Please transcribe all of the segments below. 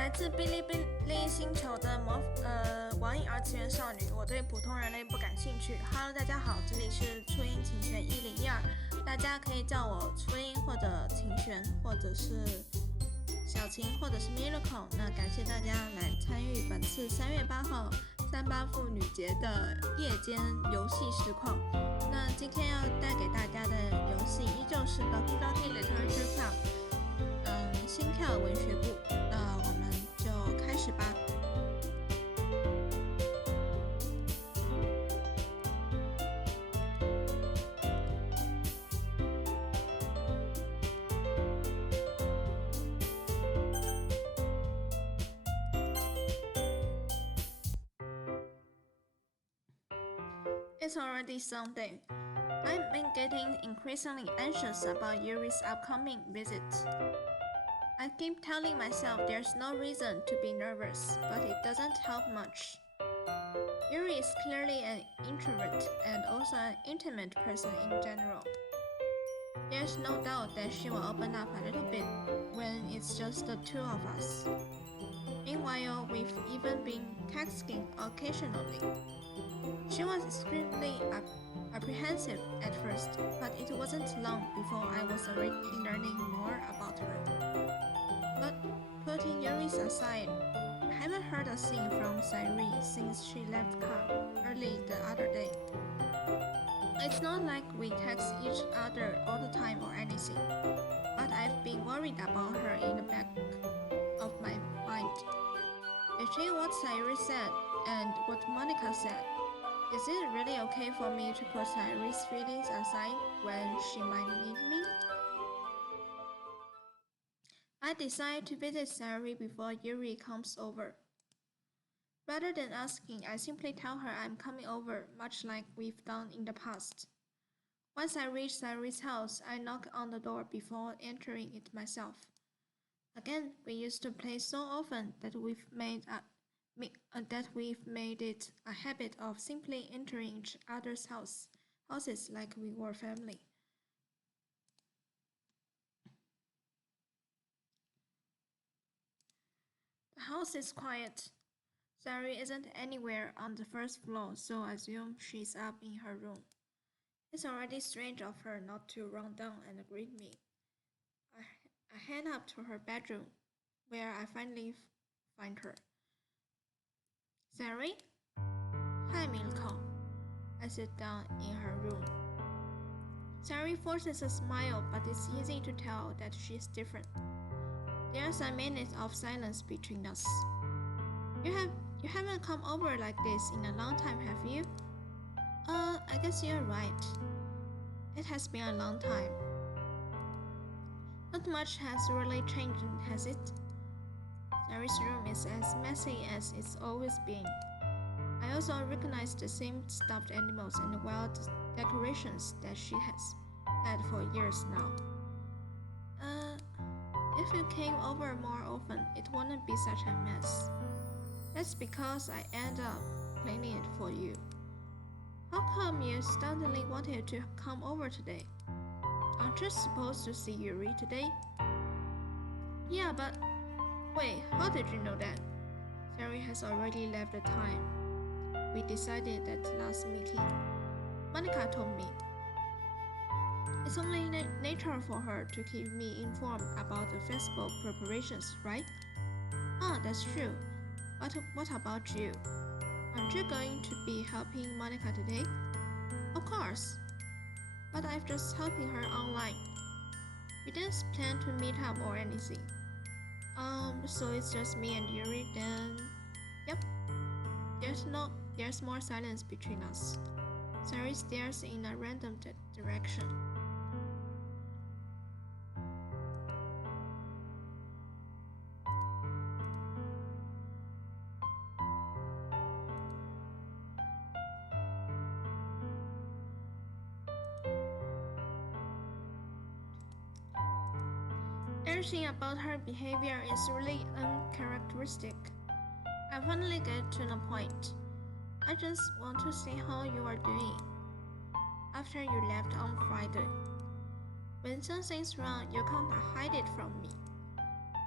来自哔哩哔哩星球的网瘾二次元少女，我对普通人类不感兴趣。Hello， 大家好，这里是初音琴弦1012，大家可以叫我初音或者琴弦，或者是小琴，或者是 Miracle。那感谢大家来参与本次3月8号38妇女节的夜间游戏实况。那今天要带给大家的游戏依旧是 Doki Literature Club，心跳文学部。那我们就开始吧。It's already Sunday. I've been getting increasingly anxious about Yuri's upcoming visit. I keep telling myself there's no reason to be nervous, but it doesn't help much. Yuri is clearly an introvert and also an intimate person in general. There's no doubt that she will open up a little bit when it's just the two of us. Meanwhile, we've even been texting occasionally. She was extremely apprehensive at first, but it wasn't long before I was already learning more about her. But putting Yuri's aside, I haven't heard a thing from Sairi since she left Club early the other day. It's not like we text each other all the time or anything, but I've been worried about her in the back of my mind. Between what Sairi said and what Monica said, is it really okay for me to put Sairi's feelings aside when she might need me? I decide to visit Sairi before Yuri comes over. Rather than asking, I simply tell her I'm coming over, much like we've done in the past. Once I reach Sairi's house, I knock on the door before entering it myself. Again, we used to play so often that we've made it a habit of simply entering each other's houses like we were family. The house is quiet. Sairi isn't anywhere on the first floor, so I assume she's up in her room. It's already strange of her not to run down and greet me. I head up to her bedroom, where I finally find her. Sairi? Hi, Milko. I sit down in her room. Sairi forces a smile, but it's easy to tell that she's different. There's a minute of silence between us. You haven't come over like this in a long time, have you? I guess you're right. It has been a long time. Not much has really changed, has it? Sairi's room is as messy as it's always been. I also recognize the same stuffed animals and wild decorations that she has had for years now. If you came over more often, it wouldn't be such a mess. That's because I end up cleaning it for you. How come you suddenly wanted to come over today? Aren't you supposed to see Yuri today? Yeah, but wait, how did you know that? Sairi has already left the time. We decided that last meeting. Monica told me. It's only natural for her to keep me informed about the festival preparations, right? That's true. But what about you? Aren't you going to be helping Monica today? Of course. But I'm just helping her online. We didn't plan to meet up or anything. So it's just me and Yuri then? Yep. There's more silence between us. Sairi stares in a random direction. Everything about her behavior is really uncharacteristic. I finally get to the point. I just want to see how you are doing after you left on Friday. When something's wrong, you can't hide it from me.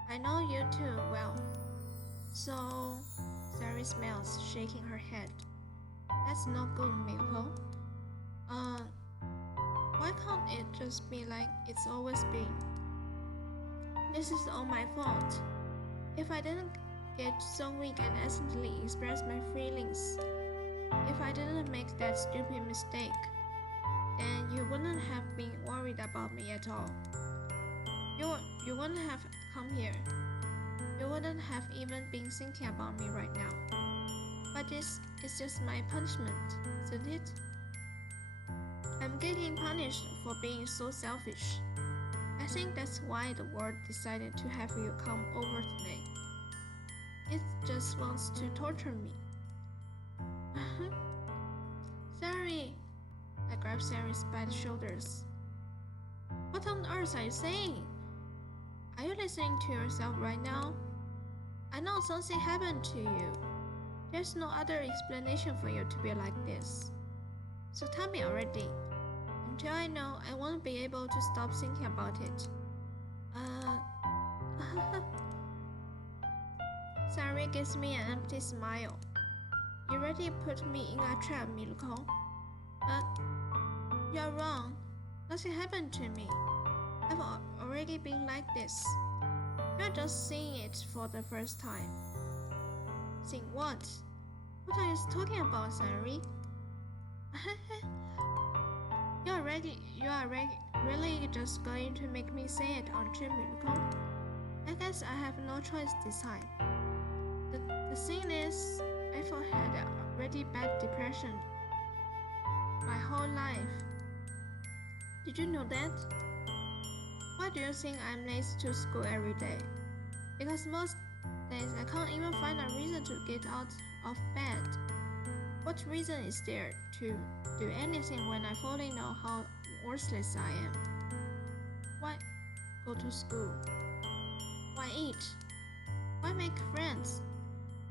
I know you too well. So, Sari smiles, shaking her head. That's no good, Miko. Why can't it just be like it's always been? This is all my fault. If I didn't get so weak and accidentally express my feelings, if I didn't make that stupid mistake, then you wouldn't have been worried about me at all. You wouldn't have come here. You wouldn't have even been thinking about me right now. But this is just my punishment, isn't it? I'm getting punished for being so selfish. I think that's why the world decided to have you come over today. It just wants to torture me. Sari! I grabbed Sari's by the shoulders. What on earth are you saying? Are you listening to yourself right now? I know something happened to you. There's no other explanation for you to be like this. So tell me already. Until I know, I won't be able to stop thinking about it. Sari gives me an empty smile. You already put me in a trap, Miluko. But you're wrong. Nothing happened to me. I've already been like this. You're just seeing it for the first time. Seeing what? What are you talking about, Sari? You are really just going to make me say it, aren't you, Miluko? I guess I have no choice this time. The thing is, I've had a really bad depression my whole life. Did you know that? Why do you think I'm late to school every day? Because most days I can't even find a reason to get out of bed. What reason is there to do anything when I fully know how worthless I am? Why go to school? Why eat? Why make friends?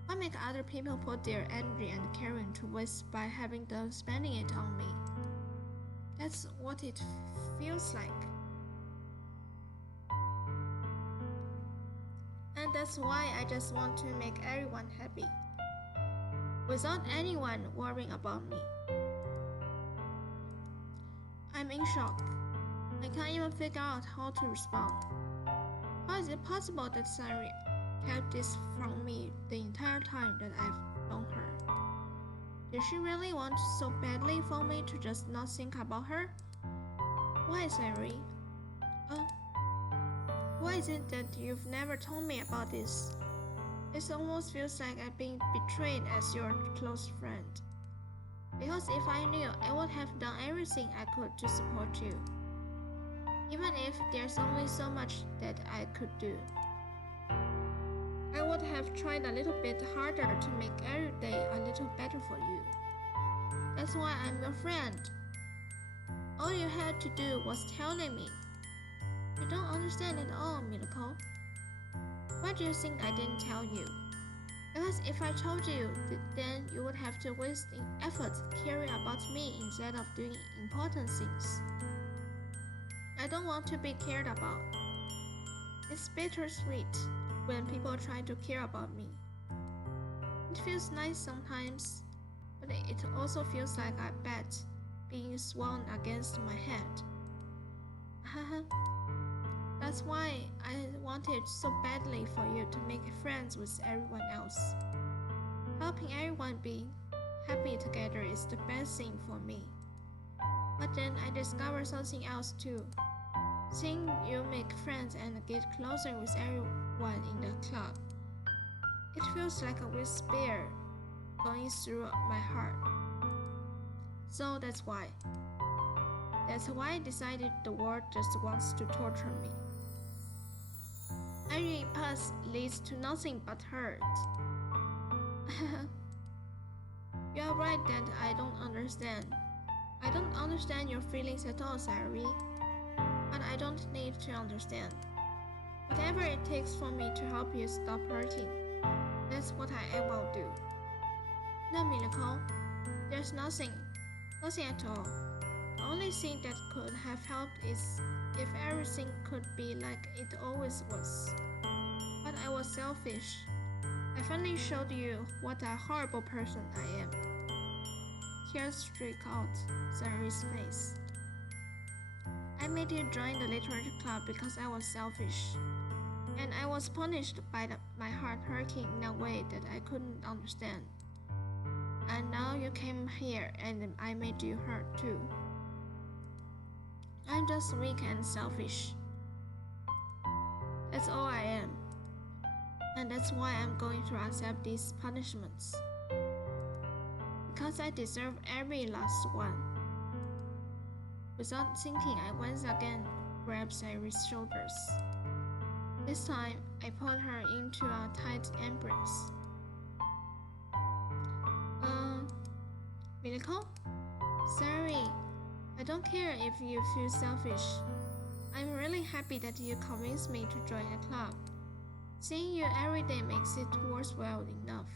Why make other people put their energy and caring to waste by having them spending it on me? That's what it feels like. And that's why I just want to make everyone happy, without anyone worrying about me. I'm in shock. I can't even figure out how to respond. How is it possible that Sari kept this from me the entire time that I've known her? Did she really want so badly for me to just not think about her? Why, Sari? Why is it that you've never told me about this? It almost feels like I've been betrayed as your close friend. Because if I knew, I would have done everything I could to support you. Even if there's only so much that I could do. I would have tried a little bit harder to make every day a little better for you. That's why I'm your friend. All you had to do was telling me. You don't understand at all, Miluko. Why do you think I didn't tell you? Because if I told you, then you would have to waste effort caring about me instead of doing important things. I don't want to be cared about. It's bittersweet when people try to care about me. It feels nice sometimes, but it also feels like a bat being swung against my head. That's why I wanted so badly for you to make friends with everyone else. Helping everyone be happy together is the best thing for me. But then I discovered something else too. Seeing you make friends and get closer with everyone in the club. It feels like a whisper going through my heart. So that's why I decided the world just wants to torture me. Every path leads to nothing but hurt. You are right that I don't understand. I don't understand your feelings at all, Sari. But I don't need to understand. Whatever it takes for me to help you stop hurting, that's what I will do. No, Miluko, there's nothing at all. The only thing that could have helped is if everything could be like it always was. But I was selfish. I finally showed you what a horrible person I am. Tears streaked out Sarui's face. I made you join the literature club because I was selfish, and I was punished by my heart hurting in a way that I couldn't understand. And now you came here and I made you hurt too. I'm just weak and selfish. That's all I am. And that's why I'm going to accept these punishments. Because I deserve every last one. Without thinking, I once again grabbed Sarui's shoulders. This time, I pulled her into a tight embrace. Minako? Sorry, I don't care if you feel selfish. I'm really happy that you convinced me to join a club. Seeing you every day makes it worthwhile enough.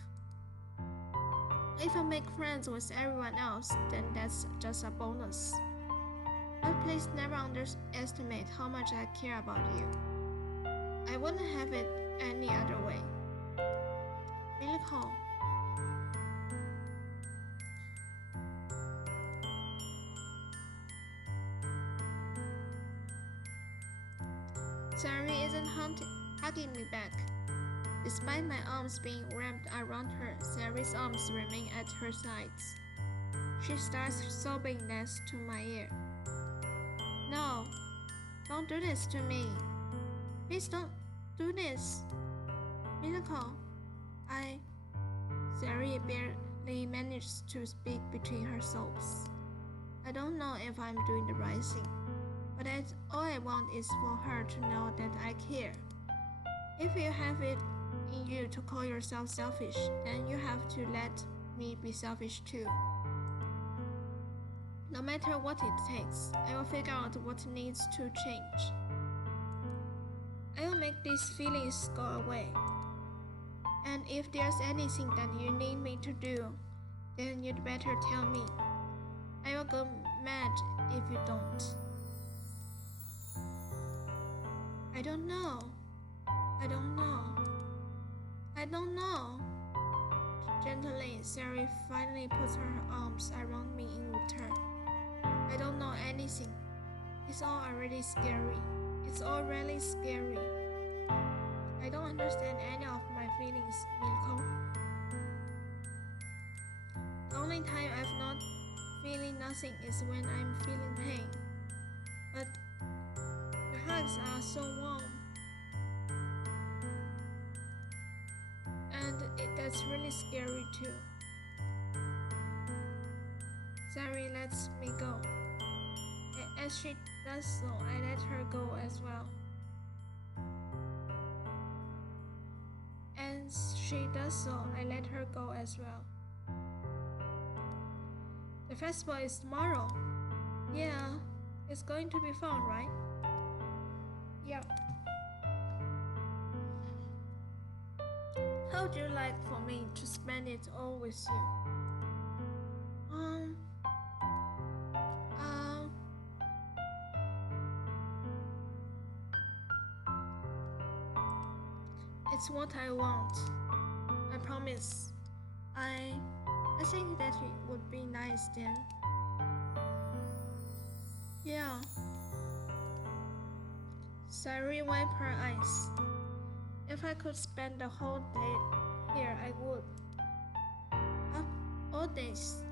If I make friends with everyone else, then that's just a bonus. But please never underestimate how much I care about you. I wouldn't have it any other way. Minako. Sarui isn't hugging me back. Despite my arms being wrapped around her, Sarui's arms remain at her sides. She starts sobbing next to my ear. No, don't do this to me. Please don't do this. Minako, Sarui barely manages to speak between her sobs. I don't know if I'm doing the right thing, but all I want is for her to know that I care. If you have it in you to call yourself selfish, then you have to let me be selfish too. No matter what it takes, I will figure out what needs to change. I will make these feelings go away. And if there's anything that you need me to do, then you'd better tell me. I will go mad if you don't. I don't know. Gently, Sarui finally puts her arms around me in return. I don't know anything. It's all really scary. I don't understand any of my feelings, Minako. The only time I'm not feeling nothing is when I'm feeling pain. But your hugs are so warm. And that's really scary too. Sarui lets me go. And as she does so, I let her go as well. The festival is tomorrow. Yeah, it's going to be fun, right? Yeah. How would you like for me to spend it all with you? It's what I want. I promise. I think that it would be nice then. Yeah. Sarui wiped her eyes. If I could spend the whole day here, I would. All days,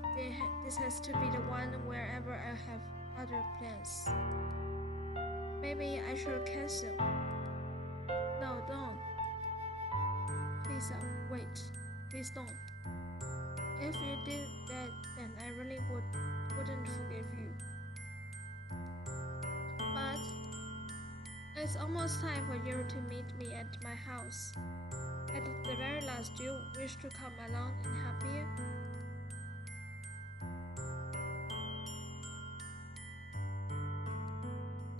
this has to be the one wherever I have other plans. Maybe I should cancel. No, don't. Please, wait. Please don't. If you did that, then I really wouldn't forgive you. But it's almost time for you to meet me at my house. At the very last, do you wish to come along and help me?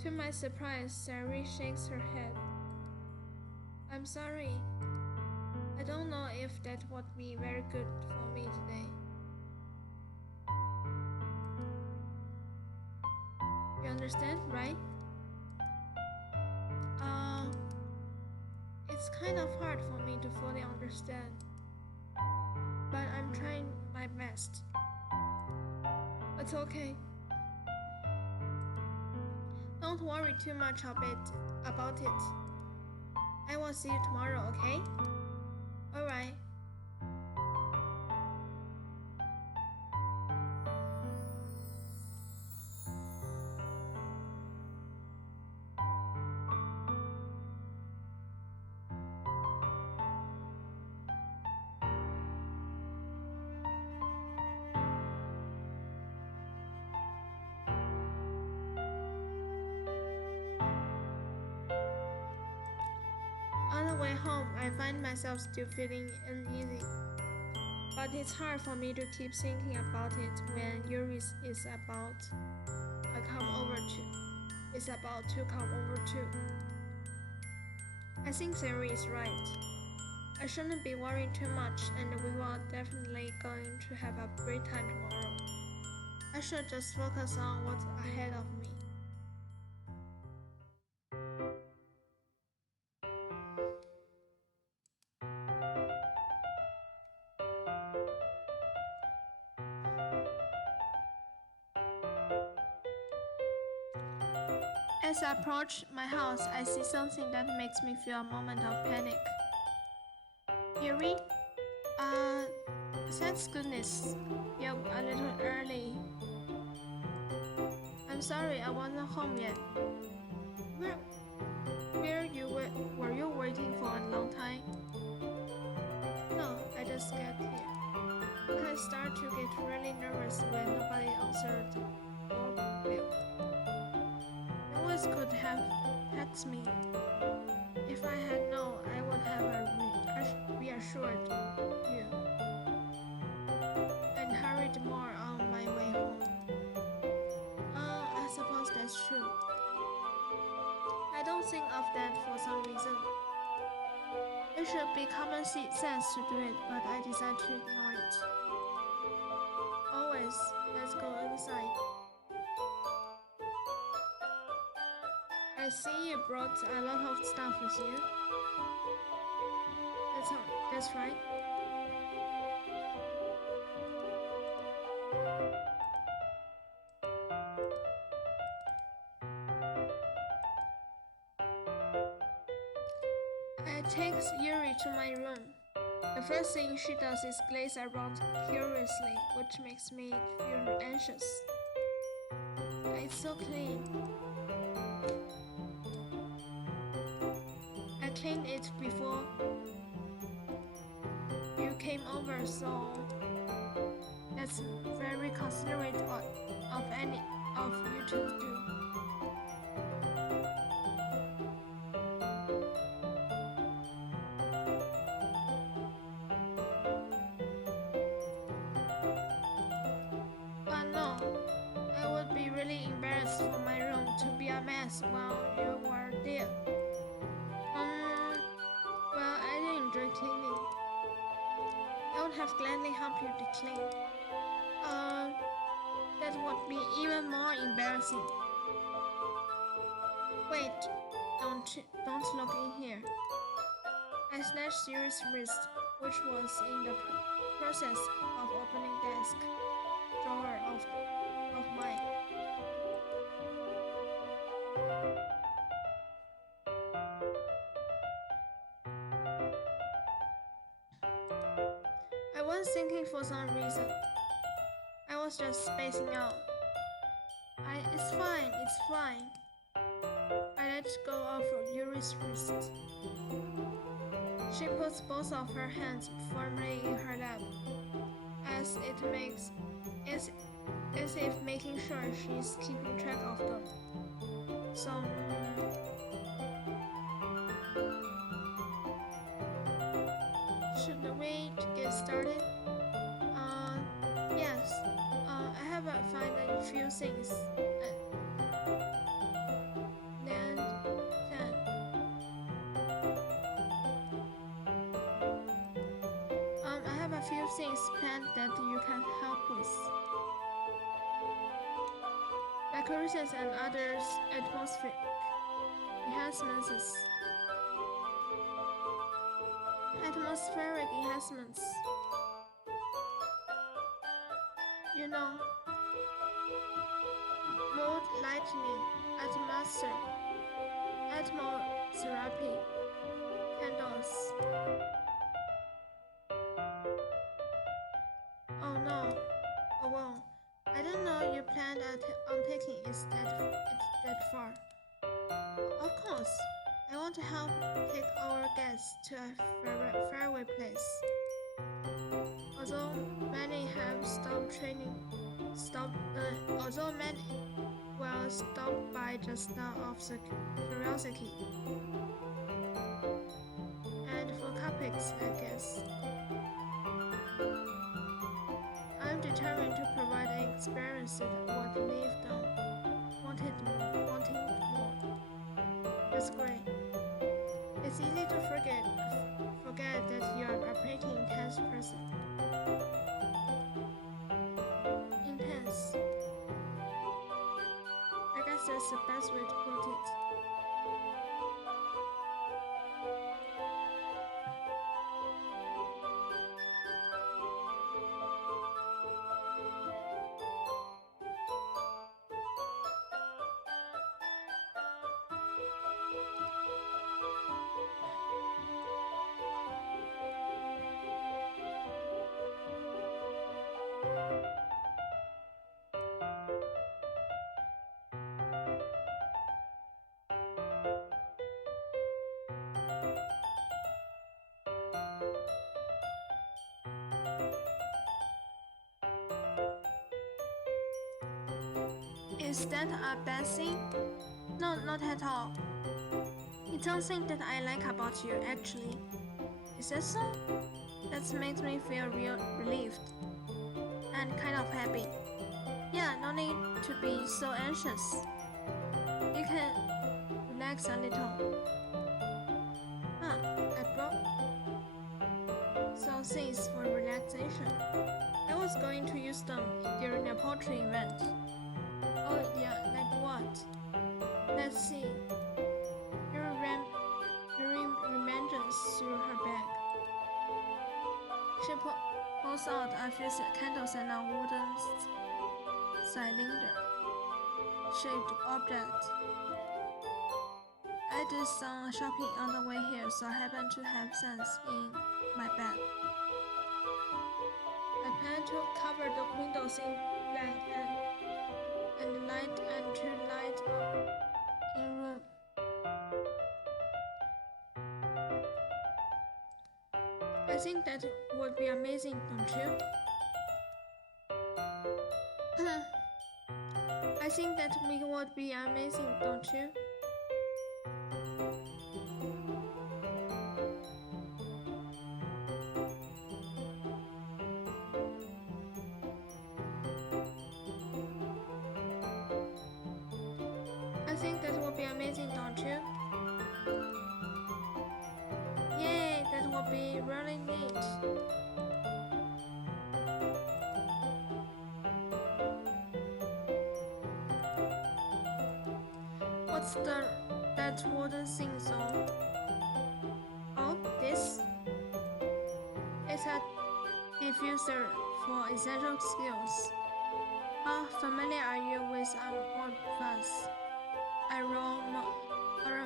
To my surprise, Sarui shakes her head. I'm sorry. I don't know if that would be very good for me today. You understand, right? It's kind of hard for me to fully understand, but I'm trying my best. It's okay. Don't worry too much about it. I will see you tomorrow, okay? Alright. On the way home, I find myself still feeling uneasy. But it's hard for me to keep thinking about it when Yuri is about to come over too. I think Theory is right. I shouldn't be worrying too much, and we are definitely going to have a great time tomorrow. I should just focus on what's ahead of me. As I approach my house, I see something that makes me feel a moment of panic. Yuri? Thank goodness. You're a little early. I'm sorry I wasn't home yet. Were you waiting for a long time? No, I just got here. I start to get really nervous when nobody answered the doorbell. No one could have texted me. If I had known, I would have reassured you and hurried more on my way home. I suppose that's true. I don't think of that for some reason. It should be common sense to do it, but I decide to ignore it. Always, let's go inside. I see you brought a lot of stuff with you. That's right. I take Yuri to my room. The first thing she does is glaze around curiously, which makes me feel anxious. It's so clean. I cleaned it before you came over, so that's very considerate of any of you to do. But no, I would be really embarrassed for my room to be a mess while you were there. Well, I do enjoy cleaning. I would have gladly helped you to clean. That would be even more embarrassing. Wait, don't look in here. I snatched Yuri's wrist, which was in the process of opening desk drawer of mine. I was thinking for some reason. I was just spacing out. It's fine. I let go of Yuri's wrist. She puts both of her hands firmly in her lap, as if making sure she's keeping track of them. So, should we get started? Yes. I have find a few things. Then. I have a few things planned that you can help with. Decorations and others atmospheric enhancements. atmospheric enhancements. You know, mood lightening, atmotherapy, candles. Oh no, oh well, I don't know you planned on taking it that far. Of course, I want to help take our guests to a faraway place. Although many have although many will stop by just out of the curiosity. And for cupcakes, I guess. I'm determined to provide an experience that would leave them wanting more. That's great. It's easy to forget that you are a pretty intense person. Intense. I guess that's the best way to put it. Is that a bad thing? No, not at all. It's something that I like about you, actually. Is that so? That makes me feel real relieved and kind of happy. Yeah, no need to be so anxious. You can relax a little. I brought some things for relaxation. I was going to use them during a poetry event. Oh yeah, like what? Let's see. Yuri rummaged through her bag. She pulls out a few candles and a wooden cylinder-shaped object. I did some shopping on the way here, so I happen to have sense in my bag. I plan to cover the windows in black and light and to light up in room. I think that would be amazing, don't you? I think that would be amazing, don't you? I think that would be amazing, don't you? Yay, that would be really neat. What's that wooden thing though? Oh, this? It's a diffuser for essential skills. How familiar are you with Modbus?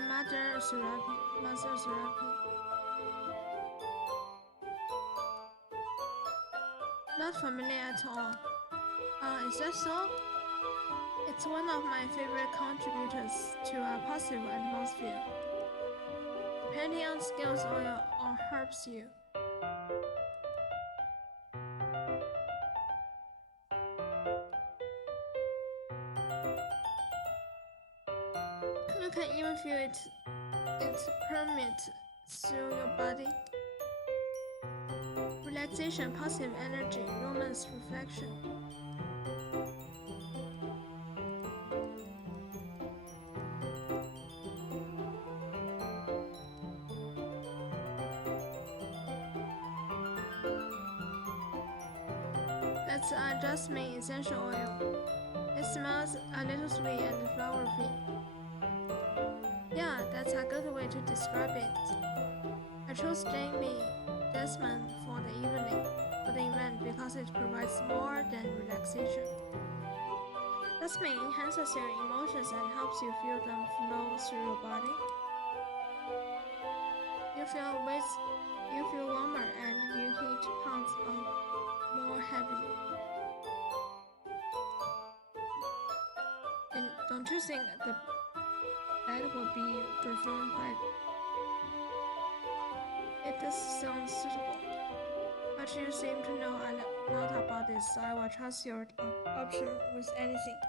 Mother therapy. Not familiar at all. Is that so? It's one of my favorite contributors to a positive atmosphere. Depending on skills or helps you. You can even feel it permeate through your body. Relaxation, positive energy, romance, reflection. That's jasmine essential oil. It smells a little sweet and flowery. Yeah, that's a good way to describe it. I chose Jamie adjustment for the event because it provides more than relaxation. Listening enhances your emotions and helps you feel them flow through your body. You feel warmer and your heat pumps up more heavily. And don't you think that will be performed by it does sound suitable? But you seem to know a lot about this, so I will trust your option with anything.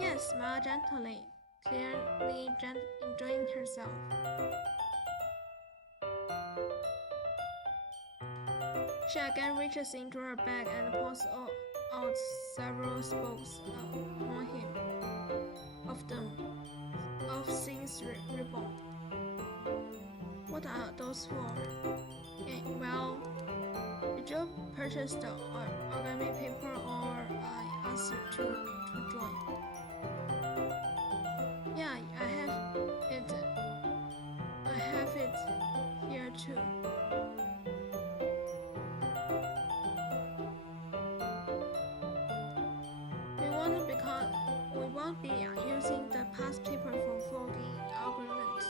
Yes, smile gently, clearly enjoying herself. She again reaches into her bag and pulls out several spokes on him. Of things ribbon. What are those for? Well, did you purchase the origami paper or I asked you to join? Yeah, I have it here too. We won't be using the past paper for fogging arguments.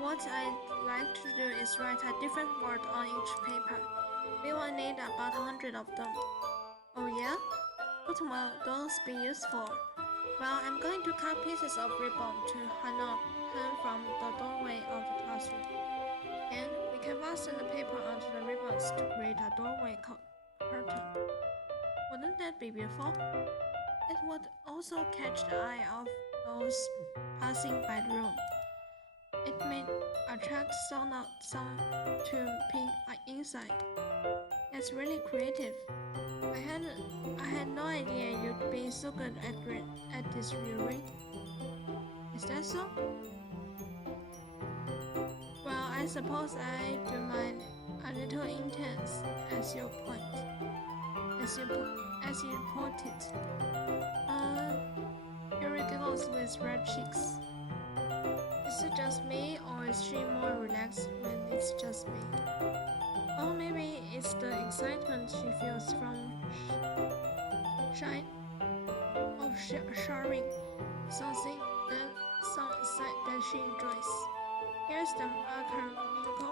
What I'd like to do is write a different word on each paper. We will need about 100 of them. Oh yeah? What will those be used for? Well, I'm going to cut pieces of ribbon to hang from the doorway of the classroom. And we can fasten the paper onto the ribbons to create a doorway curtain. Wouldn't that be beautiful? It would also catch the eye of those passing by the room. It may attract some to peek inside. That's really creative. I had no idea you'd be so good at this, Yuri. Is that so? Well, I suppose I do mine a little intense, as you put it. Yuri giggles with red cheeks. Is it just me, or is she more relaxed when it's just me? Or maybe it's the excitement she feels from sharing something that she enjoys. Here's the marker, Minko.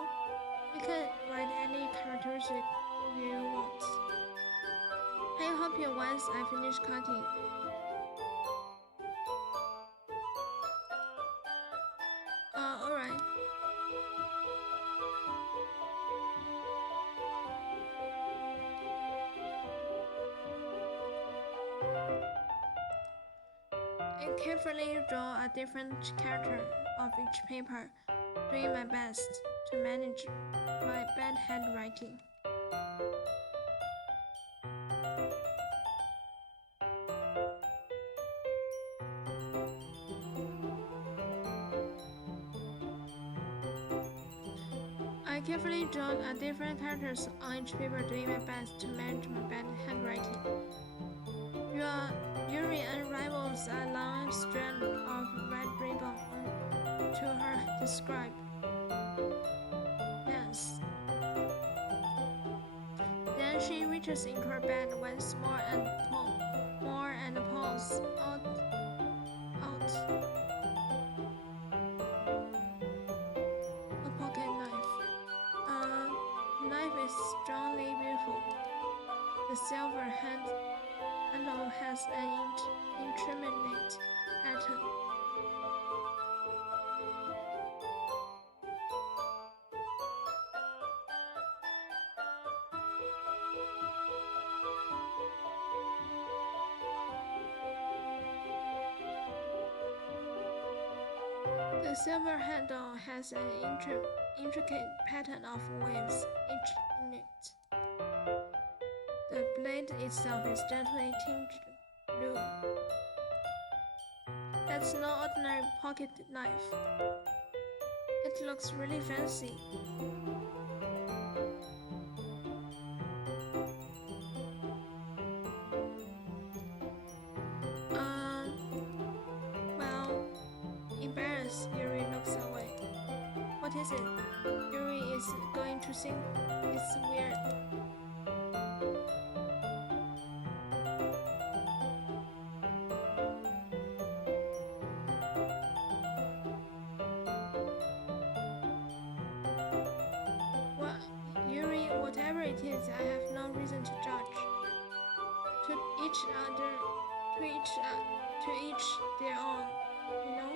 You can write any characteristic you want. I'll help you once I finish cutting. Alright. I carefully draw a different character of each paper, doing my best to manage my bad handwriting. I carefully draw different characters on each paper, doing my best to manage my bad handwriting. Yuri unravels a long strand of red ribbon to her describe. Yes. Then she reaches into her bag once more and pulls out a pocket knife. Knife is strongly beautiful. The silver handle has an intricate pattern. The silver handle has an intricate pattern of waves each in it. The blade itself is gently tinged blue. That's no ordinary pocket knife. It looks really fancy. Well, embarrassed, Yuri looks away. What is it? Yuri is going to think it's weird. Yuri, whatever it is, I have no reason to judge. To each their own, you know?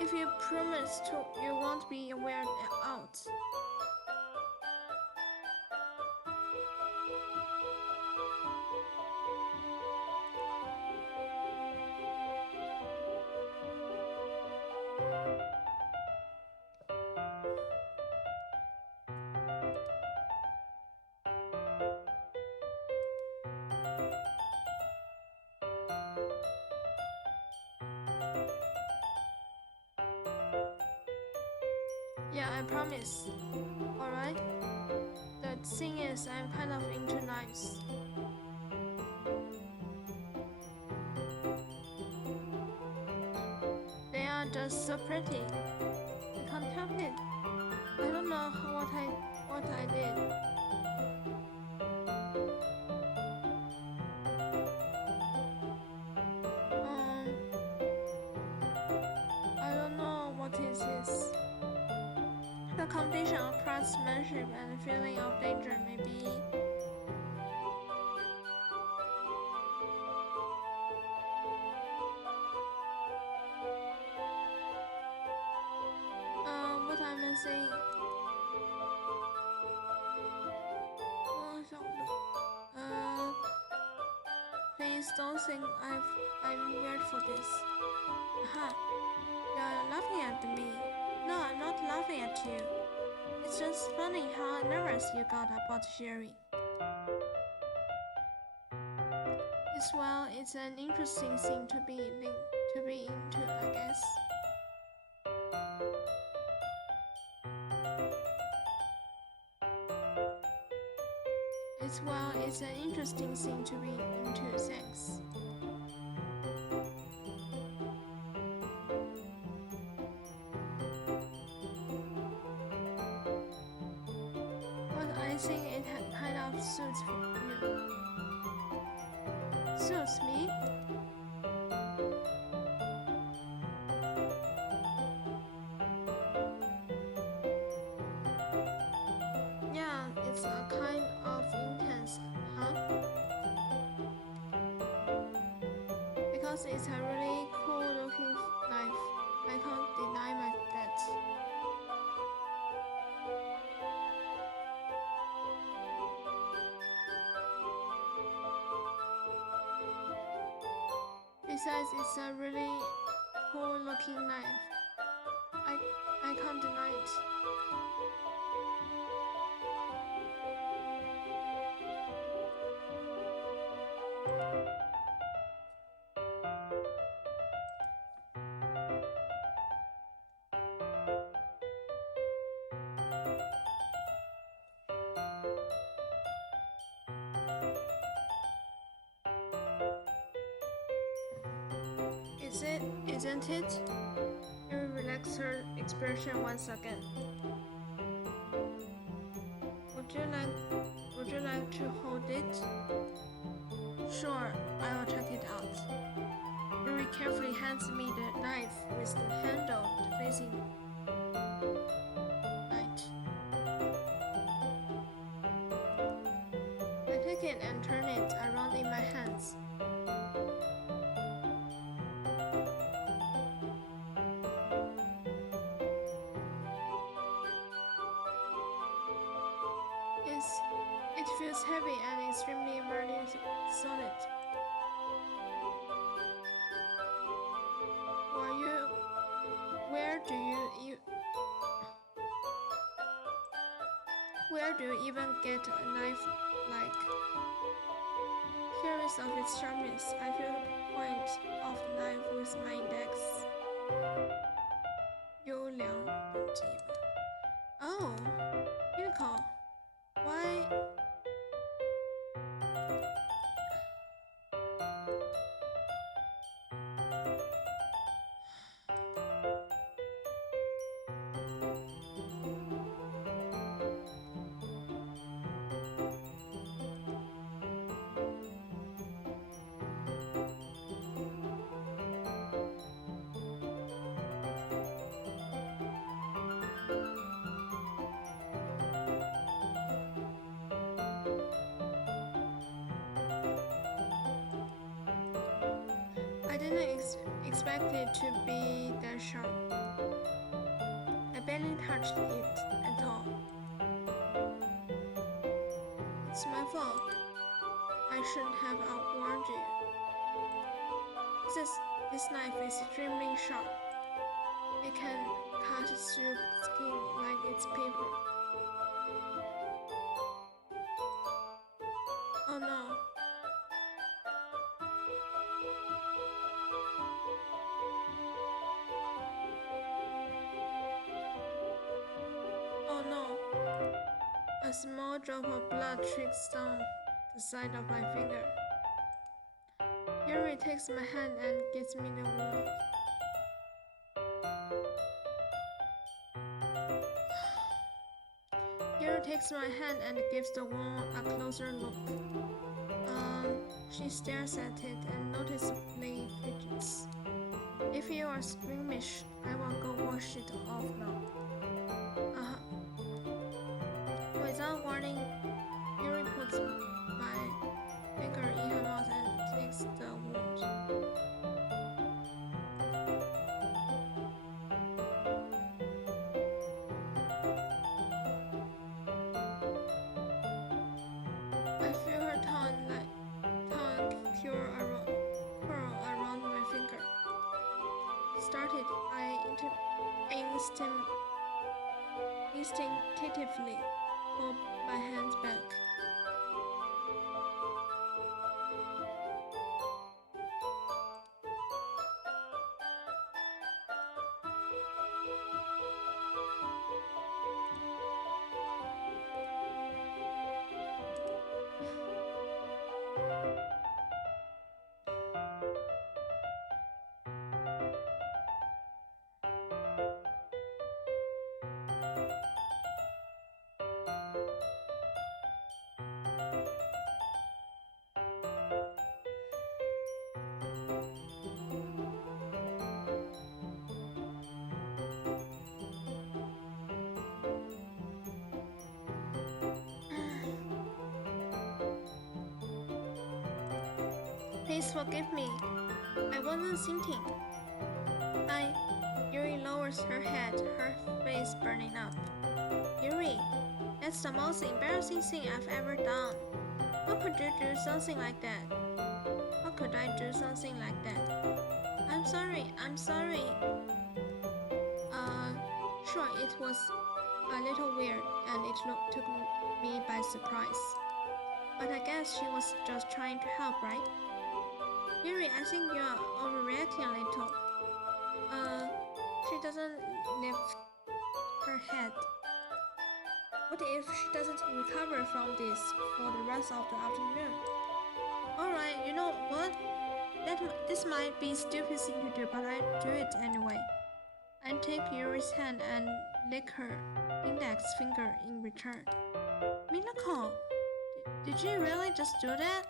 If you promise to, you won't be weird out. Yeah, I promise. Alright? The thing is, I'm kind of into knives. They are just so pretty. I can't help it. I don't know what I did. I don't know what it is. The combination of craftsmanship and feeling of danger may be what I'm saying. Please don't think I'm weird for this. Aha, you're laughing at me. No, I'm not laughing at you. It's just funny how nervous you got about sharing. It's an interesting thing to be into, I guess. It's an interesting thing to be into, thanks. I think it kind of suits you. Suits me? Yeah, it's a kind of intense, huh? Because it's a really cool looking knife. I can't deny that. Besides, it's a really cool looking knife. I can't deny it. Isn't it? Yuri relaxed her expression once again. Would you like to hold it? Sure, I will check it out. Yuri carefully hands me the knife with the handle facing right. I take it and turn it around in my hands. Yes, it feels heavy and extremely very solid. Where do you even get a knife like? Curious of its sharpness, I feel the point of the knife with my index. 优良本集吧。Oh, Unico, why? I didn't expect it to be that sharp. I barely touched it at all. It's my fault. I shouldn't have warned you. This knife is extremely sharp. It can cut through skin like it's paper. Oh no. Oh no. A small drop of blood trickles down the side of my finger. Yuri takes my hand and gives me the wound. Yuri takes my hand and gives the wound a closer look. She stares at it and noticeably fidgets. If you are squeamish, I will go wash it off now. Without warning, Yuri puts my finger in her mouth and clicks the wound. I feel her tongue curl around my finger. Started, I instinctively pulled my hands back. Please forgive me. I wasn't thinking. Yuri lowers her head, her face burning up. Yuri, that's the most embarrassing thing I've ever done. How could you do something like that? How could I do something like that? I'm sorry. Sure, it was a little weird and it took me by surprise. But I guess she was just trying to help, right? Yuri, I think you are overreacting a little. She doesn't lift her head. What if she doesn't recover from this for the rest of the afternoon? Alright, you know what? This might be a stupid thing to do, but I do it anyway. I take Yuri's hand and lick her index finger in return. Minako, did you really just do that?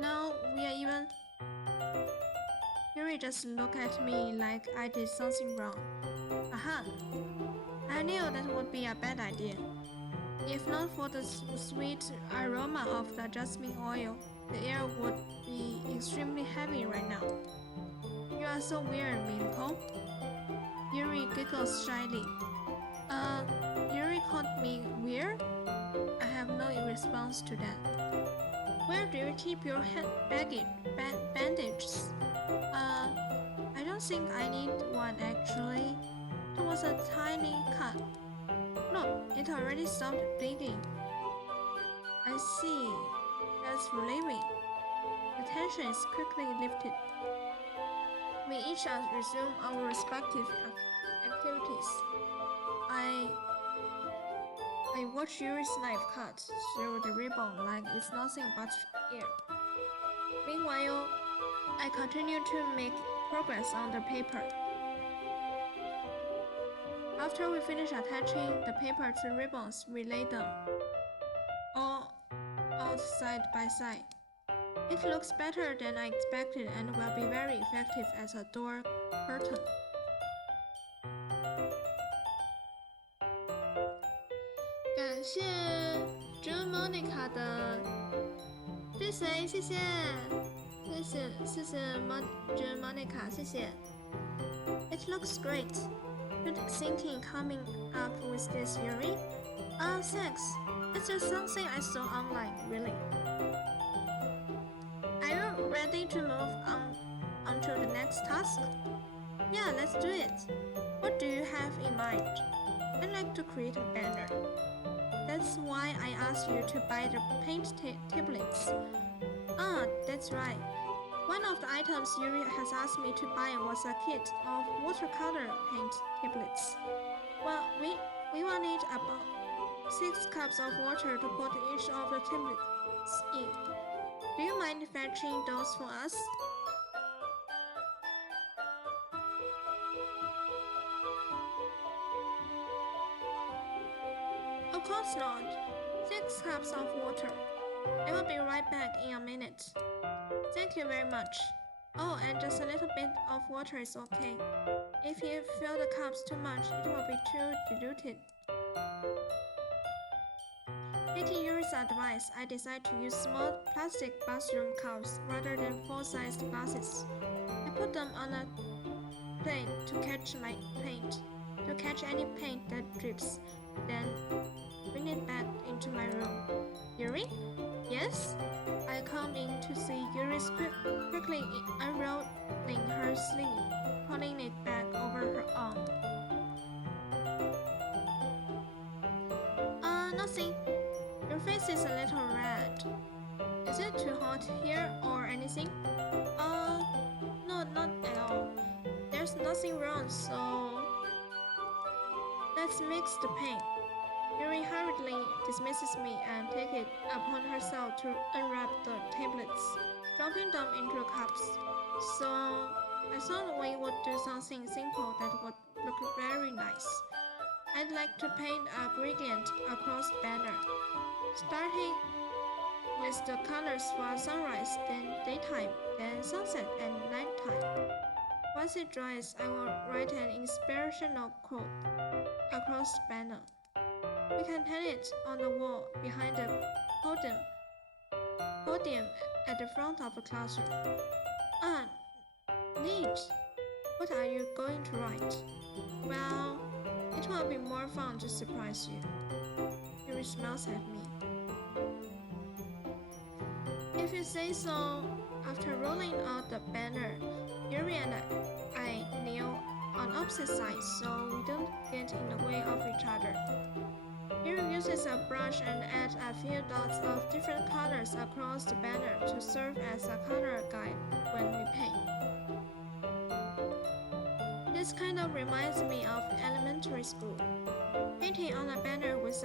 No, we are even... Yuri just looked at me like I did something wrong. Aha! I knew that would be a bad idea. If not for the sweet aroma of the jasmine oil, the air would be extremely heavy right now. You are so weird, Minako. Yuri giggles shyly. Yuri called me weird? I have no response to that. Where do you keep your bandages? I don't think I need one actually. It was a tiny cut. Look, it already stopped bleeding. I see. That's relieving. The tension is quickly lifted. We each resume our respective activities. I watch Yuri's knife cut through the ribbon like it's nothing but air. Meanwhile, I continue to make progress on the paper. After we finish attaching the paper to ribbons, we lay them all out side by side. It looks better than I expected and will be very effective as a door curtain.感谢 Monica 的，是谁？谢谢 Monica， 谢谢。It looks great. Good thinking coming up with this, Yuri. Thanks. It's just something I saw online, really. Are you ready to move on to the next task? Yeah, let's do it. What do you have in mind? I'd like to create a banner. That's why I asked you to buy the paint tablets. That's right. One of the items Yuri has asked me to buy was a kit of watercolor paint tablets. Well, we will need about 6 cups of water to put each of the tablets in. Do you mind fetching those for us? Of course not. 6 cups of water. I will be right back in a minute. Thank you very much. Oh, and just a little bit of water is okay. If you fill the cups too much, it will be too diluted. Taking Yuri's advice, I decided to use small plastic bathroom cups rather than full-sized glasses. I put them on a plate to catch any paint that drips, then bring it back into my room. Yuri? Yes? I come in to see Yuri quickly unrolling her sleeve, pulling it back over her arm. Nothing. Your face is a little red. Is it too hot here or anything? No, not at all. There's nothing wrong, so let's mix the paint. Yuri hurriedly dismisses me and takes it upon herself to unwrap the tablets, dropping them into the cups. So I thought we would do something simple that would look very nice. I'd like to paint a gradient across the banner, starting with the colors for sunrise, then daytime, then sunset and nighttime. Once it dries, I will write an inspirational quote across the banner. We can hang it on the wall behind the podium at the front of the classroom. Neat! What are you going to write? Well, it will be more fun to surprise you. Yuri smiles at me. If you say so. After rolling out the banner, Yuri and I kneel on opposite sides so we don't get in the way of each other. Yuri uses a brush and adds a few dots of different colors across the banner to serve as a color guide when we paint. This kind of reminds me of elementary school. Painting on a banner with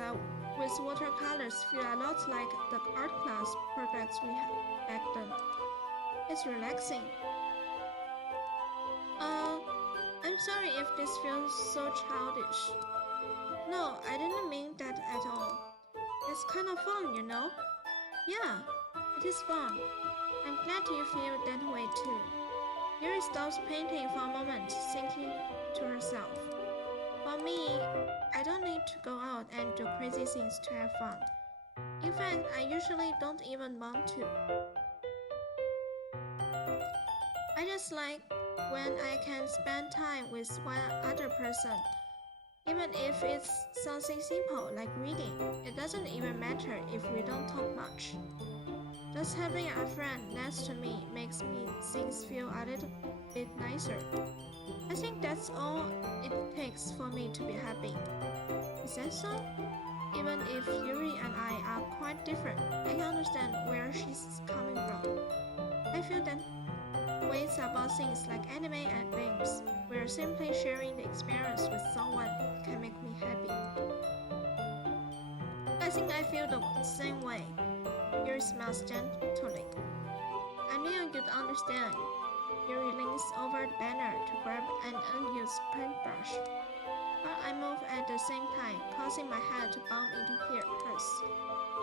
watercolors feel a lot like the art class projects we had back then. It's relaxing. I'm sorry if this feels so childish. No, I didn't mean that at all. It's kind of fun, you know? Yeah, it is fun. I'm glad you feel that way too. Yuri stops painting for a moment, thinking to herself. For me, I don't need to go out and do crazy things to have fun. In fact, I usually don't even want to. I just like when I can spend time with one other person. Even if it's something simple like reading, it doesn't even matter if we don't talk much. Just having a friend next to me makes things feel a little bit nicer. I think that's all it takes for me to be happy. Is that so? Even if Yuri and I are quite different, I can understand where she's coming from. I feel that ways about things like anime and games, where simply sharing the experience with someone can make me happy. I think I feel the same way. Yuri smiles gently. I knew you'd understand. Yuri leans over the banner to grab an unused paintbrush, but I move at the same time, causing my head to bump into hers.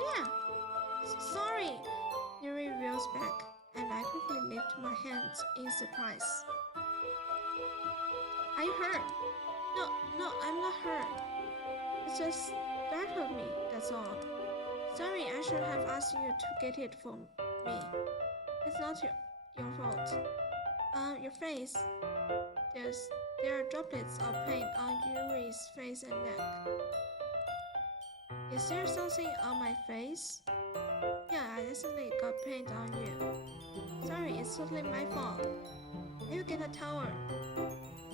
Yeah, sorry, Yuri reels back, and I quickly lift my hands in surprise. Are you hurt? No, I'm not hurt. It just startled me, that's all. Sorry, I should have asked you to get it for me. It's not your fault. Your face. There are droplets of paint on Yuri's face and neck. Is there something on my face? Yeah, I accidentally got paint on you. Sorry, it's totally my fault. You get a towel.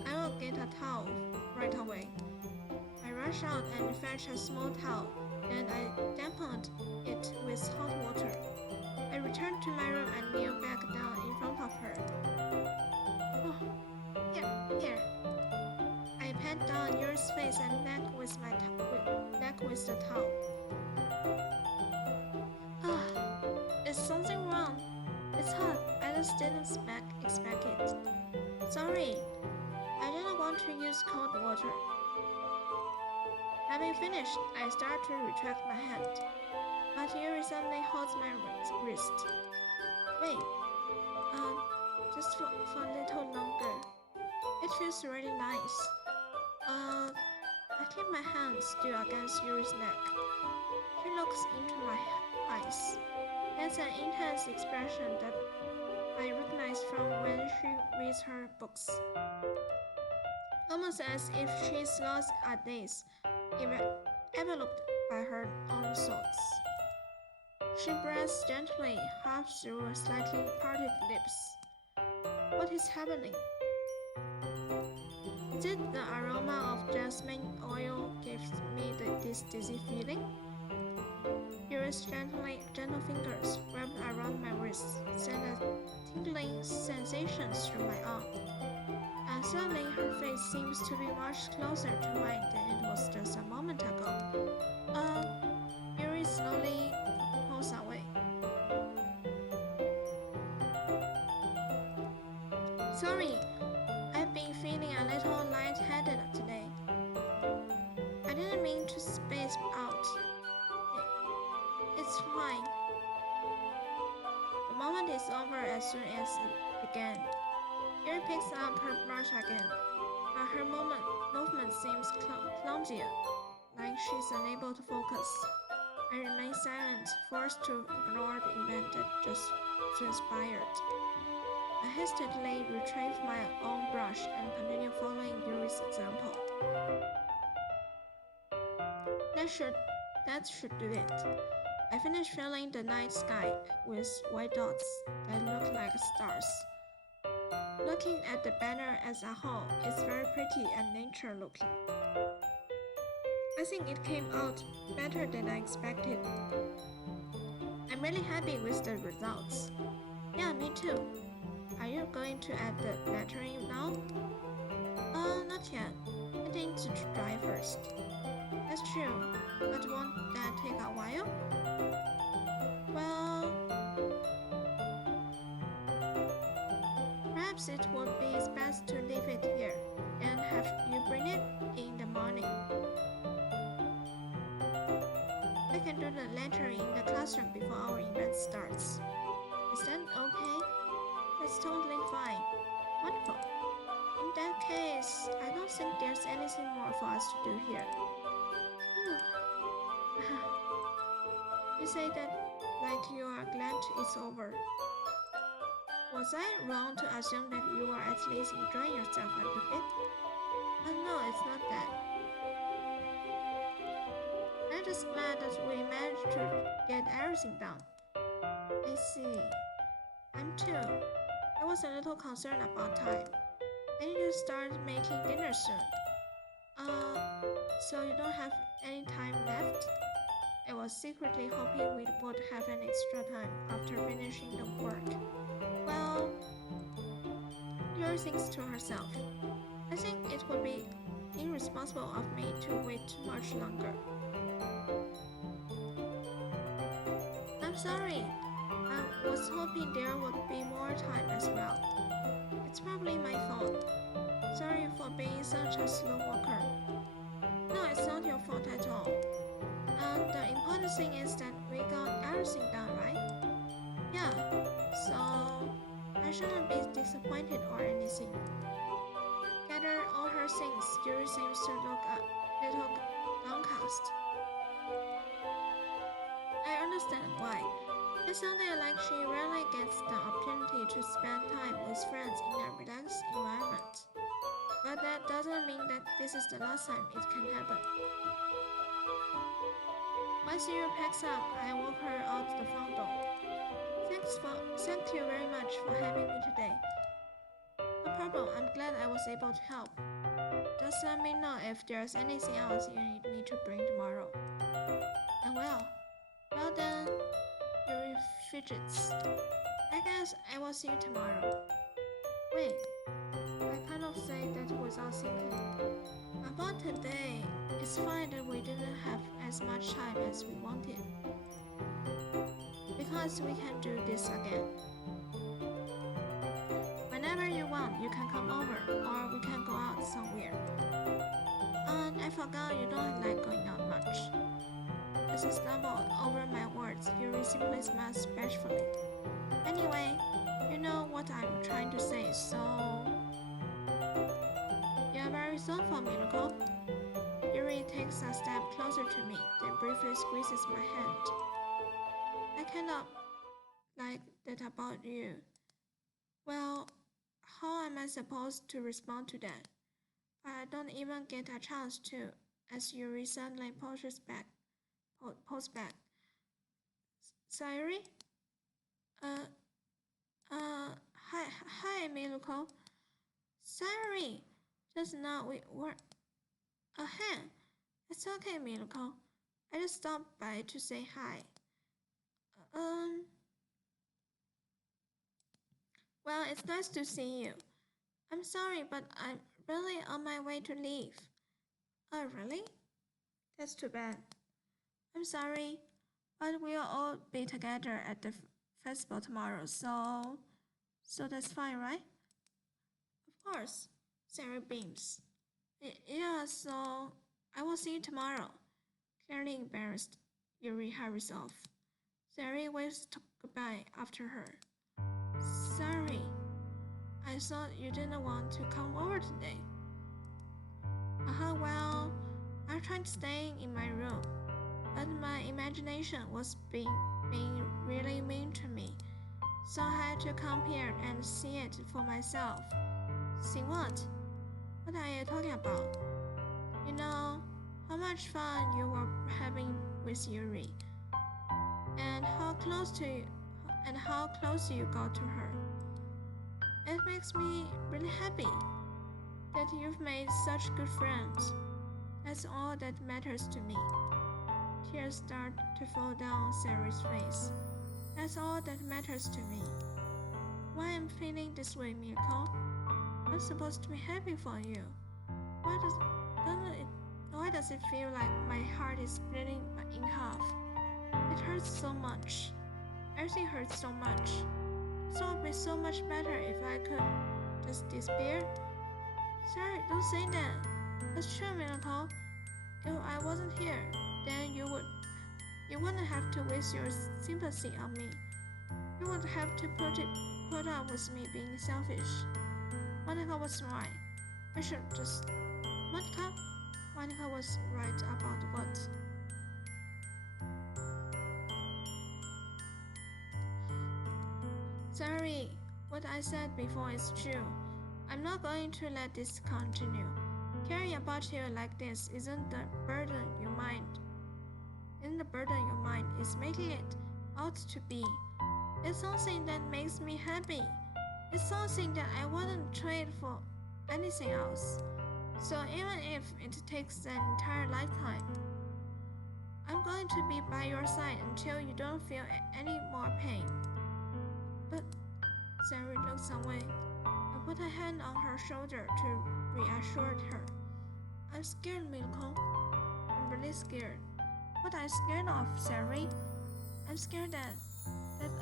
I will get a towel right away. I rush out and fetch a small towel, then I dampened it with hot water. I returned to my room and kneel back down in front of her. Oh, here. I pat down Yuri's face and neck with the towel. Is something wrong? It's hot. I just didn't expect it. Sorry. I didn't want to use cold water. Having finished, I start to retract my hand, but Yuri suddenly holds my wrist. Wait, just for a little longer. It feels really nice. I keep my hand still against Yuri's neck. She looks into my eyes. That's an intense expression that I recognize from when she reads her books. Almost as if she's lost a daze, enveloped by her own thoughts. She breathes gently, half through slightly parted lips. What is happening? Is it the aroma of jasmine oil gives me this dizzy feeling? Yuri's gentle fingers wrapped around my wrist send a tingling sensation through my arm. And suddenly her face seems to be much closer to mine than it was just a moment ago. Yuri slowly pulls away. Sorry, I've been feeling a little lightheaded today. I didn't mean to space out. It's fine. The moment is over as soon as it began. Yuri picks up her brush again, but her movement seems clumsier, like she's unable to focus. I remain silent, forced to ignore the event that just transpired. I hastily retrieve my own brush and continue following Yuri's example. That should do it. I finished filling the night sky with white dots that look like stars. Looking at the banner as a whole, it's very pretty and nature-looking. I think it came out better than I expected. I'm really happy with the results. Yeah, me too. Are you going to add the lettering now? Not yet. I need to dry first. That's true, but won't that take a while? Well, Perhaps it would be best to leave it here and have you bring it in the morning. I can do the lettering in the classroom before our event starts. Is that okay? That's totally fine. Wonderful. In that case, I don't think there's anything more for us to do here. You say that like you are glad it's over. Was I wrong to assume that you were at least enjoying yourself a little bit? No, it's not that. I'm just glad that we managed to get everything done. I see. I'm too. I was a little concerned about time. I need to start making dinner soon. So you don't have any time left? I was secretly hoping we would have an extra time after finishing the work. Well, Yuri thinks to herself. I think it would be irresponsible of me to wait much longer. I'm sorry. I was hoping there would be more time as well. It's probably my fault. Sorry for being such a slow walker. No, it's not your fault at all. And the important thing is that we got everything done, right? Yeah, so I shouldn't be disappointed or anything. Gather all her things, Yuri seems to look a little downcast. I understand why. It sounded like she rarely gets the opportunity to spend time with friends in a relaxed environment. But that doesn't mean that this is the last time it can happen. Once Yuri packs up, I walk her out the front door. Thank you very much for having me today. No problem, I'm glad I was able to help. Just let me know if there's anything else you need me to bring tomorrow. I will. Well then, Yuri fidgets. I guess I will see you tomorrow. Wait, I kind of say that without thinking. About today, it's fine that we didn't have as much time as we wanted. Because we can do this again. Whenever you want, you can come over, or we can go out somewhere. And I forgot you don't like going out much. As I stumble over my words, Yuri simply smiles bashfully. Anyway, you know what I'm trying to say, so... You're very thoughtful, Miracle. Yuri takes a step closer to me, then briefly squeezes my hand. I cannot like that about you. Well, how am I supposed to respond to that? I don't even get a chance to, as Yuri suddenly pulls back. Sayuri? Hi, Miluko. Sayuri, just now we were... Hey, it's okay, Miluko. I just stopped by to say hi. Well, it's nice to see you. I'm sorry, but I'm really on my way to leave. Oh, really? That's too bad. I'm sorry, but we'll all be together at the festival tomorrow, so that's fine, right? Of course, Sarah beams. Yeah, so I will see you tomorrow. Clearly embarrassed, Yuri hurries off. Sarah waves goodbye after her. Sorry, I thought you didn't want to come over today. Well, I tried staying in my room, but my imagination was being really mean to me, so I had to come here and see it for myself. See what? What are you talking about? You know, how much fun you were having with Yuri, and how close you got to her. It makes me really happy that you've made such good friends. That's all that matters to me. Tears start to fall down Sarah's face. That's all that matters to me. Why I'm feeling this way, Mirko? I'm supposed to be happy for you. Why does it feel like my heart is splitting in half? It hurts so much. Everything hurts so much. So it would be so much better if I could despair? Sorry, don't say that. That's true, Miracle. If I wasn't here, then you wouldn't have to waste your sympathy on me. You wouldn't have to put up with me being selfish. Monica was right. I should just... Monica? Monica was right about what? Sorry, what I said before is true. I'm not going to let this continue. Caring about you like this isn't the burden you mind. Isn't the burden you mind, it's making it out to be. It's something that makes me happy. It's something that I wouldn't trade for anything else. So even if it takes an entire lifetime, I'm going to be by your side until you don't feel any more pain. But Sari looked away. I put a hand on her shoulder to reassure her. I'm scared, Milko. I'm really scared. What are you scared of, Sari? I'm scared that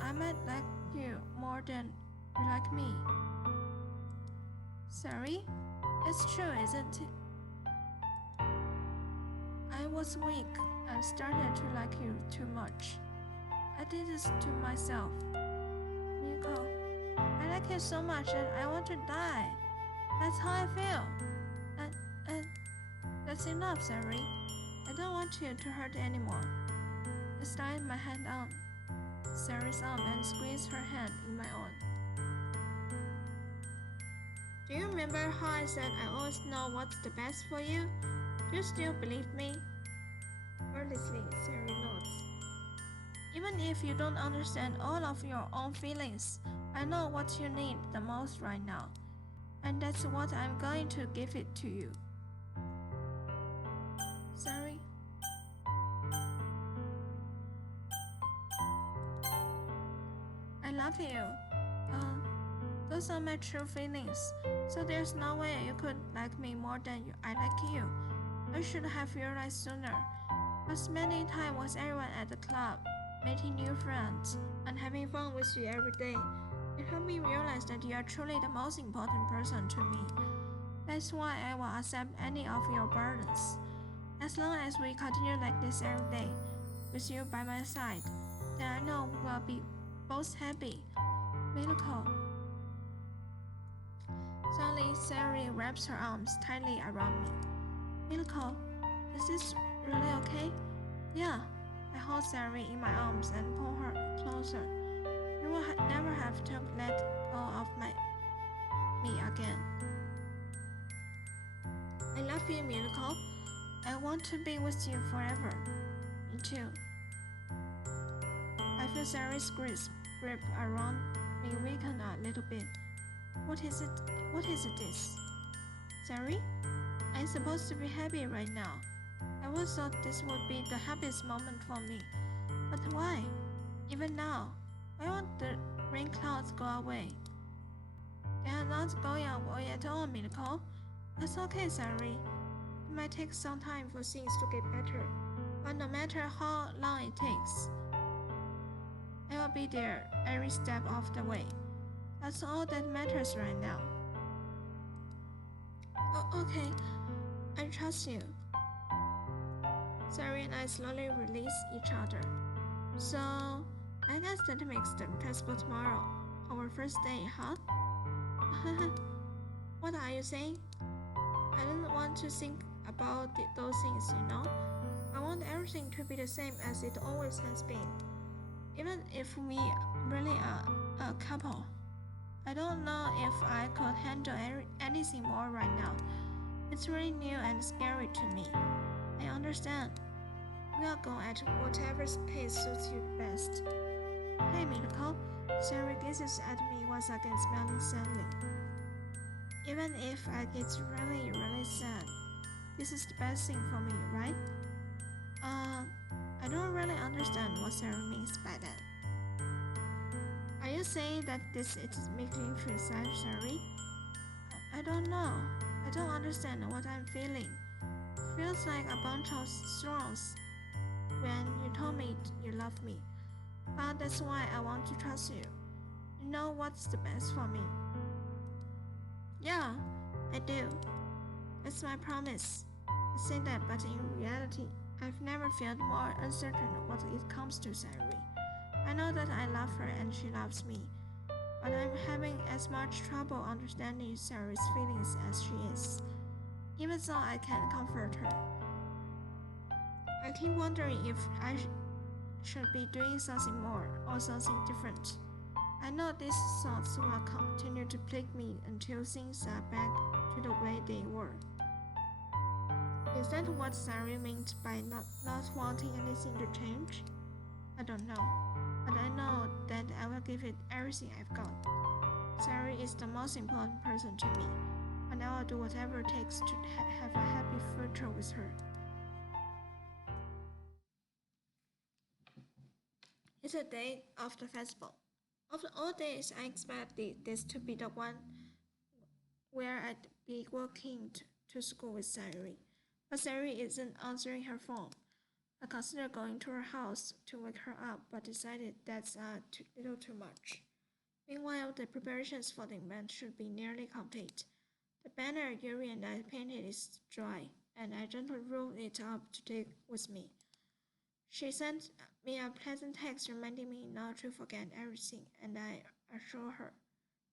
I might like you more than you like me. Sari? It's true, isn't it? I was weak and started to like you too much. I did this to myself. Milko, I like you so much that I want to die. That's how I feel. And that's enough, Sari. I don't want you to hurt anymore. I slid my hand on Sari's arm and squeezed her hand in my own. Do you remember how I said I always know what's the best for you? Do you still believe me? Earnestly, Sari nods. Even if you don't understand all of your own feelings, I know what you need the most right now. And that's what I'm going to give it to you. Sorry. I love you. Those are my true feelings. So there's no way you could like me more than I like you. I should have realized sooner. But spending time with everyone at the club, meeting new friends, and having fun with you every day, it helped me realize that you are truly the most important person to me. That's why I will accept any of your burdens. As long as we continue like this every day, with you by my side, then I know we will be both happy. Milko. Suddenly, Sari wraps her arms tightly around me. Milko, is this really okay? Yeah. I hold Sari in my arms and pull her closer. You will never have to let go of me again. I love you, Milko. I want to be with you forever. Me too. I feel Sari's grip around me weaken a little bit. What is it? What is this? Sari? I'm supposed to be happy right now. I always thought this would be the happiest moment for me. But why? Even now, why won't the rain clouds go away? They are not going away at all, Milko. That's okay, Sari. It might take some time for things to get better, but no matter how long it takes, I will be there every step of the way. That's all that matters right now. Okay, I trust you. Sari and I slowly release each other. So, I guess that makes the festival tomorrow our first day, huh? What are you saying? I don't want to think about those things, you know? I want everything to be the same as it always has been. Even if we really are a couple. I don't know if I could handle anything more right now. It's really new and scary to me. I understand. We'll go at whatever pace suits you best. Hey, Milko. Sari gazes at me once again, smiling sadly. Even if I get really, really sad, this is the best thing for me, right? I don't really understand what Sari means by that. Are you saying that this is making you feel sad, Sari? I don't know. I don't understand what I'm feeling. It feels like a bunch of thrones when you told me you love me. But that's why I want to trust you. You know what's the best for me. Yeah, I do. It's my promise. I say that, but in reality, I've never felt more uncertain when it comes to Sayuri. I know that I love her and she loves me, but I'm having as much trouble understanding Sayuri's feelings as she is. Even though I can comfort her, I keep wondering if should be doing something more or something different. I know these thoughts will continue to plague me until things are back to the way they were. Is that what Sayuri meant by not wanting anything to change? I don't know, but I know that I will give it everything I've got. Sayuri is the most important person to me, and I will do whatever it takes to have a happy future with her. It's a day of the festival. Of all days, I expected this to be the one where I'd be walking to school with Sayuri. But Sayuri isn't answering her phone. I considered going to her house to wake her up, but decided that's a little too much. Meanwhile, the preparations for the event should be nearly complete. The banner Yuri and I painted is dry, and I gently rolled it up to take with me. She sent me a pleasant text reminding me not to forget everything, and I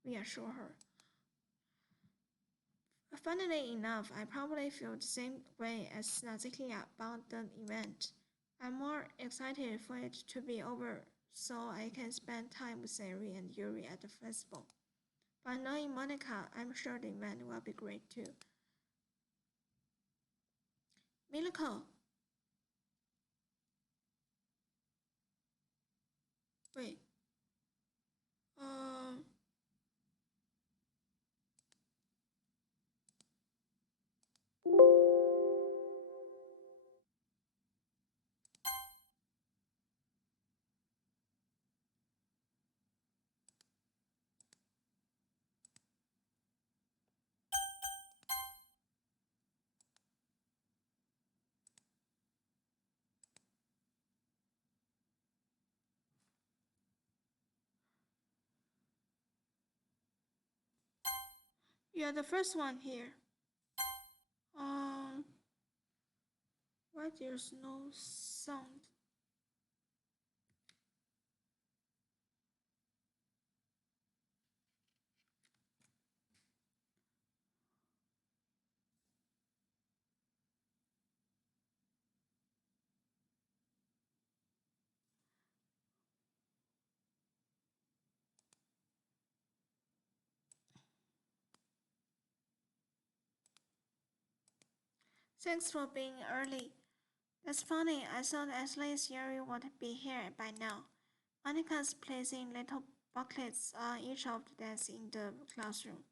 reassure her. Funnily enough, I probably feel the same way as Nazikia about the event. I'm more excited for it to be over so I can spend time with Sayuri and Yuri at the festival. But knowing Monica, I'm sure the event will be great too. Milako, wait. Um, you're the first one here. Um, why there's no sound? Thanks for being early. That's funny. I thought at least Yuri would be here by now. Monica's placing little booklets on each of the desks in the classroom.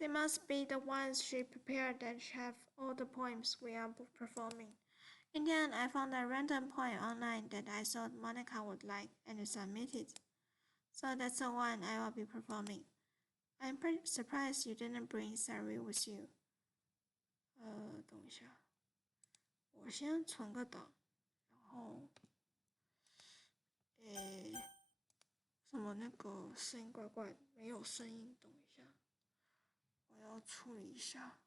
They must be the ones she prepared that have all the poems we are performing. In the end, I found a random poem online that I thought Monica would like and submitted. So that's the one I will be performing. I'm pretty surprised you didn't bring Sari with you. 等一下，我先存个档，然后，什么那个声音怪怪的，没有声音，等一下，我要处理一下。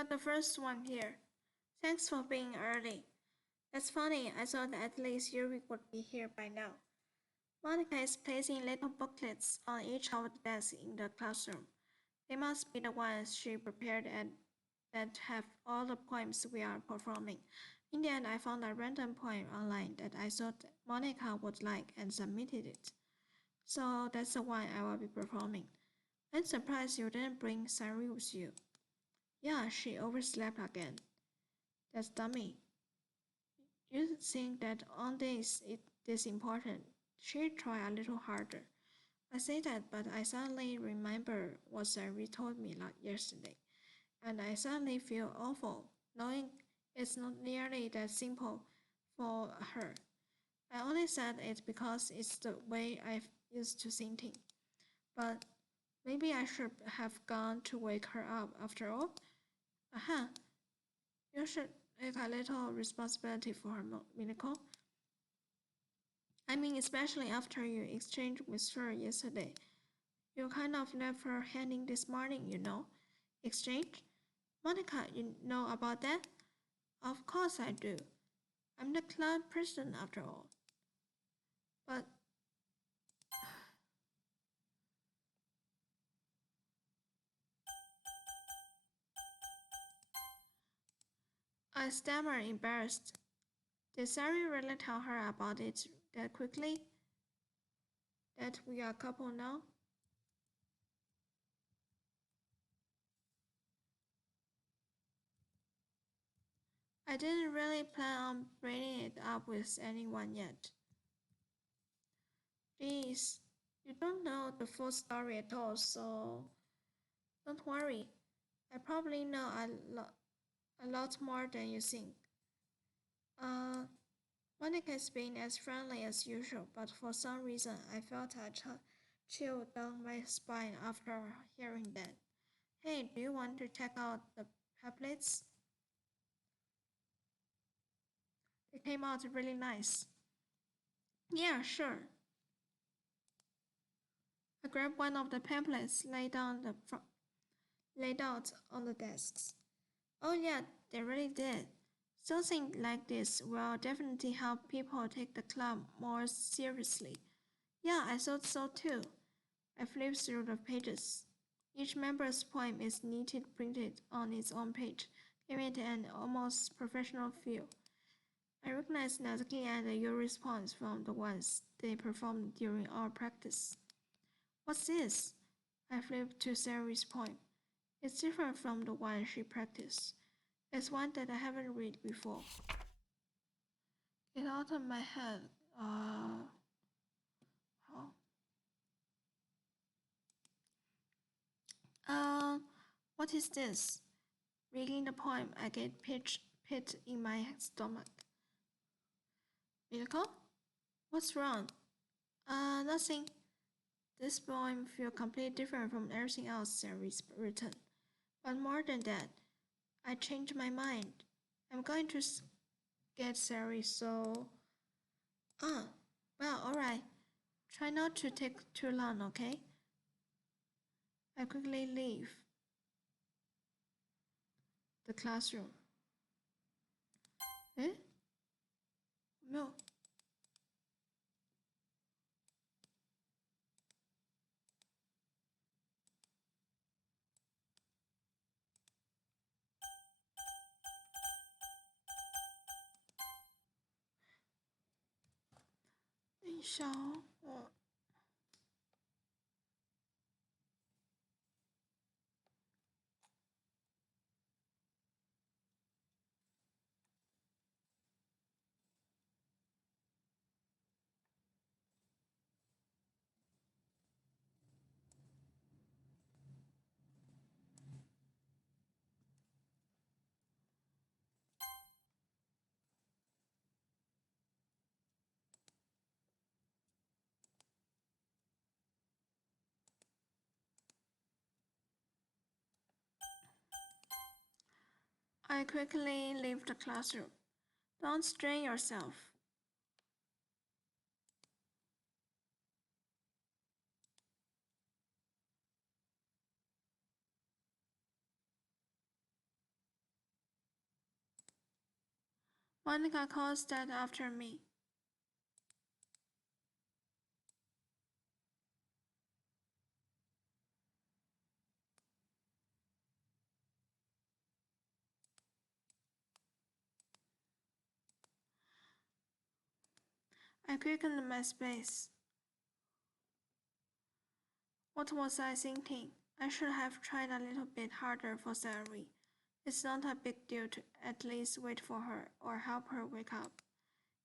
are the first one here. Thanks for being early. That's funny, I thought at least Yuri would be here by now. Monica is placing little booklets on each of the desks in the classroom. They must be the ones she prepared and that have all the poems we are performing. In the end, I found a random poem online that I thought Monica would like and submitted it. So that's the one I will be performing. I'm surprised you didn't bring Sari with you. Yeah, she overslept again. That's dummy. You think that on days it is important, she'd try a little harder. I say that, but I suddenly remember what Sari told me yesterday, and I suddenly feel awful, knowing it's not nearly that simple for her. I only said it because it's the way I've used to thinking. But maybe I should have gone to wake her up after all. Aha, you should take a little responsibility for her, Minako. I mean, especially after you exchanged with her yesterday. You kind of left her hanging this morning, you know. Exchange? Monica, you know about that? Of course I do. I'm the club president after all. But I stammer, embarrassed. Did Sari really tell her about it that quickly? That we are a couple now? I didn't really plan on bringing it up with anyone yet. Please, you don't know the full story at all, so don't worry. I probably know a lot more than you think. Uh, Monica's been as friendly as usual, but for some reason I felt a chill down my spine after hearing that. Hey, do you want to check out the pamphlets? They came out really nice. Yeah, sure. I grabbed one of the pamphlets laid out on the desks. Oh yeah, they really did. Something like this will definitely help people take the club more seriously. Yeah, I thought so too. I flipped through the pages. Each member's poem is neatly printed on its own page, giving it an almost professional feel. I recognized Natsuki and Yuri's poems from the ones they performed during our practice. What's this? I flipped to Sari's poem. It's different from the one she practiced. It's one that I haven't read before. Get out of my head. How? Uh, what is this? Reading the poem, I get pit in my stomach. Miracle? What's wrong? Nothing. This poem feels completely different from everything else Sari's written. But more than that, I changed my mind. I'm going to get Sari, so... Ah, well, alright. Try not to take too long, okay? I quickly leave the classroom. 诶，没有，等一下哦，我I quickly leave the classroom. Don't strain yourself. Monica calls Dad after me. I quickened my pace. What was I thinking? I should have tried a little bit harder for Sari. It's not a big deal to at least wait for her or help her wake up.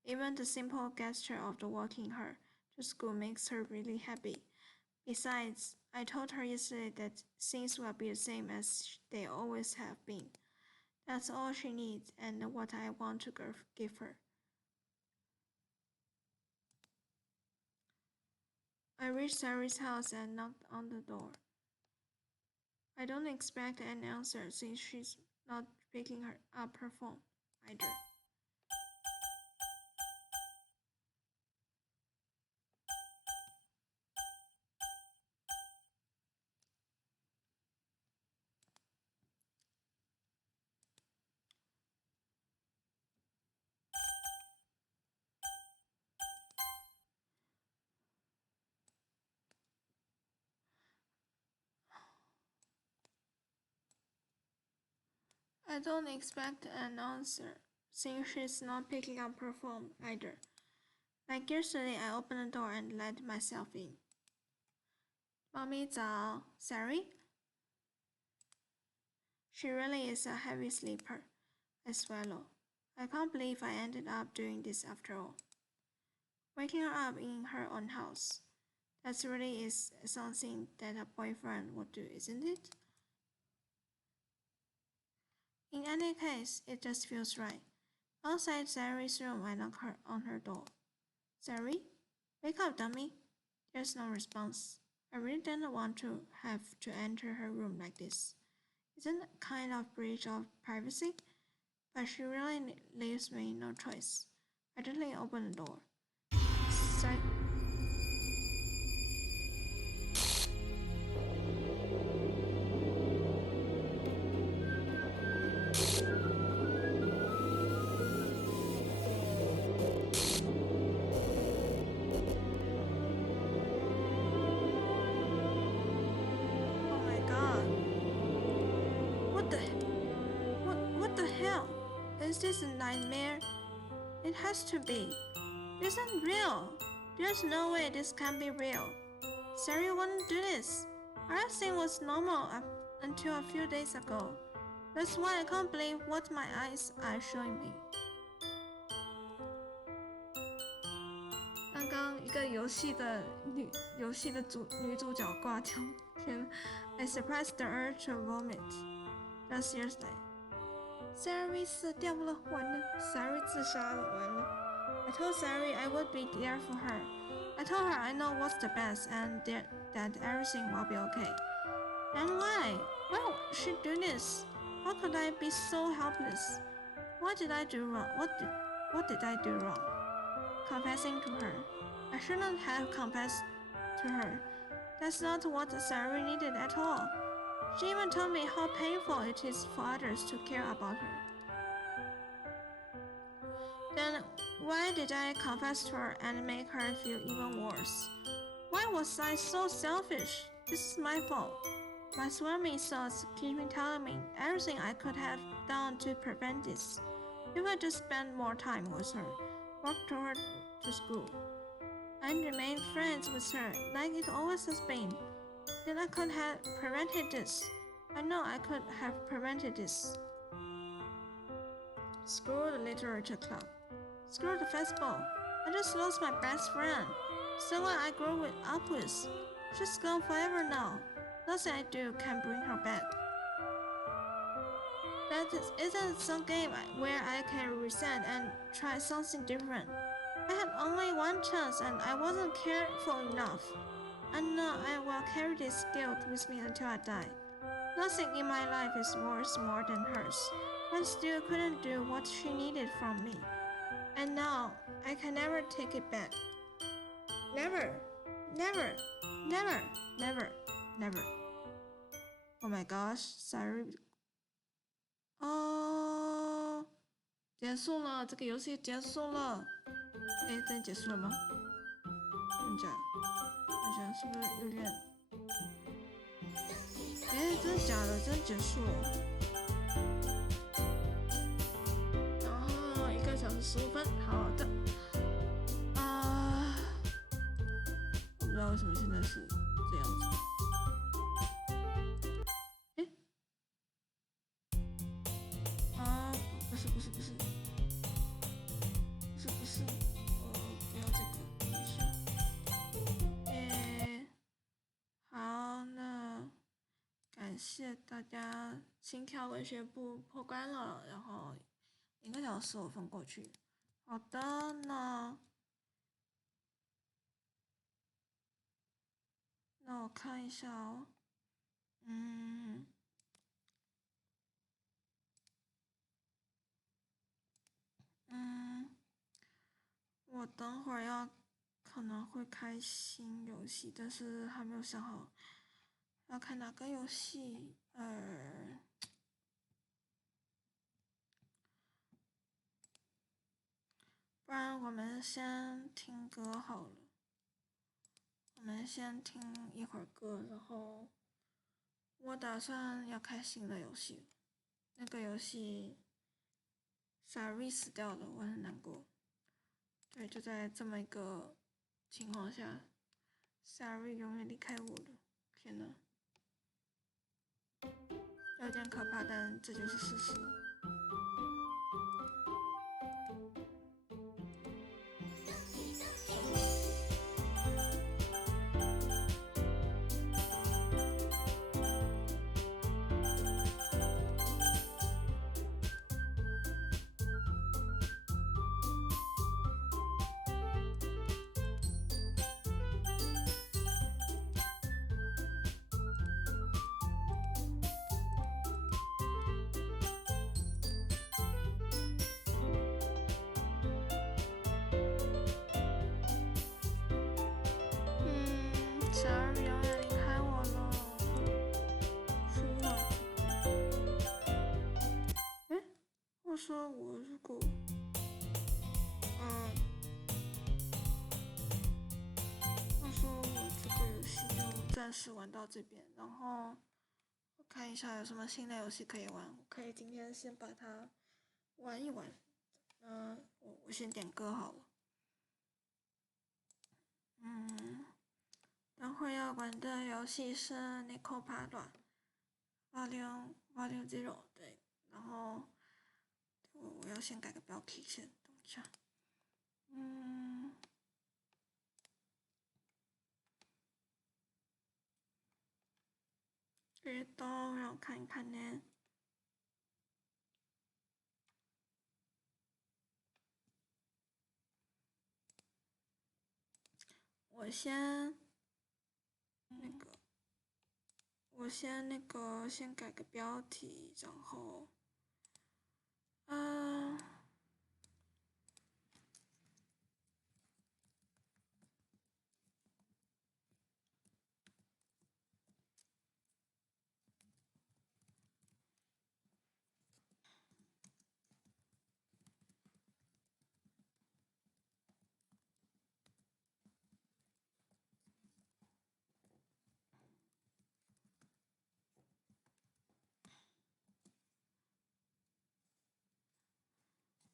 Even the simple gesture of walking her to school makes her really happy. Besides, I told her yesterday that things will be the same as they always have been. That's all she needs and what I want to give her. I reached Sari's house and knocked on the door. I don't expect an answer since she's not picking up her phone either. I don't expect an answer since she's not picking up her phone either. Like yesterday, I opened the door and let myself in. Mommy, 早 Sari? She really is a heavy sleeper. I swallow. I can't believe I ended up doing this after all. Waking her up in her own house. That really is something that a boyfriend would do, isn't it? In any case, it just feels right. Outside Sari's room, I knock on her door. Sari? Wake up, dummy. There's no response. I really didn't want to have to enter her room like this. Isn't it kind of breach of privacy? But she really leaves me no choice. I gently open the door. Oh my god. What the hell? Is this a nightmare? It has to be. This isn't real. There's no way this can be real. Sari wouldn't do this. Everything was normal up until a few days ago. That's why I can't believe what my eyes are showing me. 刚刚一个游戏的女主角挂掉，天 I suppressed the urge to vomit. Just yesterday. Sari 死掉了，完了 Sari 自杀了，完了 I told Sari I would be there for her. I told her I know what's the best and that everything will be okay. And why? Why would she do this? How could I be so helpless? What did I do wrong? What did I do wrong? Confessing to her. I shouldn't have confessed to her. That's not what Sari needed at all. She even told me how painful it is for others to care about her. Then why did I confess to her and make her feel even worse? Why was I so selfish? This is my fault. My swarming thoughts keep telling me everything I could have done to prevent this. If I just spent more time with her, walked her to school, and remained friends with her like it always has been, then I could have prevented this. I know I could have prevented this. Screw the literature club. Screw the festival. I just lost my best friend. Someone I grew up with. She's gone forever now. Nothing I do can bring her back. That isn't some game where I can reset and try something different. I had only one chance and I wasn't careful enough. I know I will carry this guilt with me until I die. Nothing in my life is worth more than hers, but I still couldn't do what she needed from me. And now I can never take it back. Never, never, never, never, never. Oh my gosh, sorry. Oh. 结束了，这个游戏结束了。哎，真的结束了吗？真假？我想是不是有点？哎，真的假的？真的结束了？然后1个小时15分，好的。我不知道为什么现在是这样子。不是，不要这个，等一下。好，那感谢大家，心跳文学部破关了，然后1个小时15分过去。好的，那我看一下哦，我等会儿可能会开新游戏，但是还没有想好要开哪个游戏。不然我们先听歌好了。我们先听一会儿歌，然后我打算要开新的游戏了。那个游戏 Sari 死掉了，我很难过。对，就在这么一个情况下 ，Sari 永远离开我了。天哪，有点可怕，但这就是事实。Sari 永远离开我了，哭啊！我说我如果，我说我这个游戏就暂时玩到这边，然后我看一下有什么新的游戏可以玩，我可以今天先把它玩一玩。我先点歌好了。等会要玩的游戏是 NEKOPARA Vol.0，对，然后我要先改个标题先，等一下。别动，让我看一看呢。我先先改个标题，然后，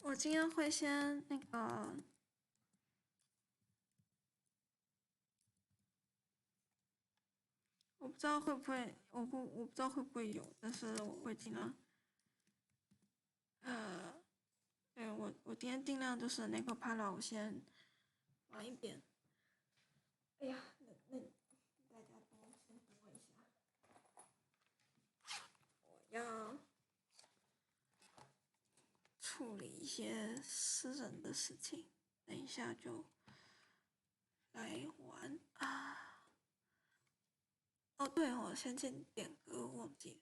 我今天会先我不知道会不会，我不知道会不会有，但是我会尽量。对，我今天尽量就是NEKOPARA，我先玩一遍。哎呀，那大家都先等我一下，我要处理一些私人的事情，等一下就来玩啊。哦，对，我先点歌，忘记了。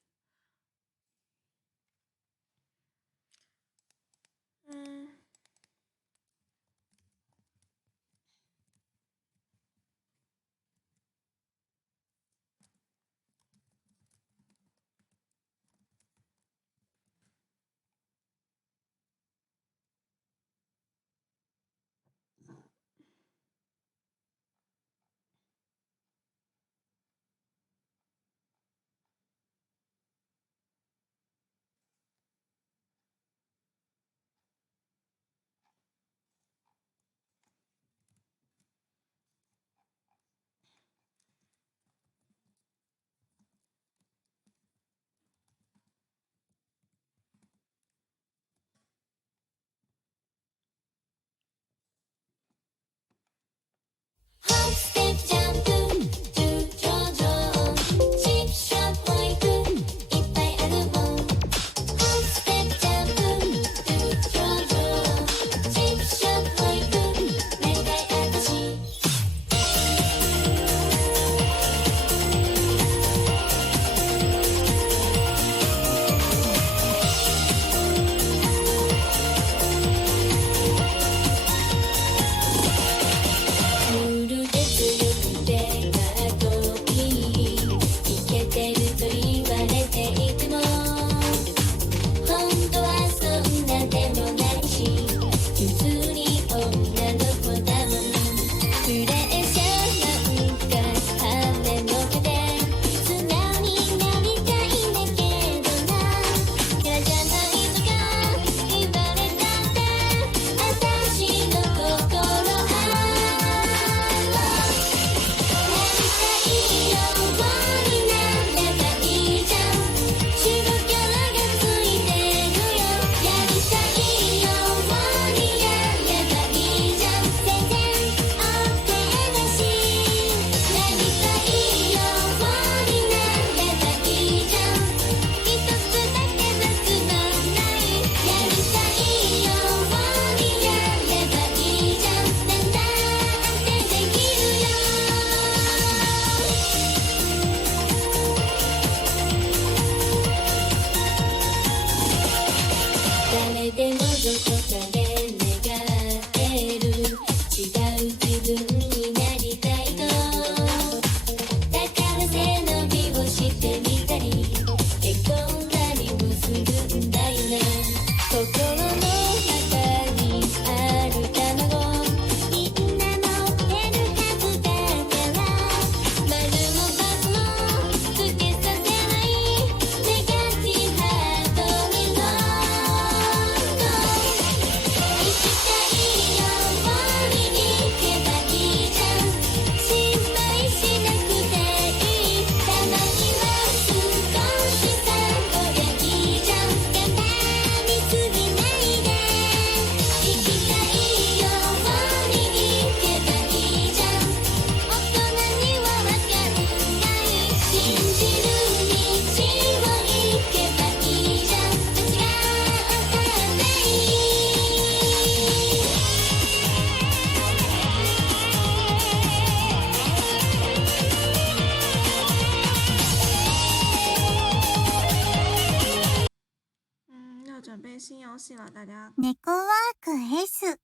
准备新游戏了，大家。猫ワーク S。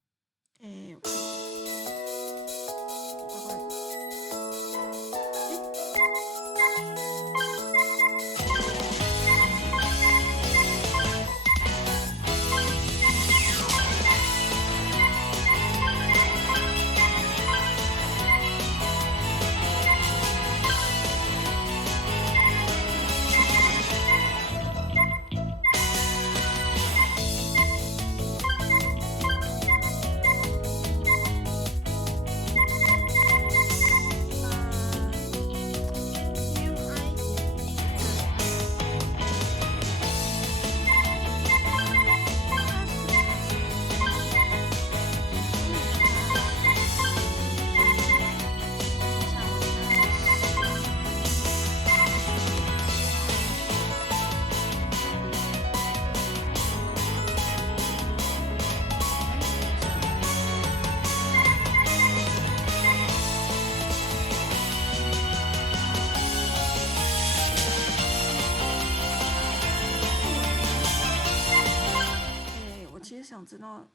想知道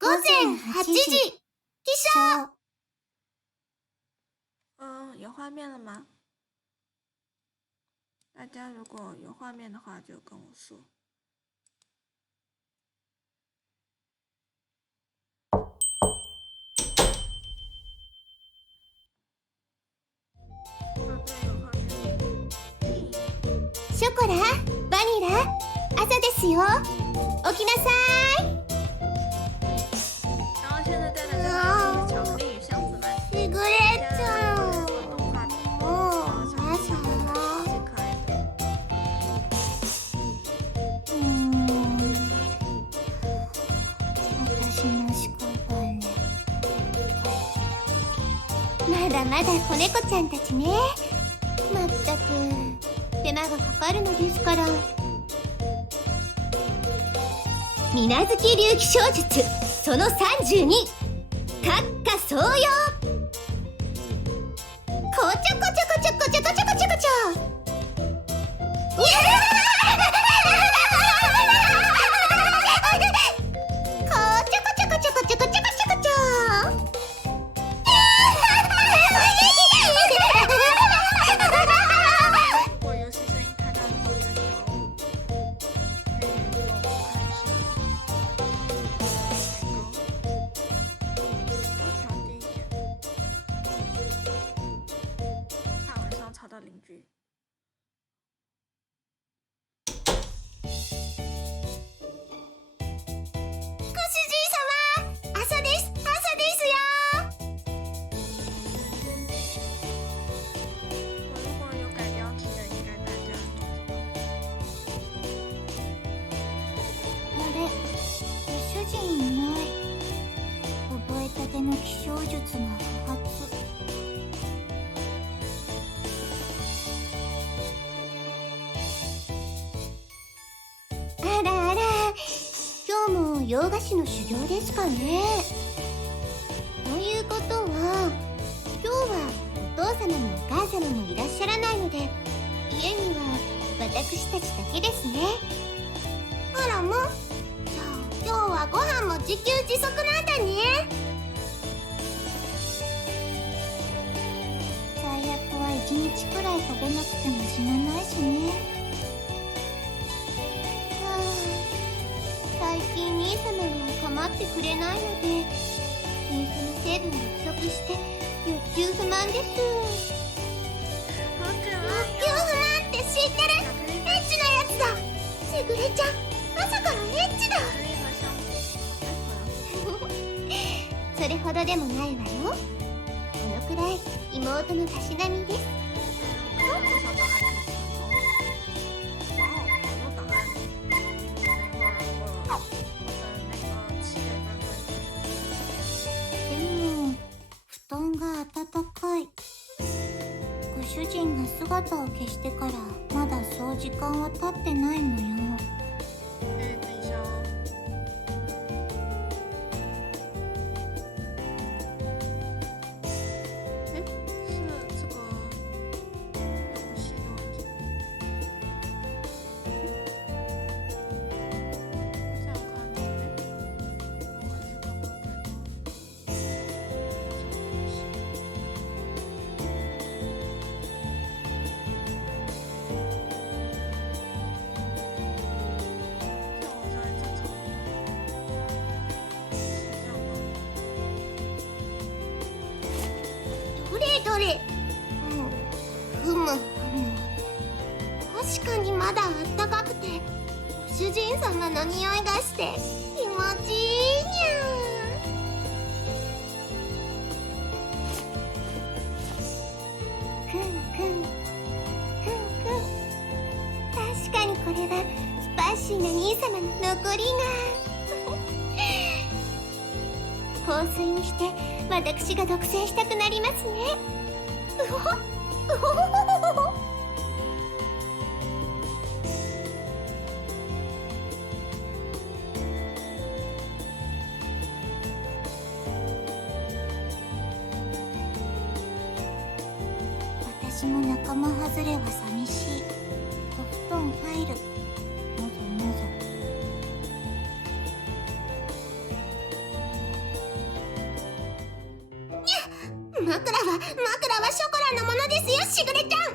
午前8時起床。有画面了吗？大家如果有画面的话就跟我说。ショコラ、バニラ、朝ですよ。起きなさい。然后现在带大家来吃巧克力与箱子们。シグレット。朝は。私の思考はね。まだまだ子猫ちゃんたちね。まったく。手間がかかるのですから。水無月龍気小術その32閣下総用。こちょこちょこちょこちょこちょこちょこちょ。こちょこちょこちょこちょこちょこちょこちょ。邻居。ご主人様、朝です、朝ですよ。如果有改标题的，应该大家都知道。あれ、ご主人いない。覚えたての気象術が不発。洋菓子の修行ですかね。ということは今日はお父様もお母様もいらっしゃらないので家には私たちだけですね。あらもじゃあはご飯も自給自足なんだね。最悪は1日くらい食べなくても死なないしね。はあ、最近兄様が構ってくれないので兄様成分が不足して欲求不満です。欲求不満って知ってる？エッチなやつだ。しぐれちゃん、朝からエッチだ。それほどでもないわよ。このくらい妹のたしなみです。でも布団が暖かい。ご主人が姿を消してからまだそう時間は経ってないのよ。等一下哦。是这个游戏的问题。这样看呢？我还是刚刚改的。どれ、ふむふむ、確かにまだあったかくてご主人様の匂いがして気持ちいいにゃ。くんくんくんくん、確かにこれはスパイシーな兄様の残りが香水にして私が独占したくなりますね。うほうほほほほ。私も仲間外れは寂しい。お布団入る。もぞもぞ。枕はショコラのものですよ、しぐれちゃん。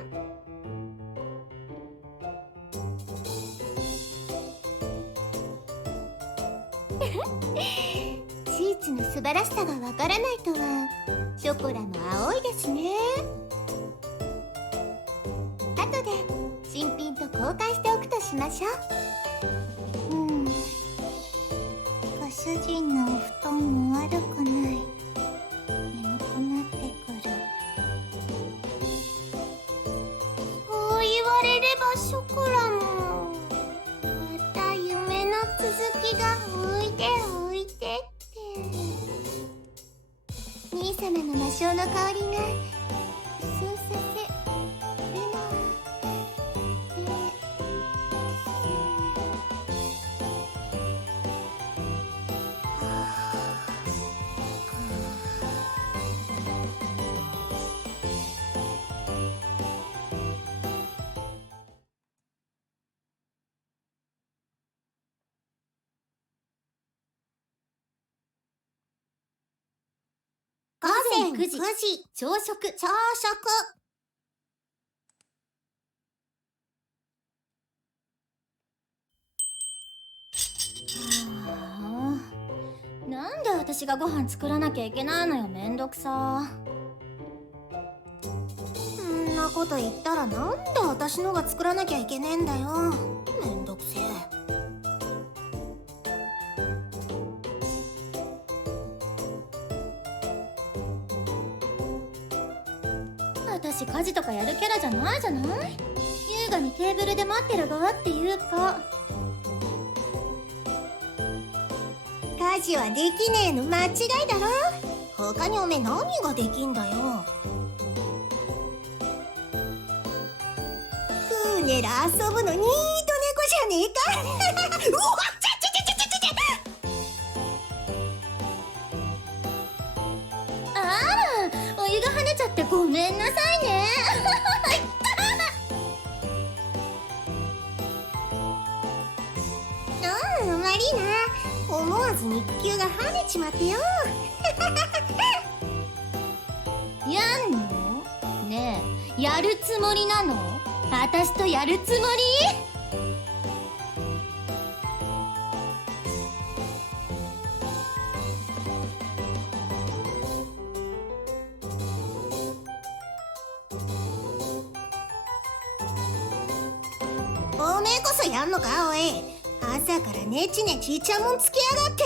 シーツの素晴らしさがわからないとは。ショコラも青いですね。後で新品と交換しておくとしましょう。ご主人のお布団も悪くない。眠くなってくる。そう言われればショコラもまた夢の続きがおいでおいでって。兄様の魔性の香りがそうさせるの午前9時朝食。なんで私がご飯作らなきゃいけないのよ、めんどくさ。そんなこと言ったらなんで私のが作らなきゃいけねえんだよ。めんどくせえ。私家事とかやるキャラじゃないじゃない。優雅にテーブルで待ってる側っていうか。家事はできねえの間違いだろ。他におめえ何ができんだよ。クーネラ遊ぶのニート猫じゃねえか。うわっちゃちゃちゃちゃちゃちゃ。あら、お湯が跳ねちゃってごめんなさいね。悪いな。思わず肉球が跳ねちまってよ。やんの？ねえ、やるつもりなの？私とやるつもり？おめえこそやんのかおい。朝からネチネチイチャモンつけやがって。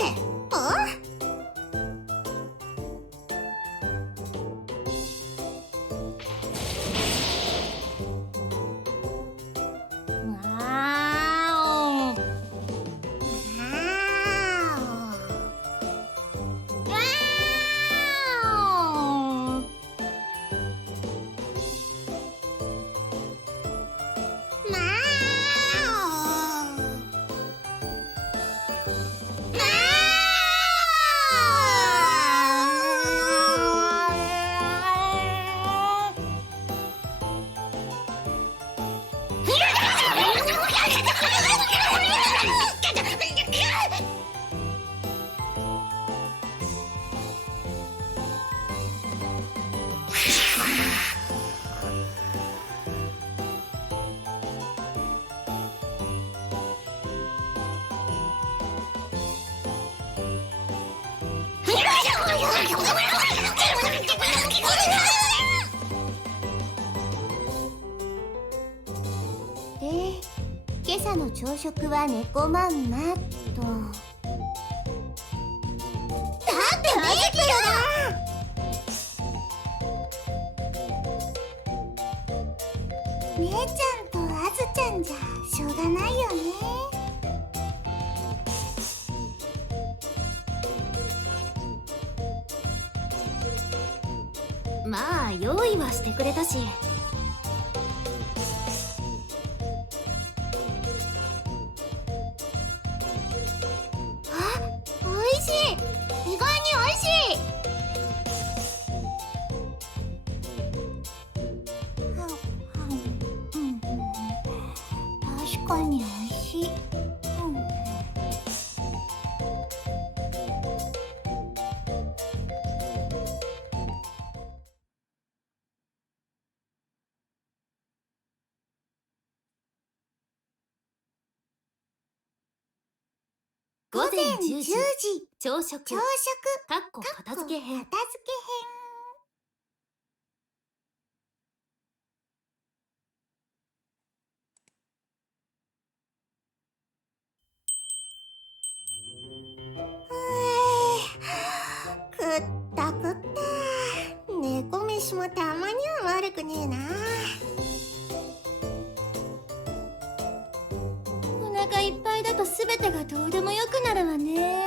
で、今朝の朝食は猫まんまと。だってねえけどな。姉ちゃんとあずちゃんじゃしょうがないよね。まあ用意はしてくれたし。あ、おいしい。意外においしい。確かにおいしい。午前10時朝食かっこ片付け編。くったくった。猫飯もたまには悪くねえな。お腹いっぱいだと全てがどうでもよくなるわね。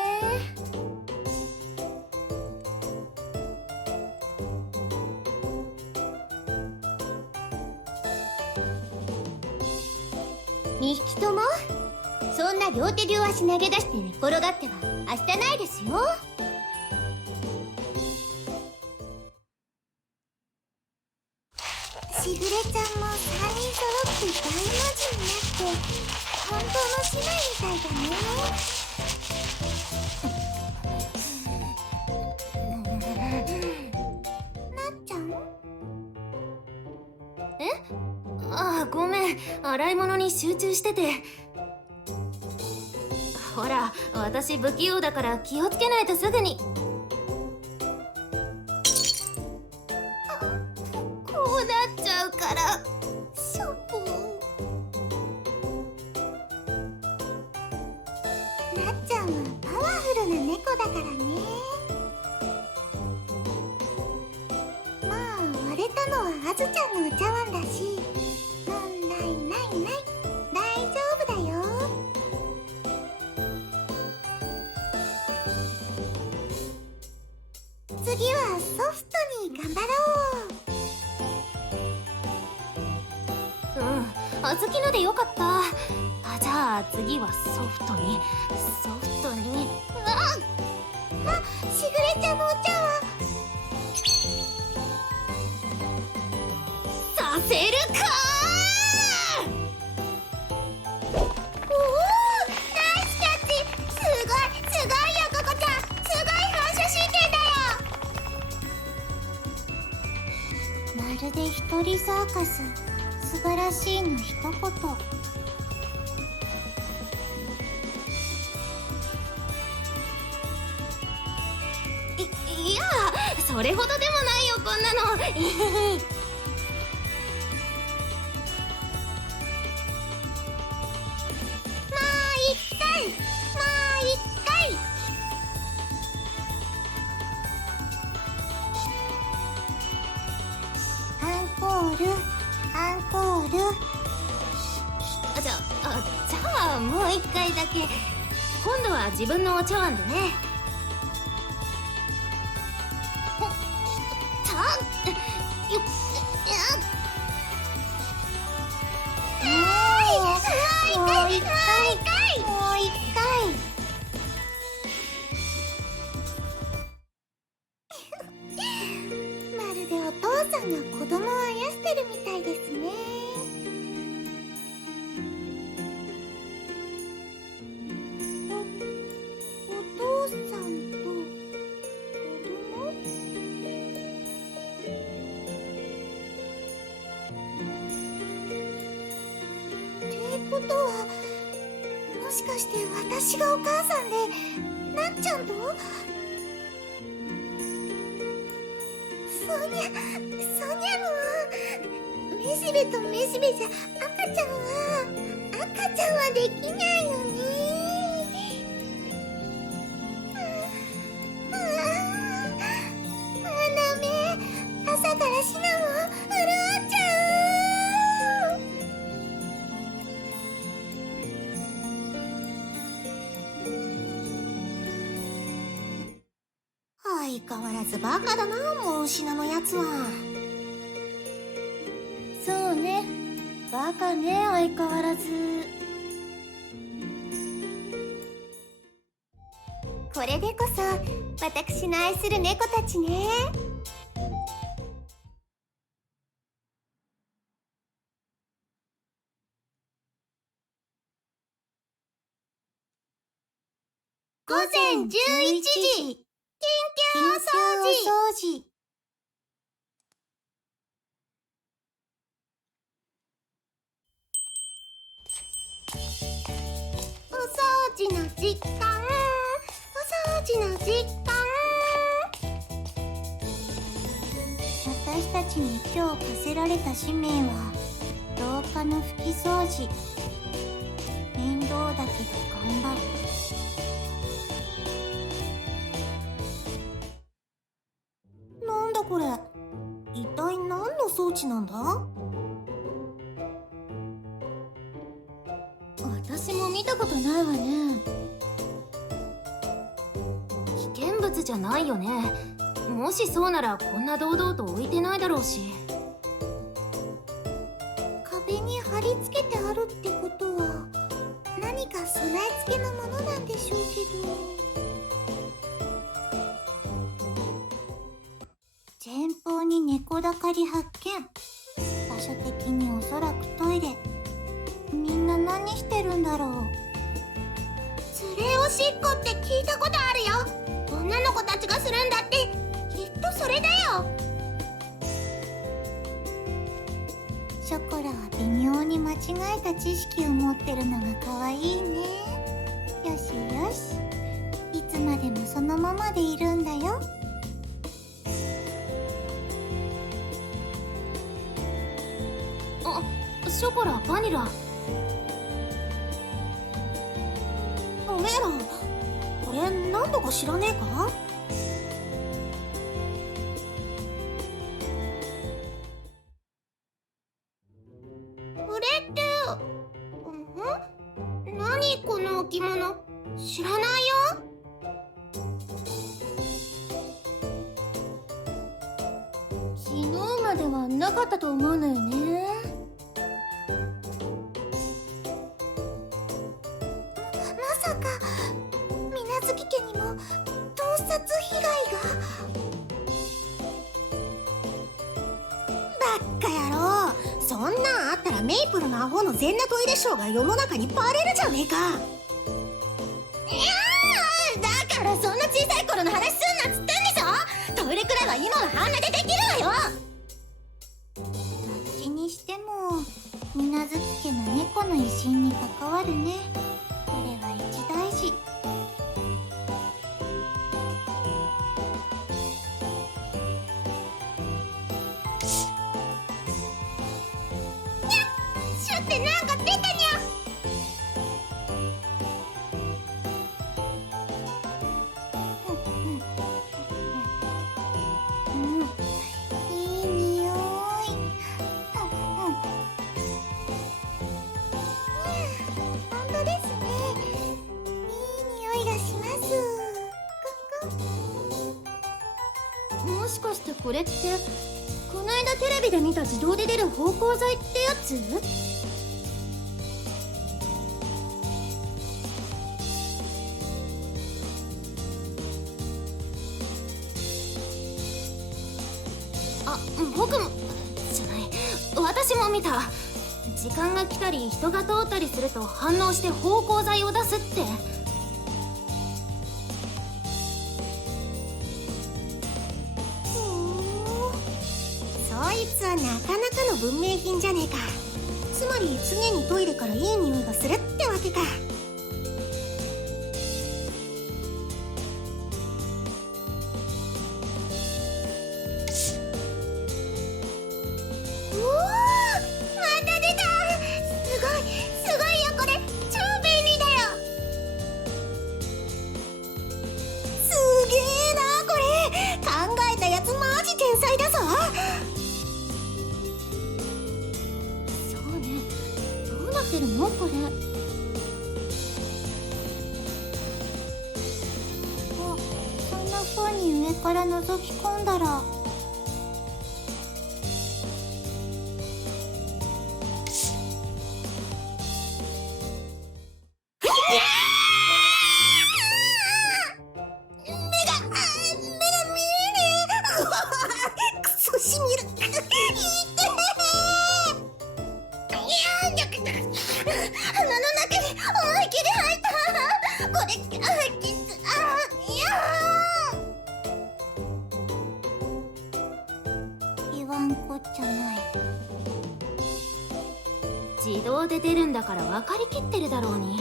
2匹ともそんな両手両足投げ出して寝転がっては明日ないですよ。しぐれちゃんも3人揃って大の字になって本当の姉妹みたいだね。なっちゃん？ああ、ごめん。洗い物に集中してて。ほら、私不器用だから気をつけないとすぐに。こうなっちゃうから。しょぼー。なっちゃんはパワフルな猫だからね。まあ割れたのはあずちゃんのお茶碗だし問題ないない。大丈夫だよ。次はソフトに頑張ろう。あずきのでよかった。じゃあ次はソフトに。しぐれちゃんのお茶はさせるかー。おお、ナイスキャッチ。すごい一人サーカス素晴らしいの一言。いや、それほどでもないよこんなの。アンコールアンコール。じゃあもう一回だけ。今度は自分のお茶碗でね。もう一回もう一回。まるでお父さんが子供をあやしてるみたいですね。お父さんと子供？ってことは、もしかして私がお母さんでなっちゃんと？そにゃもめしべとめしべじゃ赤ちゃんはできないよね。ダメ、朝からシナモン潤っちゃう。相変わらずバカだな、もうシナのやつは。そうね、バカね、相変わらず。これでこそ私の愛する猫たちね。午前11時、緊急お掃除。お掃除の時間、お掃除の時間。私たちに今日課せられた使命は廊下の拭き掃除。面倒だけど頑張る。なんだこれ、一体何の装置なんだ？私も見たことないわね。危険物じゃないよね。もしそうならこんな堂々と置いてないだろうし。壁に貼り付けてあるってことは何か備え付けのものなんでしょうけど。前方に猫だかり発見。場所的におそらくトイレ。みんな何してるんだろう。連れおしっこって聞いたことあるよ。女の子たちがするんだって。きっとそれだよ。ショコラは微妙に間違えた知識を持ってるのが可愛いね。よしよし、いつまでもそのままでいるんだよ。ショコラ、バニラ。おめえら、これ何だか知らねえか？これって、何この置物？知らないよ。昨日まではなかったと思うのよね。まさか水無月家にも盗撮被害が？バッカ野郎、そんなんあったらメイプルのアホの全裸トイレショーが世の中にバレるじゃねえか。いやー、だからそんな小さい頃の話すんなっつってんでしょ。トイレくらいは今は半裸でできるわよ。します。もしかしてこれってこないだテレビで見た自動で出る芳香剤ってやつ？あ、僕もじゃない、私も見た。時間が来たり人が通ったりすると反応して芳香剤を出すって。そいつはなかなかの文明品じゃねえか。つまり常にトイレからいい匂いがするってわけか。おお、また出た。すごいよ、これ超便利だよ。すげえな、これ考えたやつマジ天才だぞ。そうね、どうなってるのこれ。そんな風に上から覗き込んだら、目が見えねえ。クソしみる。いって鼻の中に思い切り入った。これきつ。いや言わんこっちゃない。自動で出るんだから分かりきってるだろうに。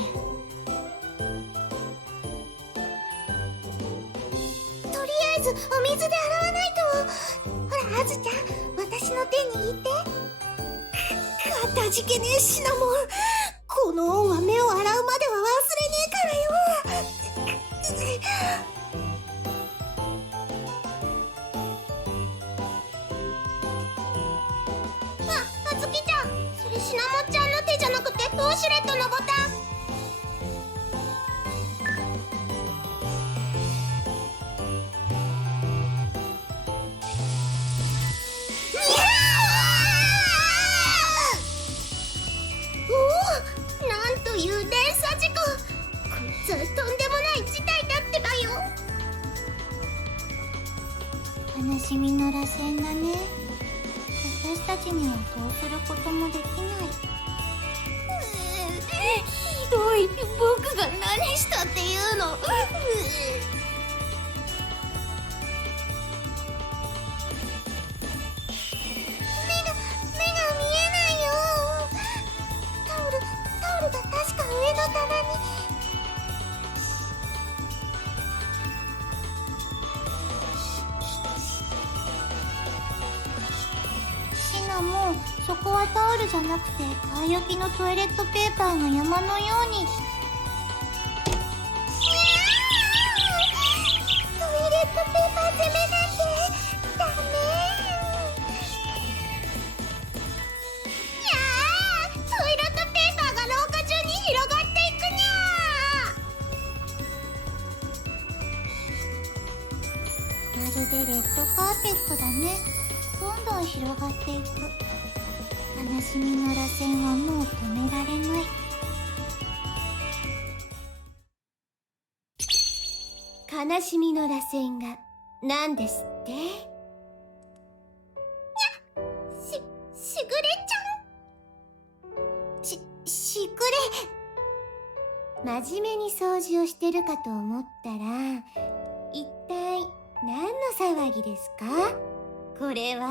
とりあえずお水で洗わないと。ほら、あずちゃん、私の手握って。かたじけねえシナモン。この恩は目を洗うまでは忘れねえからよ。あずきちゃん、それシナモンちゃんの手じゃなくてウォシュレットのボタン。なんという連鎖事故。こいつはとんでもない事態だってばよ。悲しみの螺旋だね。私たちにはどうすることもできない。ひどい、僕が何したっていうの。目が見えないよ。タオルが確か上の棚に。シナモン、そこはタオルじゃなくて買い置きのトイレットペーパーが山のように。トイレットペーパー攻めなんてダメ。トイレットペーパーが廊下中に広がっていくにゃ。まるでレッドカーペットだね。どんどん広がっていく。悲しみの螺旋はもう止められない。悲しみの螺旋が何ですって？しぐれちゃん。しぐれ。真面目に掃除をしてるかと思ったら、一体何の騒ぎですか？これは。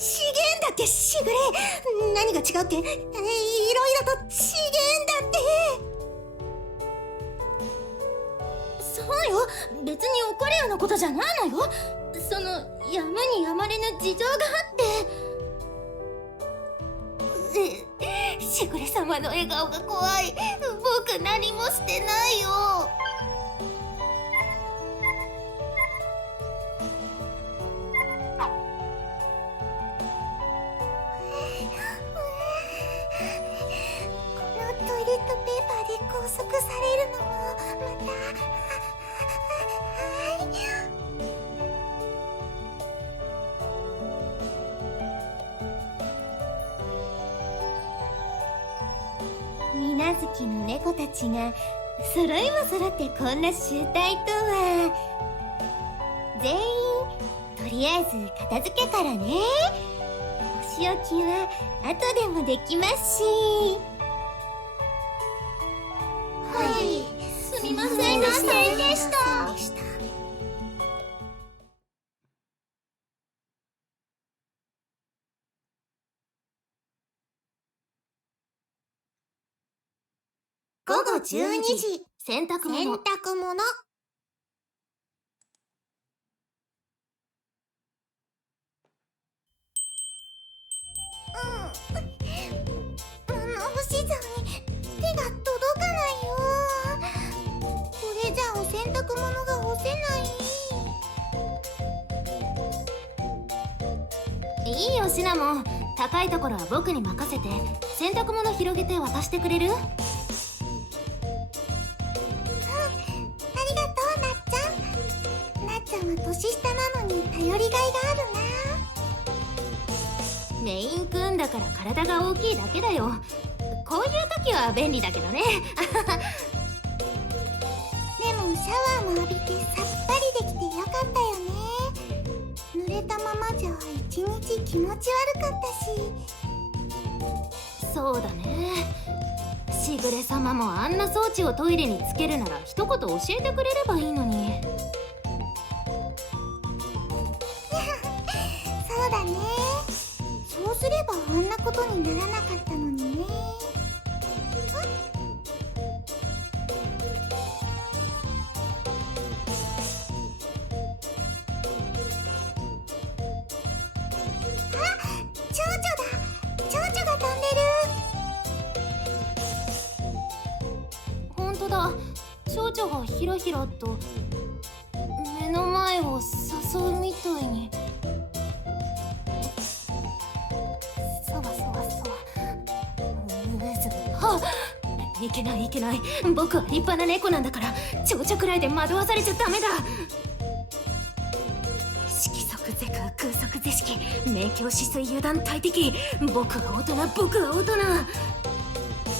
資源だって。しぐれ、何が違うって、いろいろと資源だって。そうよ、別に怒るようなことじゃないのよ。そのやむにやまれぬ事情があって。しぐれ様の笑顔が怖い。僕何もしてないよ。花好きの猫たちが揃いも揃ってこんな集会とは。全員とりあえず片付けからね。お仕置きは後でもできますし。はい、すみませんでした。午後12時、洗濯物。物干し竿に手が届かないよ。これじゃお洗濯物が干せない。いいよシナモン、高いところは僕に任せて洗濯物広げて渡してくれる？ありがとう、なっちゃんは年下なのに頼りがいがあるな。メインくんだから体が大きいだけだよ。こういう時は便利だけどね。でもシャワーも浴びてさっぱりできてよかったよね。濡れたままじゃ一日気持ち悪かったし。そうだね。しぐれ様もあんな装置をトイレにつけるなら一言教えてくれればいいのに。そうだね。そうすればあんなことにならなかったのにね。蝶々が飛んでる。ほんとだ、蝶々がひらひらと目の前を誘うみたいに。そわそわそわ。はっ、いけない。僕は立派な猫なんだから蝶々くらいで惑わされちゃダメだ。色即是空、空即是色、明鏡止水、油断大敵。僕は大人。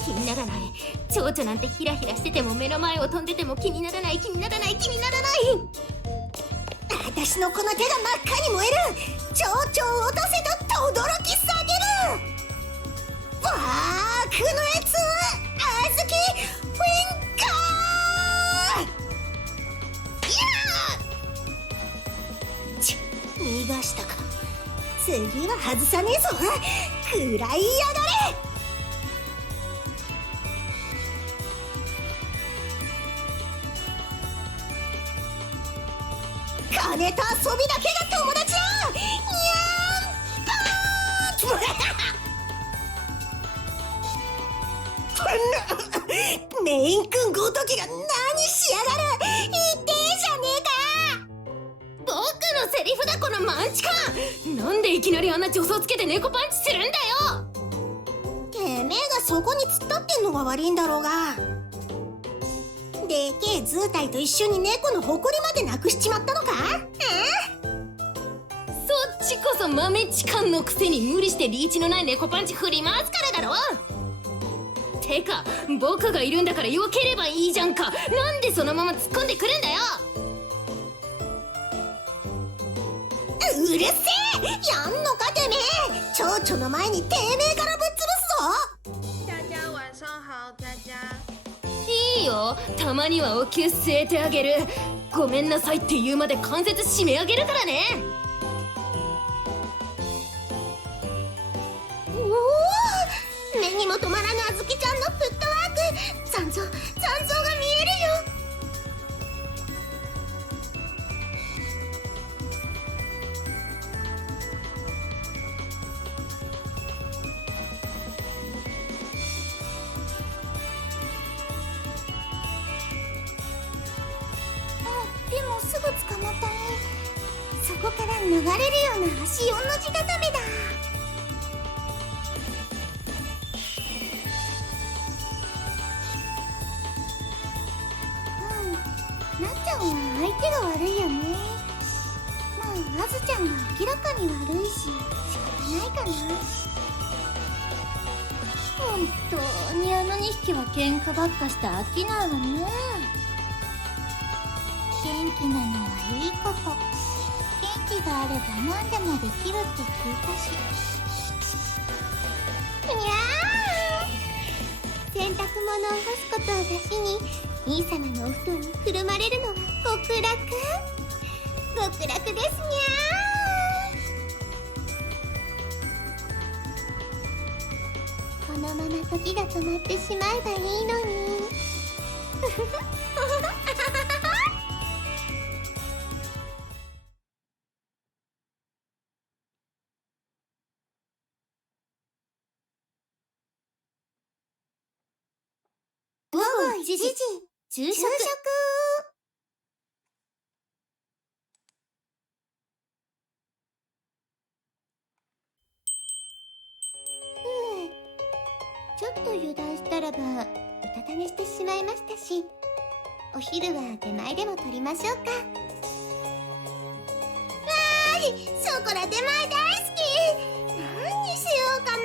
気にならない。蝶々なんてヒラヒラしてても目の前を飛んでても気にならない。私のこの手が真っ赤に燃える。蝶々を落とせと轟き下げる。ワークのやつ、あずきフィンカー。逃がしたか。次は外さねえぞ。食らいやがれ。金と遊びだけが友達だ。にゃーんパーメイン君ごときが何しやがる。痛えじゃねえか。僕のセリフだこのマンチカン。なんでいきなりあんな助走つけて猫パンチするんだよ。てめえがそこに突っ立ってんのが悪いんだろうが。でけえ図体と一緒に猫の誇りまでなくしちまったのか。そっちこそ豆チカンのくせに無理してリーチのない猫パンチ振り回すからだろ。てか僕がいるんだから避ければいいじゃんか。なんでそのまま突っ込んでくるんだよ。うるせえ。やんのかてめえ。蝶々の前にてめえからぶっ潰すぞ。大家晚上好，大家。いいよ、たまにはお灸据えてあげる。ごめんなさいって言うまで関節締め上げるからね。おお、目にも止まらぬあずきちゃんのフットワーク。残像が見えるよ。でもすぐ捕まったね。そこから流れるような足4の字固めだ。なっちゃんは相手が悪いよね。まああずちゃんが明らかに悪いし仕方ないかな。も本当にあの2匹は喧嘩ばっかして飽きないわね。元気なのはいいこと。元気があれば何でもできるって聞いたし。にゃー、洗濯物を干すことをだしに兄様のお布団にくるまれるのは極楽極楽ですにゃー。このまま時が止まってしまえばいいのに。午後1時、昼食。ちょっと油断したらばうたた寝してしまいましたし、お昼は出前でも取りましょうか。わーい、ショコラ出前大好き。何にしようかな。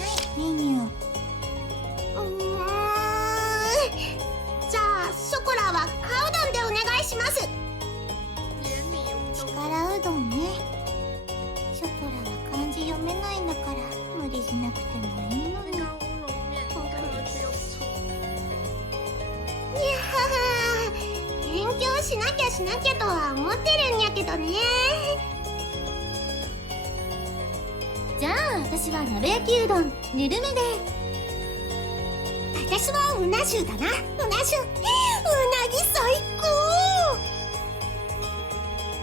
はい、メニュー。じゃあショコラはカうどんでお願いします。力うどんね。ショコラは漢字読めないんだから無理しなくてもいいのに。いやー、勉強しなきゃとは思ってるんやけどね。じゃあ私は鍋焼きうどんぬるめで。私はうな重だな。うな重、うなぎ最高。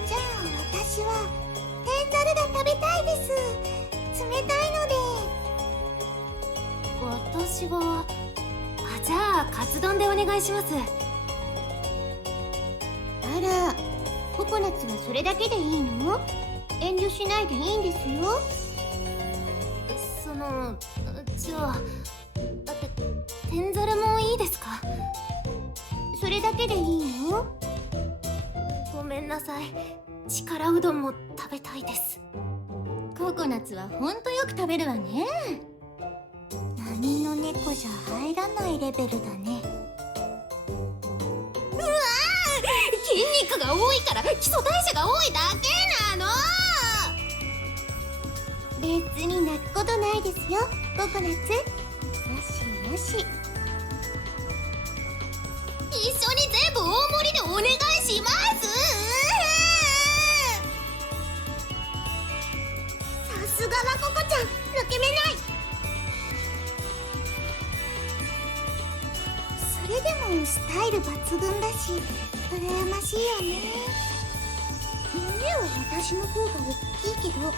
じゃあ私は天ざるが食べたいです。冷たいので。私はじゃあカツ丼でお願いします。あら、ココナッツはそれだけでいいの？遠慮しないでいいんですよ。じゃあ天ざるもいいですか？それだけでいいの？ごめんなさい、力うどんも食べたいです。ココナッツはほんとよく食べるわね。何の猫じゃ入らないレベルだね。うわー、筋肉が多いから基礎代謝が多いだけなの。別に泣くことないですよ、ココナッツ。よしよし。一緒に全部大盛りでお願いします。さすがはココちゃん、抜け目ない。それでもスタイル抜群だし羨ましいよね。胸は私の方が大きいけど。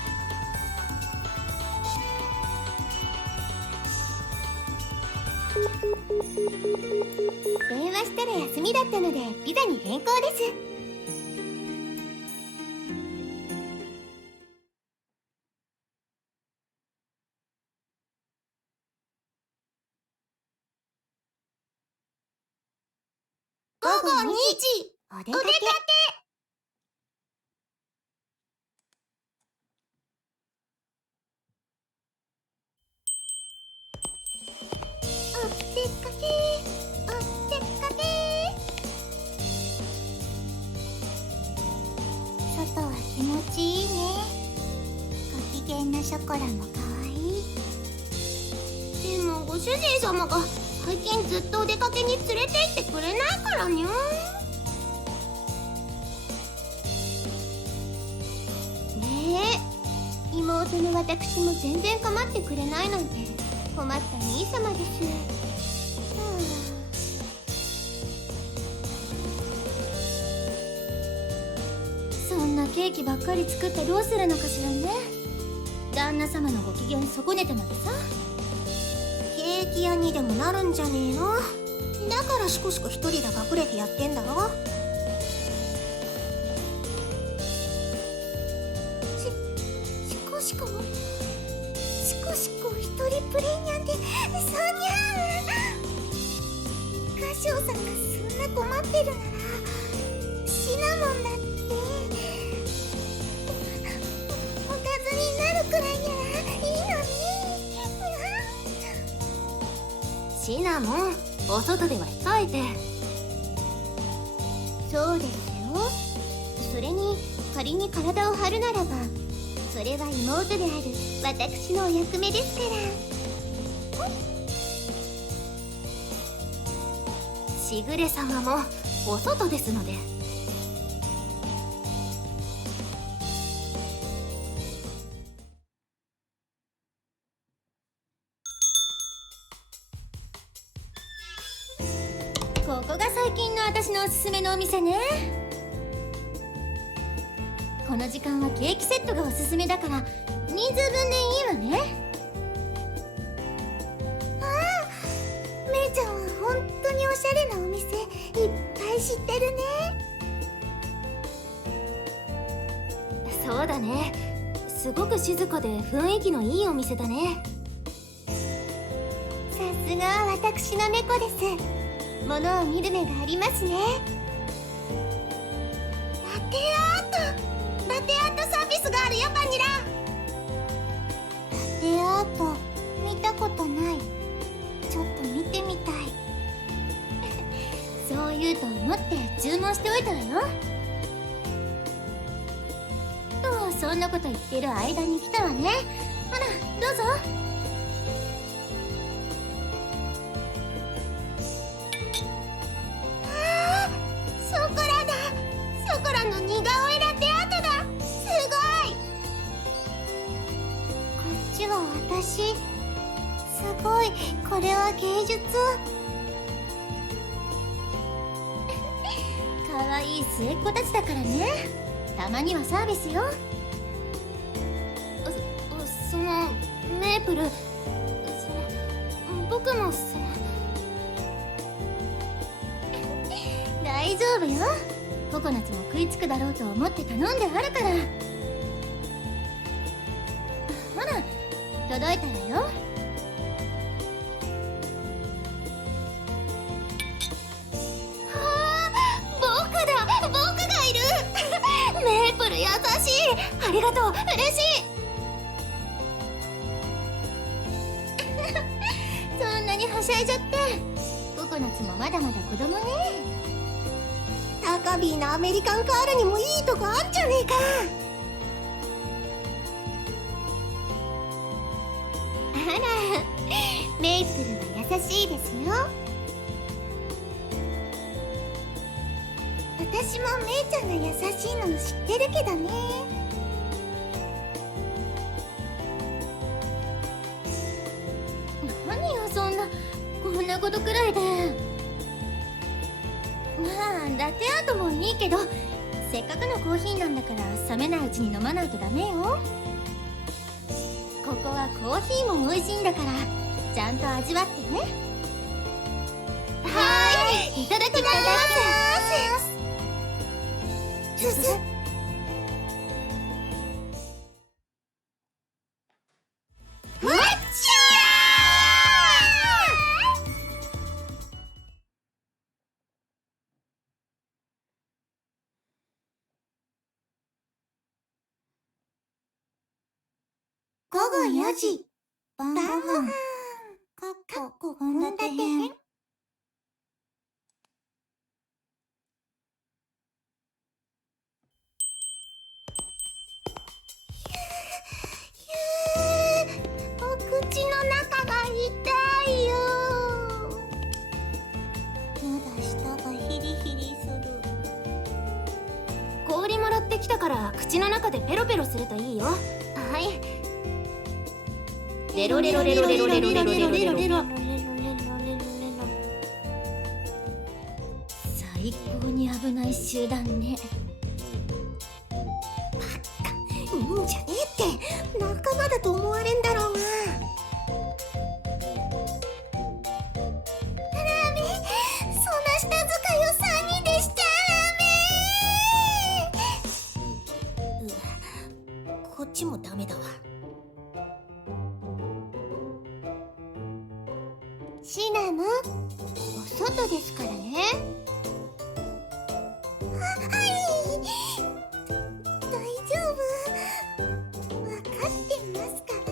電話したら休みだったのでピザに変更です。午後2時、お出かけ。お出かけ、お出かけ。外は気持ちいいね。ご機嫌なショコラもかわいい。でもご主人様が最近ずっとお出かけに連れて行ってくれないからにゃ。ねえ、妹の私も全然構ってくれないなんて困った兄様です。そんなケーキばっかり作ってどうするのかしらね。旦那様のご機嫌損ねてまでさ。ケーキ屋にでもなるんじゃねえの。だからシコシコ一人で隠れてやってんだろ。シコシコ一人プレイニャンってそにゃん。歌唱さんがそんな困ってるならシナモンだっておかずになるくらいならいいのに。シナモン、お外では控えて。そうですよ。それに仮に体を張るならば、それは妹である私のお役目ですから。しぐれ様もお外ですので。ここが最近の私のおすすめのお店ね。この時間はケーキセットがおすすめだから人数分でいいわね。ああ、めいちゃんは本当におしゃれなお店いっぱい知ってるね。そうだね、すごく静かで雰囲気のいいお店だね。さすが私の猫です。物を見る目がありますね。ラテアートサービスがあるよ、バニラ。ラテアート見たことない。ちょっと見てみたい。そう言うと思って注文しておいたわよ。とそんなこと言ってる間に来たわね。ほらどうぞ。の似顔絵ラテアートだ。すごい。こっちは私。すごい、これは芸術。かわいい末っ子たちだからね。たまにはサービスよ。そのメープル、僕も大丈夫よ。ココナッツも食いつくだろうと思って頼んであるから。ほら届いたわよ。僕がいる。メープル優しい。ありがとう、嬉しい。そんなにはしゃいじゃって。ココナッツもまだまだ子供ね。タカビーのアメリカンカールにもいいとこあんじゃねえか。あら、メイプルは優しいですよ。私もメイちゃんが優しいの知ってるけどね。何よこんなことくらいで。まあラテアートもいいけど、せっかくのコーヒーなんだから冷めないうちに飲まないとダメよ。ここはコーヒーも美味しいんだからちゃんと味わってね。はーい、いただきます。午後4時、晩ご飯、かっこ献立編。お口の中が痛いよ。まだ舌がヒリヒリする。氷もらってきたから口の中でペロペロするといいよ。はい。レロレロレロレロレロレロレロレロレロ。最高に危ない集団ね。バカ、いいんじゃねえって。仲間だと思われんだろうが。ダメ、そんな舌遣いを3人でしちゃダメ。こっちもダメだわ。シナモン、お外ですからね。はい、大丈夫、分かってますから。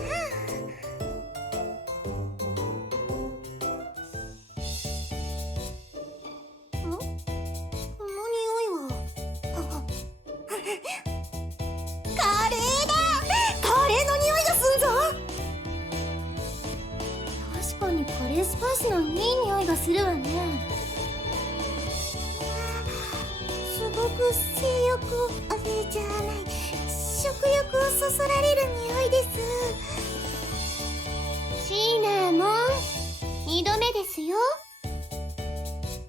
スのいい匂いがするわね。すごく性欲をじゃない、食欲をそそられる匂いです。シナモン、2度目ですよ。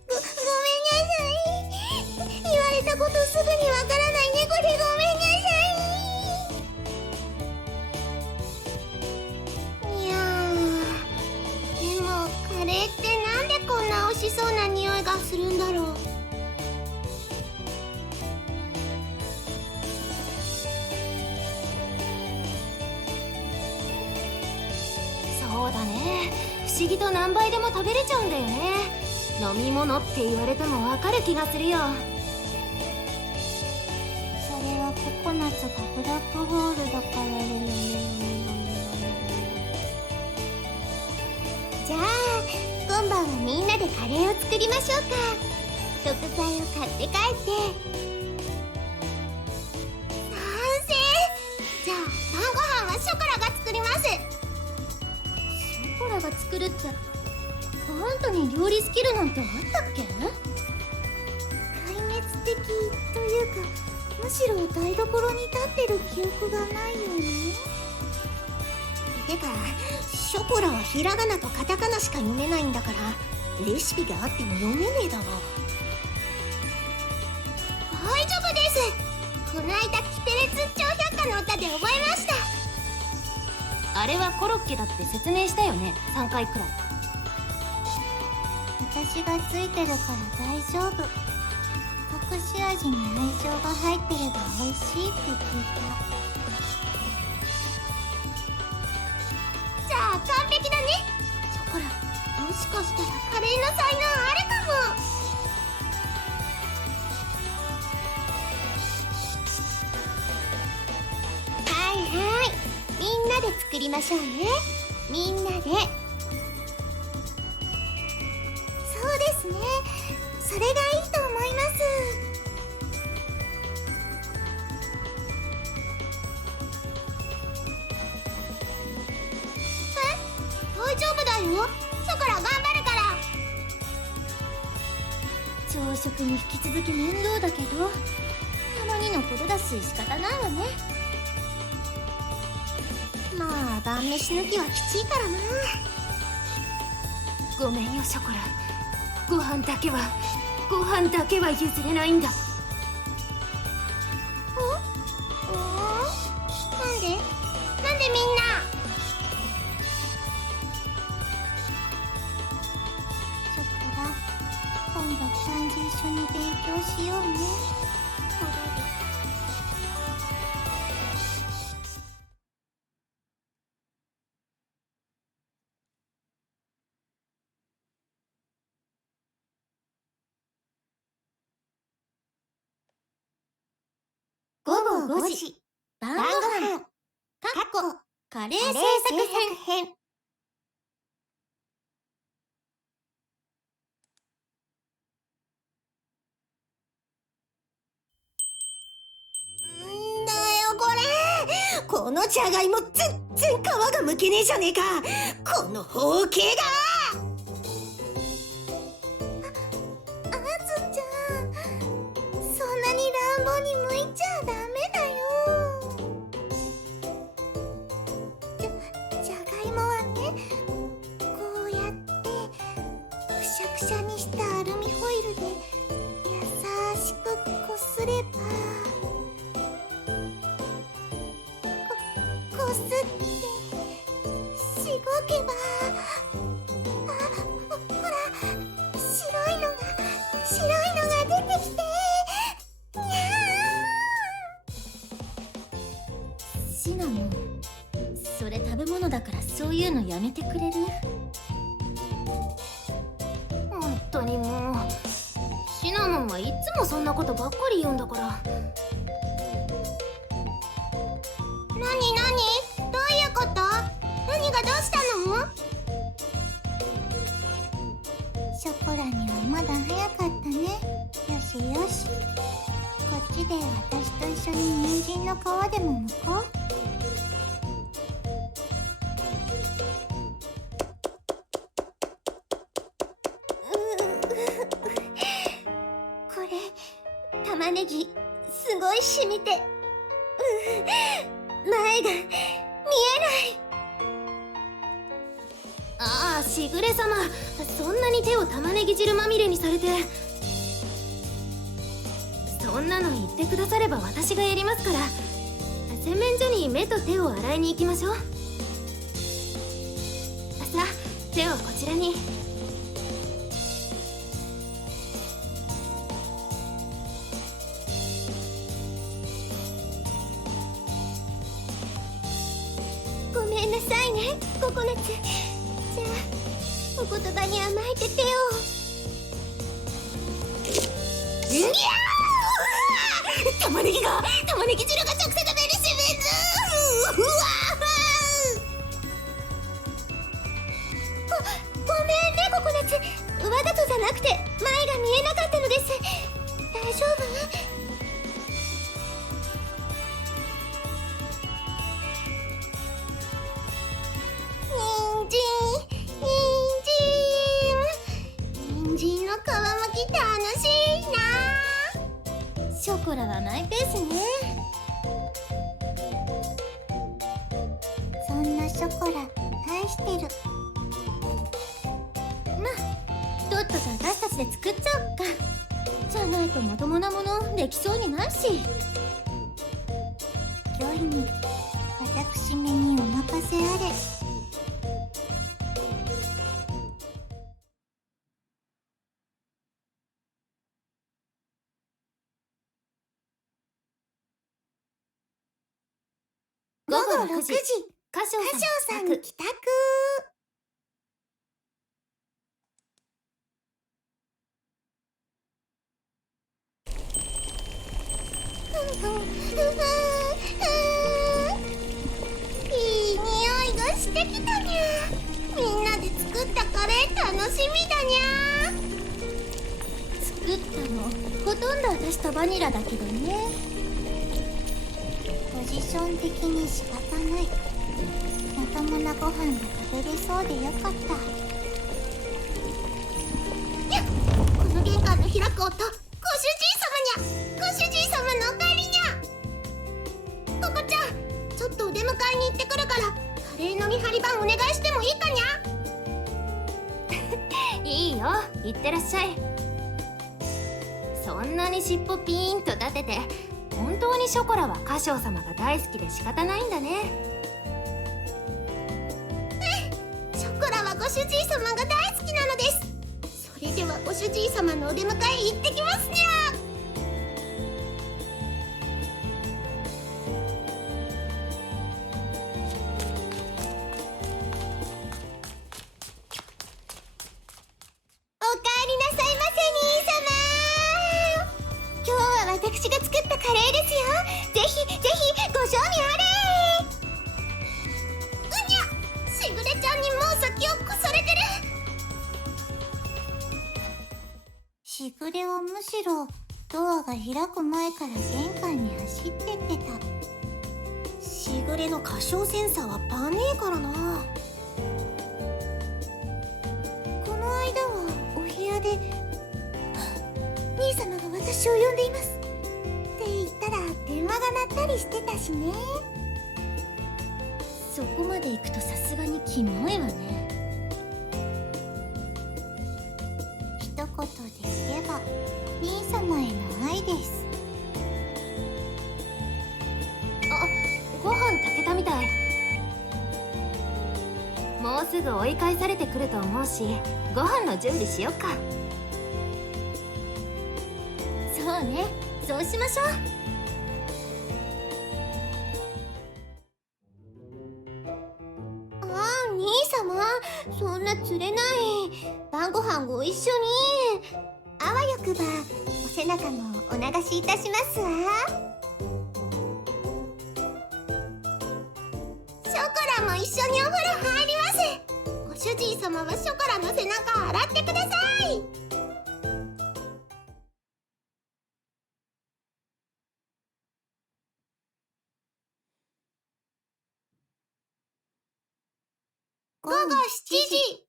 ごめんなさい。言われたことすぐにわからない猫でごめんなさい。いやー、でもカレーってなんでこんな美味しそうな匂いがするんだろう。そうだね、不思議と何倍でも食べれちゃうんだよね。飲み物って言われてもわかる気がするよ。それはココナッツがブラックホールだからじゃあ今晩はみんなでカレーを作りましょうか。食材を買って帰って。賛成。じゃあ晩ご飯はショコラが作ります。ショコラが作るってあんたに料理スキルなんてあったっけ？壊滅的というか、むしろ台所に立ってる記憶がないよね。てかショコラはひらがなとカタカナしか読めないんだから、レシピがあっても読めねえだろ。大丈夫です。この間キテレツ長百科の歌で覚えました。あれはコロッケだって説明したよね、3回くらい。私がついてるから大丈夫。隠し味に愛情が入ってれば美味しいって聞いた。じゃあ完璧だね。ショコラ、もしかしたらカレーの才能あるかも。はいはい、みんなで作りましょうね。みんなで。そうですね、それがいいと思います。大丈夫だよ。ショコラ頑張るから。朝食に引き続き面倒だけど、たまにのことだし仕方ないわね。まあ晩飯抜きはきついからな。ごめんよショコラ、ご飯だけは譲れないんだ。なんでみんな。ショコラ、今度漢字一緒に勉強しようね。午後5時、晩ご飯、カレー制作編。んだよこれ。このじゃがいも全然皮がむけねえじゃねえか。この包茎が。あずちゃん、そんなに乱暴に剥いちゃダメだよ。じゃがいもはね、こうやってくしゃくしゃにしたアルミホイルで優しくこすれば、こすってしごけば、ほら白いのが出てきて、にゃー。シナモン、それ食べ物だからそういうのやめてくれる？本当にもう、シナモンはいつもそんなことばっかり言うんだから。なにどういうこと？何がどうしたの？ショコラにはまだ早かったね。よしよし、こっちで私と一緒に人参の皮でも剥こう。しみて、前が見えない。ああ、しぐれ様、そんなに手を玉ねぎ汁まみれにされて。そんなの言ってくだされば私がやりますから。洗面所に目と手を洗いに行きましょう。さあ、手をこちらに。ごめんなさいね、ココナツ。じゃあお言葉に甘えて手を。いやー、玉ねぎ汁が直接目にしみる。うわごめんね、ココナツ。わざとじゃなくて前が見えなかったのです。大丈夫？人参の皮むき楽しいな。ショコラはマイペースね。そんなショコラ愛してる。まあとっとと私たちで作っちゃおっか。じゃないとまともなものできそうにないし。御意に私めにお任せあれ。午後6時、歌唱歌唱さんに帰宅。いい匂いがしてきたにゃ。みんなで作ったカレー楽しみだにゃ。作ったのほとんど私とバニラだけどね。ポジション的に仕方ない。まともなご飯が食べれそうでよかった。にゃっ、この玄関の開く音、ご主人様にゃ。ご主人様のお帰りにゃ。ココちゃん、ちょっとお出迎えに行ってくるから、カレーの見張り番お願いしてもいいかにゃ。いいよ、いってらっしゃい。そんなに尻尾ピーンと立てて、本当にショコラは歌唱様が大好きで仕方ないんだね。ショコラはご主人様が大好きなのです。それではご主人様のお出迎え行ってきますにゃ。おかえりなさいませ、兄様。今日は私が作ったカレーですよ。ぜひぜひご賞味あれ。うにゃ、しぐれちゃんにもう先を越されてる。しぐれはむしろドアが開く前から玄関に走ってってた。しぐれの歌唱センサーはパネーからな。この間はお部屋で兄様が私を呼んでいますって言ったら電話が鳴ったりしてたしね。そこまで行くとさすがにキモいわね。一言で言えば兄様への愛です。あ、ご飯炊けたみたい。もうすぐ追い返されてくると思うし、ご飯の準備しよっか。そうね、そうしましょう。ああ、兄様、そんな釣れない。晩ご飯ご一緒に。あわよくばお背中もお流しいたしますわ。ショコラも一緒にお風呂入ります。ご主人様はショコラの背中洗ってください。午後7時、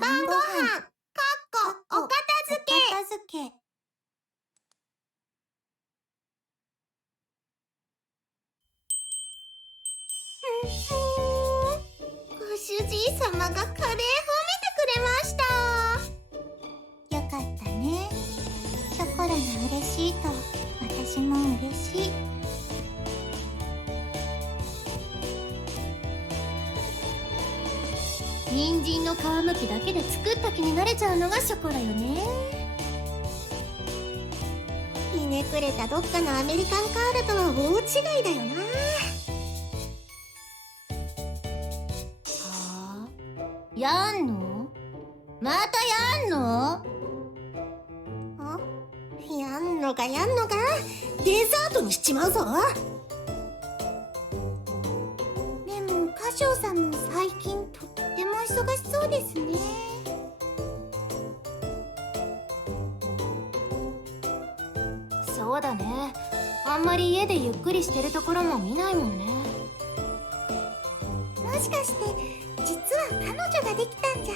晩ご飯、お片付け。主治医様がカレー褒めてくれました。よかったね。ショコラが嬉しいと私も嬉しい。人参の皮むきだけで作った気になれちゃうのがショコラよね。ひねくれたどっかのアメリカンカールとは大違いだよな。はあ、やんの？またやんの？あ、やんのかやんのか。デザートにしちまうぞ。でも歌唱さんも最近とっても忙しそうですね。そうだね。あんまり家でゆっくりしてるところも見ないもんね。もしかして実は彼女ができたんじゃ。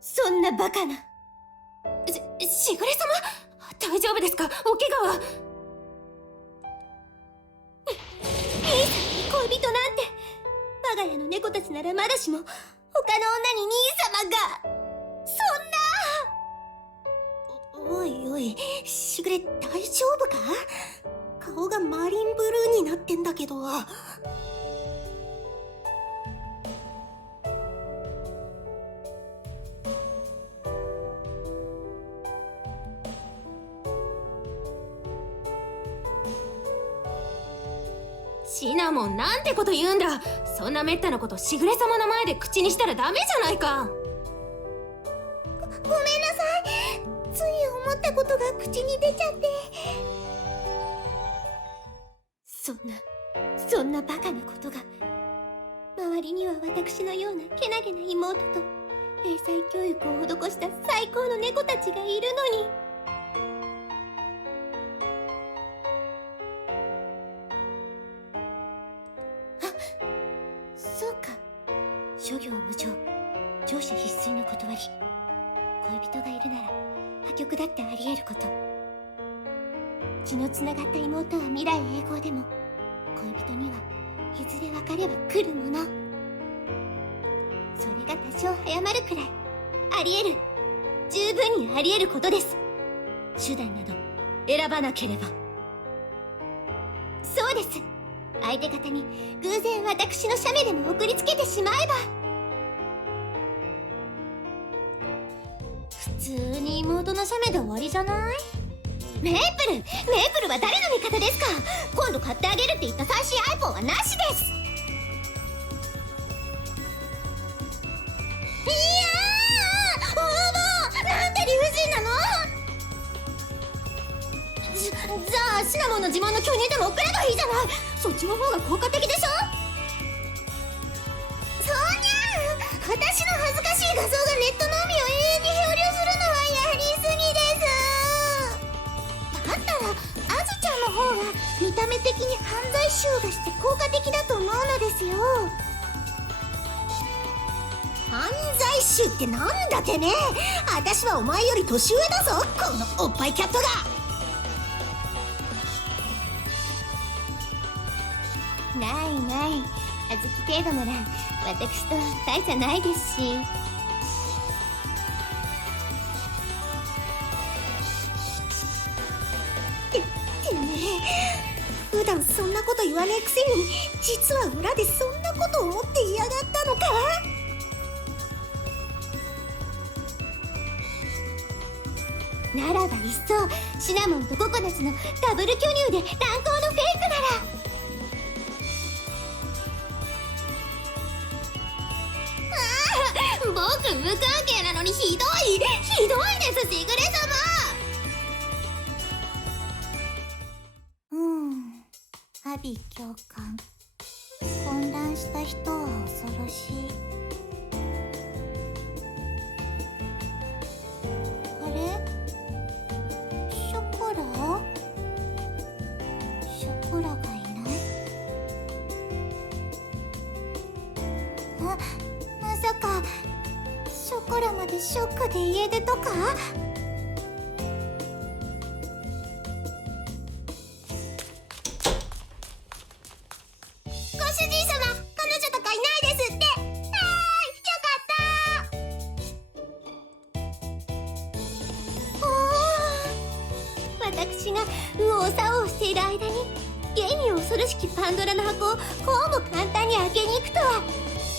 そんなバカな。しぐれ様、大丈夫ですか？お怪我は。兄さんに恋人なんて。我が家の猫たちならまだしも、他の女に兄様が。そんな。おいおい、しぐれ大丈夫か？顔がマリンブルーになってんだけど。シナモン、なんてこと言うんだ。そんなめったなことしぐれ様の前で口にしたらダメじゃないか。ごめんなさい。つい思ったことが口に出ちゃって。そんなバカなことが。周りには私のようなけなげな妹と英才教育を施した最高の猫たちがいるのに。そうか。諸行無常、乗車必須の断り。恋人がいるなら破局だってあり得ること。血のつながった妹は未来永劫でも、恋人にはいずれ別れは来るもの。それが多少早まるくらいあり得る、十分にあり得ることです。手段など選ばなければ。そうです。相手方に偶然私の写メでも送りつけてしまえば。普通に妹の写メで終わりじゃない？メープルは誰の味方ですか？今度買ってあげるって言った最新 iPhone はなしです。いやー、応募なんて理不尽なの。じゃあシナモンの自慢の巨乳でも送ればいいじゃない。そっちの方が効果的でしょ。そんにゃー、私の恥ずかしい画像がネットの海を永遠に漂流するのはやりすぎです。だったらアズちゃんの方が見た目的に犯罪臭がして効果的だと思うのですよ。犯罪臭ってなんだてめえ。私はお前より年上だぞ、このおっぱいキャットが。ない、あずき程度なら私と大差ないですし。てめえ、普段そんなこと言わねえくせに実は裏でそんなこと思って嫌がったのか。ならばいっそシナモンとココナツのダブル巨乳で乱行のフェイクなら。僕無関係なのにひどいですしぐれ様。阿鼻教官、混乱した人は恐ろしい。あれ、ショコラがいない。まさかショコラまでショックで家出とか？ご主人様、彼女とかいないですって。はーい、よかった。私が右往左往している間に現に恐ろしきパンドラの箱をこうも簡単に開けに行くとは。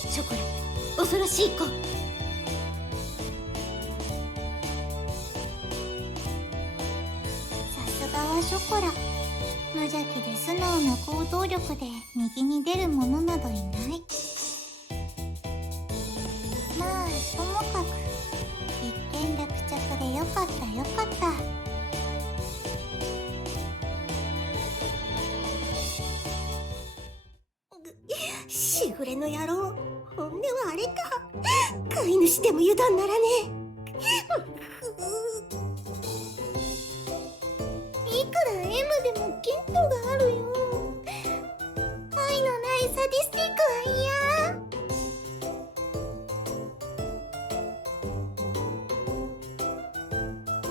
ショコラ、恐ろしい子。さすがはショコラ。無邪気で素直な行動力で右に出る者などいない。まあともかく一件落着でよかったよかった。しぐれの野郎、本音はあれか。飼い主でも油断ならねえ。いくら M でも限度があるよ。愛のないサディスティックは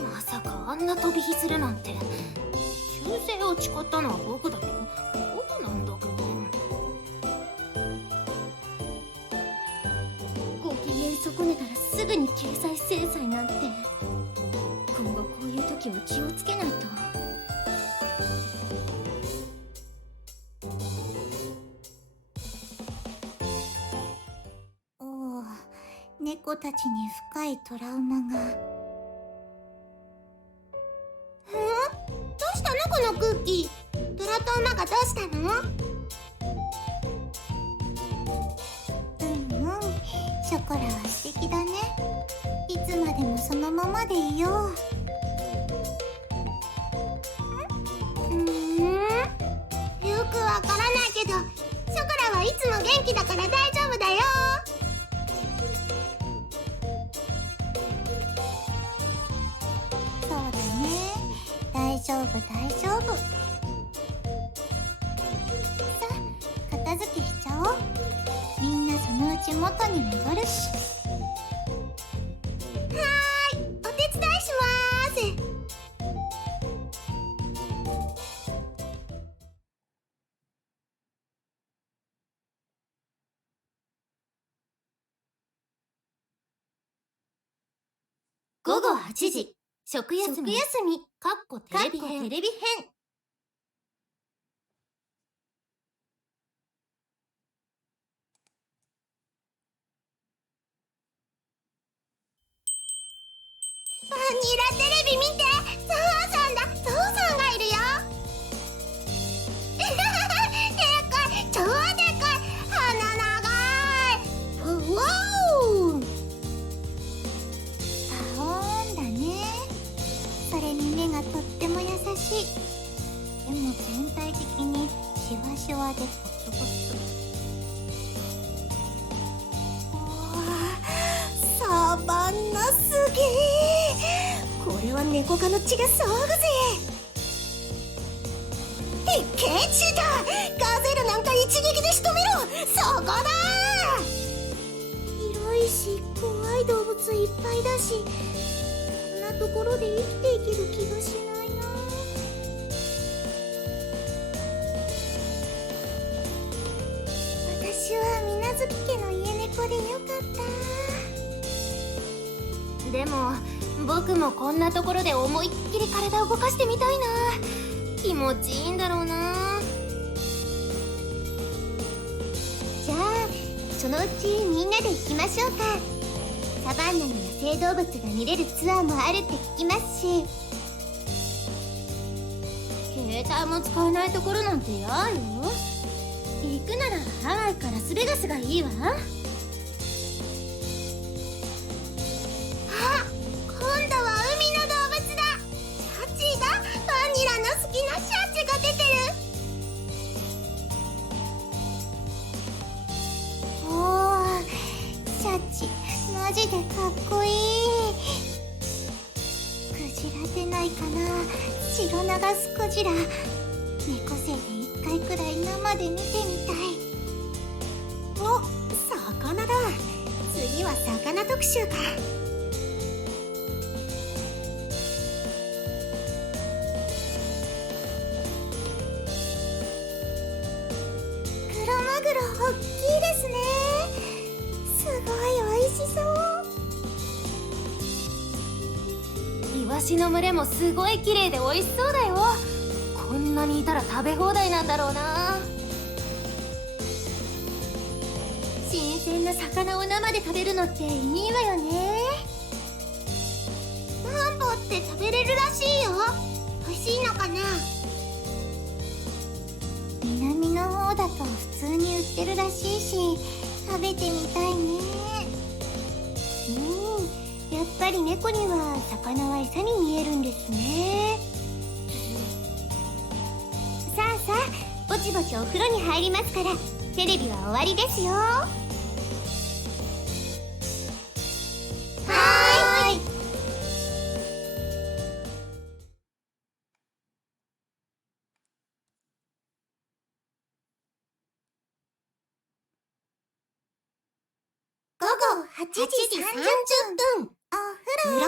まさかあんな飛び火するなんて。忠誠を誓ったのは僕だけど、僕なんだけど。ご機嫌損ねたらすぐに経済制裁なんて。今後こういう時は気をつけないと。おお、猫たちに深いトラウマが。どうしたのこのクッキー。トラと馬がどうしたの？ショコラは素敵だね。いつまでもそのままでいよう。よくわからないけど、ショコラはいつも元気だから大丈夫だよ。そうだね、大丈夫大丈夫。さあ、片付けしちゃおう。みんなそのうち元に戻るし。はーい、お手伝いしまーす。午後8時、食休み。かっこテレビ編。テレビ編。バニラテレビ見て。ゾウさんだ。ゾウさんがいるよ。でかい、超でかい。鼻長い。ワオー。パオーンだね。それに目がとっても優しい。でも全体的にシワシワでポツポツ。サバンナすげえ。これは猫科の血が騒ぐぜ。ケチだ。ガゼルなんか一撃で仕留めろ。そこだ。広いし怖い動物いっぱいだし、こんなところで生きていける気がしないな。私は水無月家の家猫でよかった。でも僕もこんなところで思いっきり体を動かしてみたいな。気持ちいいんだろうな。じゃあそのうちみんなで行きましょうか。サバンナに野生動物が見れるツアーもあるって聞きますし。携帯も使えないところなんて嫌よ。行くならハワイかラスベガスがいいわ。マジでかっこいい。クジラ出ないかな。白長スクジラ。猫背で一回くらい生で見てみたい。お、魚だ。次は魚と特集か。クロマグロ大きいですね。すごい美味しそう。イワシの群れもすごい綺麗で美味しそうだよ。こんなにいたら食べ放題なんだろうな。新鮮な魚を生で食べるのっていいわよね。マンボウって食べれるらしいよ。美味しいのかな。南の方だと普通に売ってるらしいし、食べてみたいね。やっぱり猫には魚は餌に見えるんですね。さあさあ、ぼちぼちお風呂に入りますから、テレビは終わりですよ。はーい。午後8時30分。お風呂。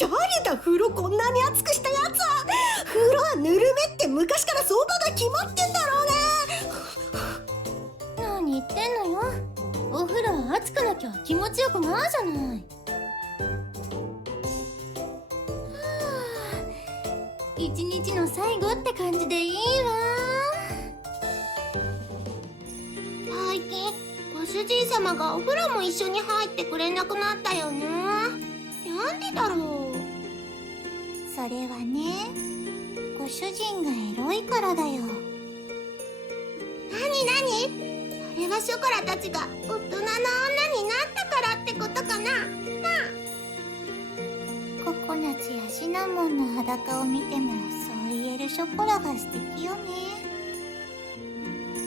誰だ風呂こんなに熱くしたやつは。風呂はぬるめって昔から相場が決まってんだろうね。何言ってんのよ。お風呂は熱くなきゃ気持ちよくないじゃない。一日の最後って感じでいいわ。最近ご主人様がお風呂も一緒に入ってくれなくなったよね。なんでだろう。それはね、ご主人がエロいからだよ。なにそれはショコラたちが大人の女になったからってことかな。ココナツやシナモンの裸を見てもそう言えるショコラが素敵よね。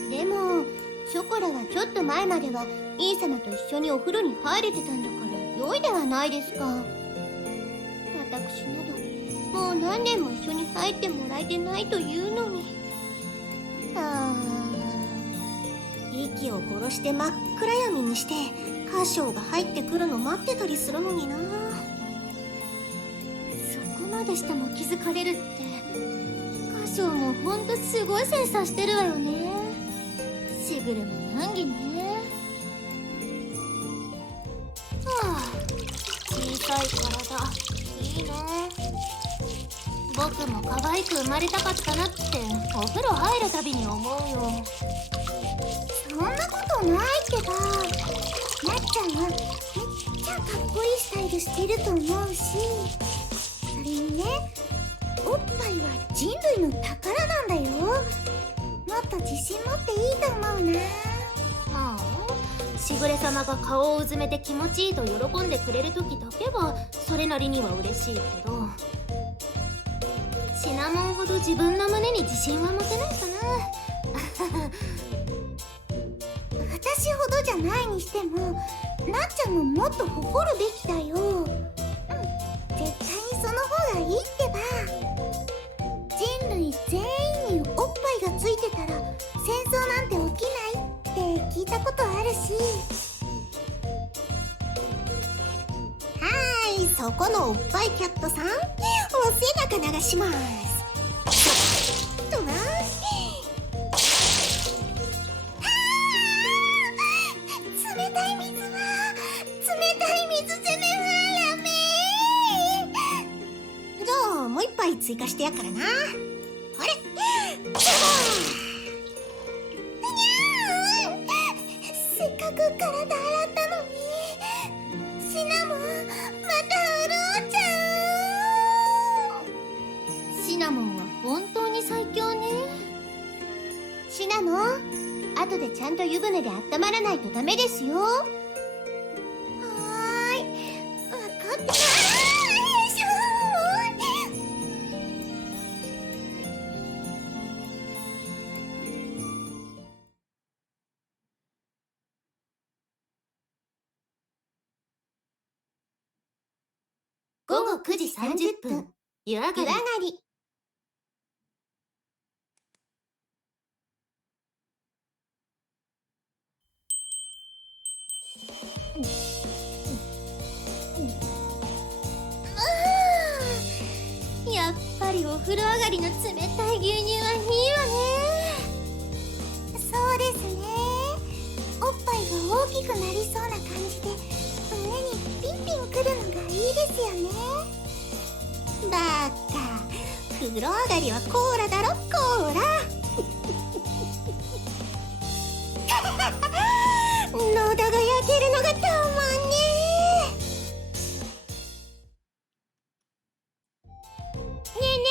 でもショコラはちょっと前まではイー様と一緒にお風呂に入れてたんだから良いではないですか。私などもう何年も一緒に入ってもらえてないというのに。息を殺して真っ暗闇にして歌唱が入ってくるの待ってたりするのにな。そこまでしても気づかれるって、歌唱もほんとすごいセンサーしてるわよね。しぐるも難儀ね。小さい体いいな。僕も可愛く生まれたかったなってお風呂入るたびに思うよ。そんなことないってば。なっちゃんはめっちゃかっこいいスタイルしてると思うし、それにね、おっぱいは人類の宝なんだよ。もっと自信持っていいと思うな。しぐれ様が顔をうずめて気持ちいいと喜んでくれる時だけはそれなりには嬉しいけど、シナモンほど自分の胸に自信は持てないかな。私ほどじゃないにしても、なっちゃんももっと誇るべきだよ。絶対にその方がいいってば。人類全員におっぱいがついてたら戦争なんて起きないって聞いたことあるし。はーい、そこのおっぱいキャットさん、お背中流します。とな。冷たい水攻めはダメ。じゃあもう一杯追加してやっからな。ほれ、せっかく体洗ったのにシナモンまた潤っちゃう。シナモンは本当に最強ね。シナモン、後でちゃんと湯船で温まらないとダメですよ。はーい、分かってます。午後9時30分湯上がり。やっぱりお風呂上がりの冷たい牛乳はいいわね。そうですね。おっぱいが大きくなりそうな感じで胸にピンピンくるのがいいですよね。バカ、風呂上がりはコーラだろ、コーラ。喉が焼けるのがたまんね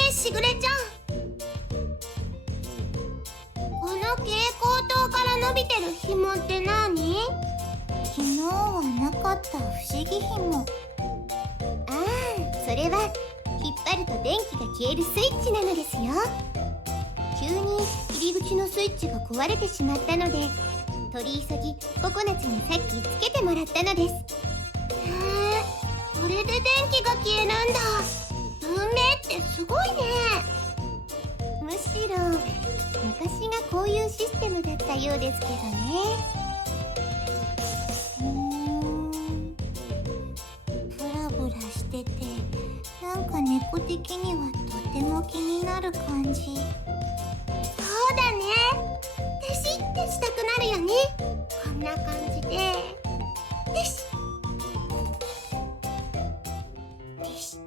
え。しぐれちゃん、この蛍光灯から伸びてる紐って何？昨日はなかった不思議紐。ああ、それは引っ張ると電気が消えるスイッチなのですよ。急に入り口のスイッチが壊れてしまったので、取り急ぎココナツにさっきつけてもらったのです。へえ、これで電気が消えるんだ。文明ってすごいね。むしろ昔がこういうシステムだったようですけどね。ブラブラしてて、なんか猫的にはとても気になる感じ。そうだね、テシってしたくなるよね。こんな感じでテシテシ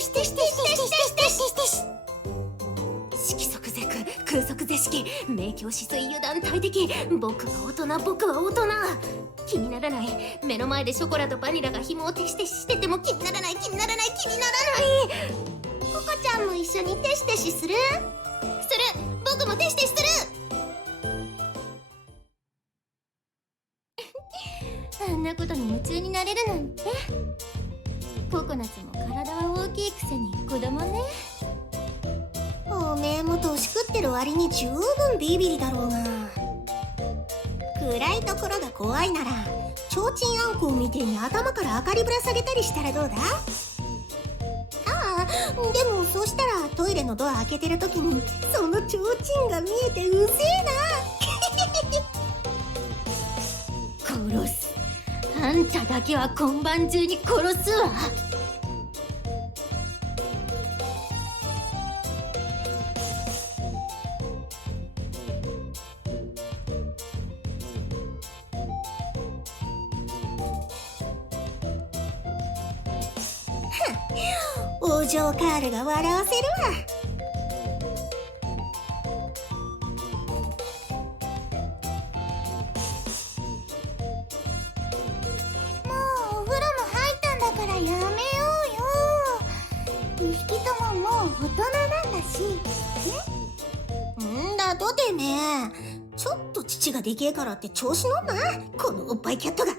テシテシテシテシテシテシテシテシテシテシ。色即是空、空即是色、明鏡止水油断大敵。僕は大人、僕は大人。気にならない。目の前でショコラとバニラが紐をテシテシしてても気にならない、気にならない、気にならない。ココちゃんも一緒にテシテシする？する。僕もテシテシする。あんなことに夢中になれるなんて。ココナツも体は大きいくせに子供ね。おめえも年食ってる割に十分ビビリだろうが。暗いところが怖いなら提灯あんこみてえに頭から明かりぶら下げたりしたらどうだ？ああ、でもそうしたらトイレのドア開けてる時にその提灯が見えてうぜえな。殺す。あんただけは今晩中に殺すわ。お嬢カールが笑わせるわ。もうお風呂も入ったんだからやめようよ。2匹とももう大人なんだしね。んだとてめえ、ちょっと乳がでけえからって調子乗んな、このおっぱいキャットが。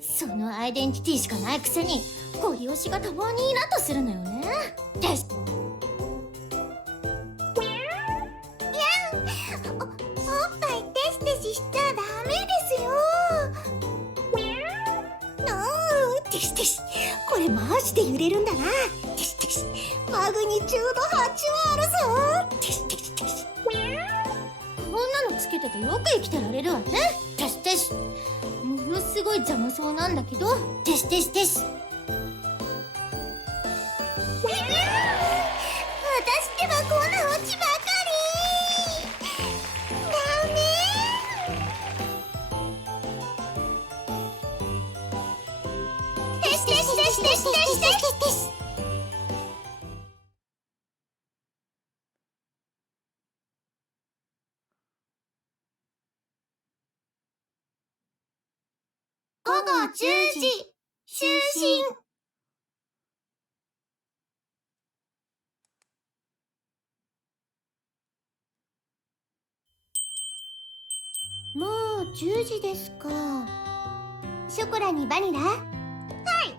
そのアイデンティティしかないくせにゴリ押しがたまにイラッとするのよね。テシおっぱいテシテシしちゃダメですよ。テシテシ、これマジで揺れるんだな。テシテシ、マグニチュード8はあるぞ。テシテシテシ。こんなのつけててよく生きてられるわね。テシテシ。ものすごい邪魔そうなんだけど。テシテシテシ。私ってばこんなオチばかり。ダメ。テシテシテシテシテシテシテシ。午後10時、就寝。もう10時ですか。ショコラにバニラ？はい。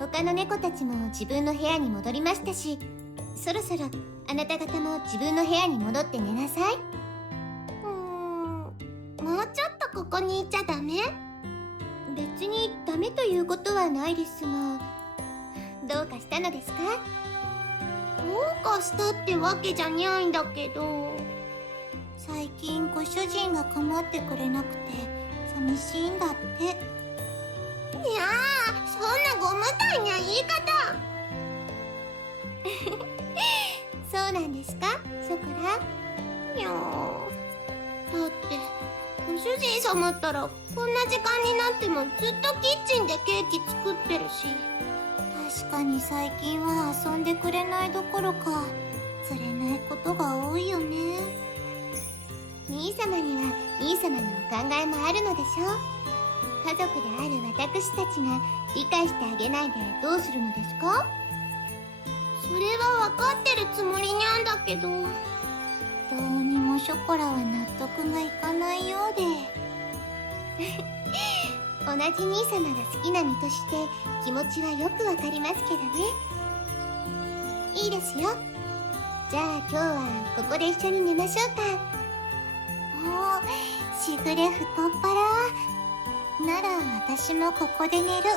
他の猫たちも自分の部屋に戻りましたし、そろそろあなた方も自分の部屋に戻って寝なさい。もうちょっとここにいちゃダメ？別にダメということはないですが、どうかしたのですか？どうかしたってわけじゃにゃいんだけど、最近ご主人が構ってくれなくて寂しいんだって。いやー、そんなご無体な言い方そうなんですか、そこら。いやー、だってご主人様ったらこんな時間になってもずっとキッチンでケーキ作ってるし、確かに最近は遊んでくれないどころか釣れないことが多いよね。兄様には兄様のお考えもあるのでしょう。家族である私たちが理解してあげないでどうするのですか？それは分かってるつもりにゃんだけど、どうにもショコラは納得がいかないようで同じ兄様が好きな身として気持ちはよくわかりますけどね。いいですよ。じゃあ今日はここで一緒に寝ましょうか。おー、しぐれ太っ腹なら私もここで寝る。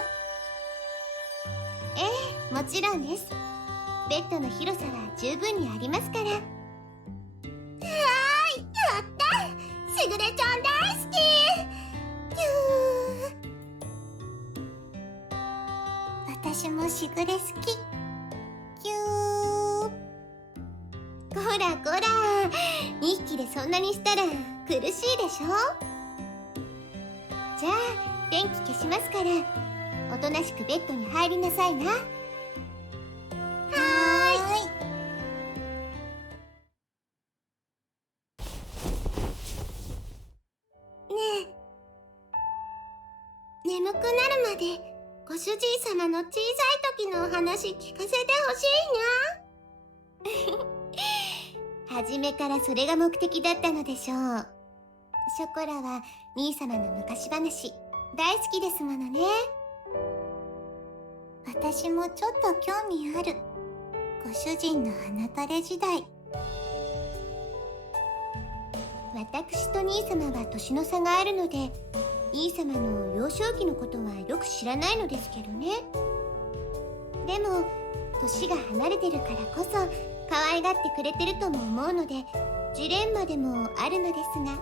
ええ、もちろんです。ベッドの広さは十分にありますから。はーい、やったしぐれちゃん大好き。私もしぐれ好き。キュー。こらこら、2匹でそんなにしたら苦しいでしょ。じゃあ電気消しますから、おとなしくベッドに入りなさいな。はーい。ねえ、眠くなるまでご主人様の小さい時のお話聞かせてほしいな。初めからそれが目的だったのでしょう。ショコラは兄様の昔話大好きですものね。私もちょっと興味ある。ご主人の鼻垂れ時代。私と兄様は年の差があるので、兄様の幼少期のことはよく知らないのですけどね。でも年が離れてるからこそ可愛がってくれてるとも思うので、ジレンマでもあるのですが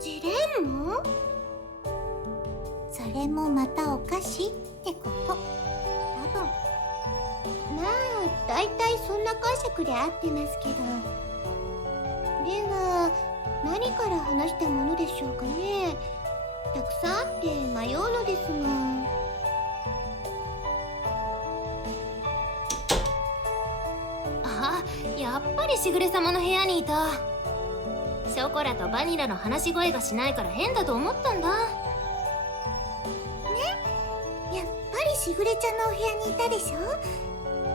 ジレンマ？それもまたおかしいってこと。多分。まあだいたいそんな解釈で合ってますけど。では何から話したものでしょうかね。たくさんあって迷うのですが。あ、やっぱりしぐれ様の部屋にいた。ショコラとバニラの話し声がしないから変だと思ったんだ。ね、やっぱりしぐれちゃんのお部屋にいたでしょ。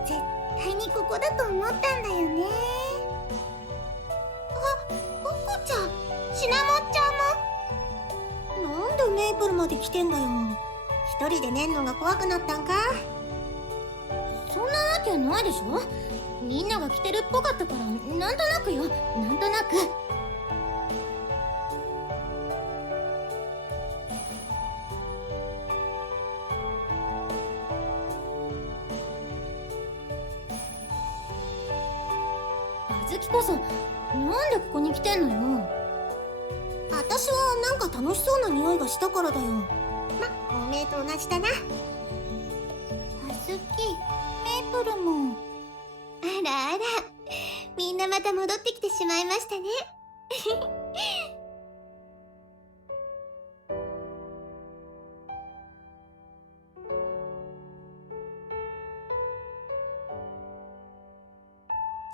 絶対にここだと思ったんだよね。ココちゃん、シナモンちゃんも。なんでメイプルまで来てんだよ。一人で寝んのが怖くなったんか。そんなわけないでしょ。みんなが来てるっぽかったからなんとなくよ、なんとなく。あずきこそなんでここに来てんのよ。私はなんか楽しそうな匂いがしたからだよ。ま、おめえと同じだな。あずき、メイプルも。あらあら、みんなまた戻ってきてしまいましたね。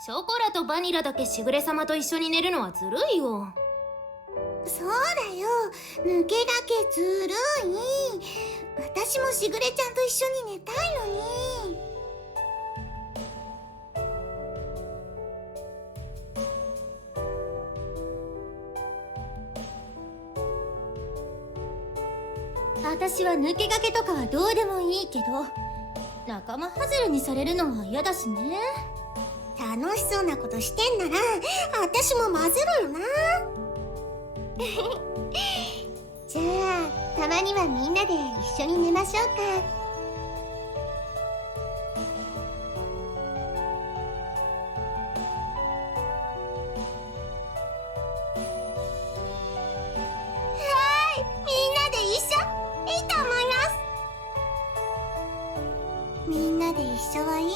ショコラとバニラだけしぐれ様と一緒に寝るのはずるいよ。そうだよ、抜けがけずるい。私もしぐれちゃんと一緒に寝たいのに。私は抜け駆けとかはどうでもいいけど、仲間外れにされるのは嫌だしね。楽しそうなことしてんなら私も混ぜろよな。じゃあたまにはみんなで一緒に寝ましょうか。みんなで一緒いいと思います。みんなで一緒はいいね。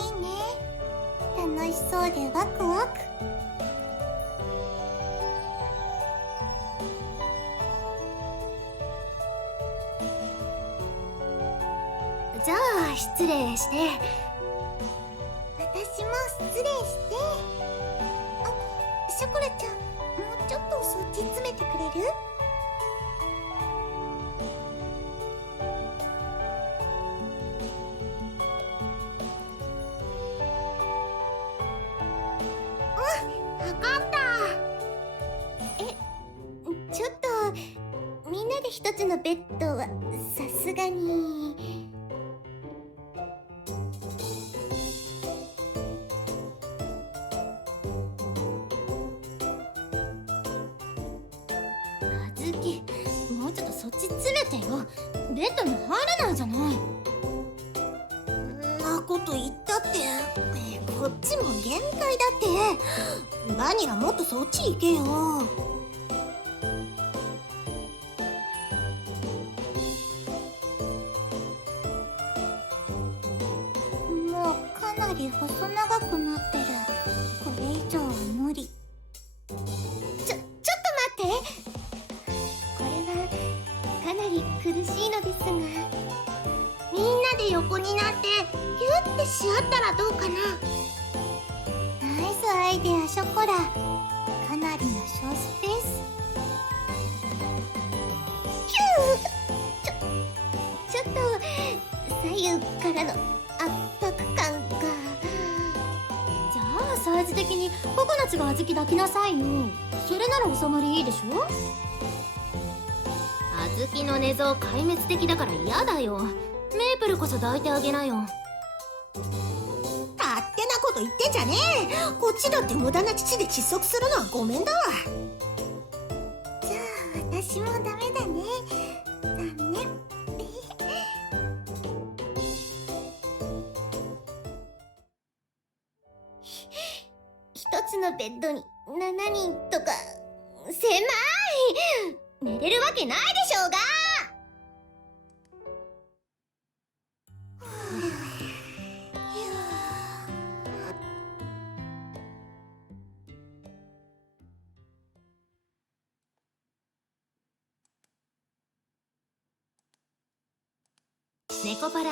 楽しそうでワクワク。じゃあ失礼して。私も失礼して。あ、ショコラちゃん、もうちょっとそっち詰めてくれる？わかった。ちょっとみんなで一つのベッドはさすがに。あずき、もうちょっとそっち詰めてよ。ベッドに入れないじゃない。そんなこと言ったって、こっちも限界だって。バニラもっとそっち行けよ。もうかなり細長くなってる。これ以上は無理。ちょっと待って。これはかなり苦しいのですが、みんなで横になってギュッてし合ったらどうかな。ナイスアイデア、ショコラ。かなりの小スペース。ヒュー。ちょっと左右からの圧迫感が。じゃあサイズ的にココナツが小豆抱きなさいよ。それなら収まりいいでしょ。小豆の寝相壊滅的だから嫌だよ。メープルこそ抱いてあげなよ。勝手なこと言ってんじゃねえ。こっちだって無駄な乳で窒息するのはごめんだわ。じゃあ私もダメだね。残念。一つのベッドに7人とか狭い。寝れるわけないでしょうが。ネコパラ。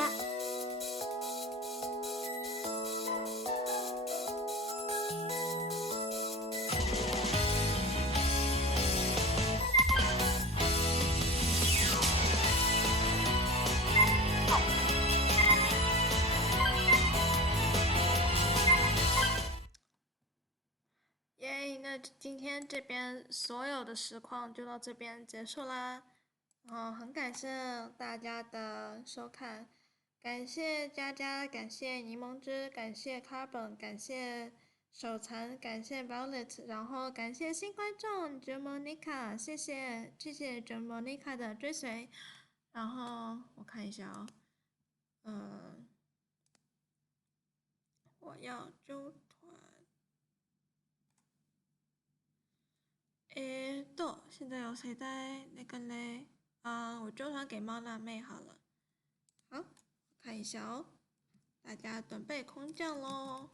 耶！那今天这边所有的实况就到这边结束啦。很感谢大家的收看，感谢佳佳，感谢柠檬汁，感谢 Carbon， 感谢手残，感谢 Violet， 然后感谢新观众 Jamonica， 谢谢 Jamonica 的追随。然后我看一下我要揪团。现在有谁在那个嘞？我揪团给猫辣妹好了。好，看一下哦，大家准备空降咯。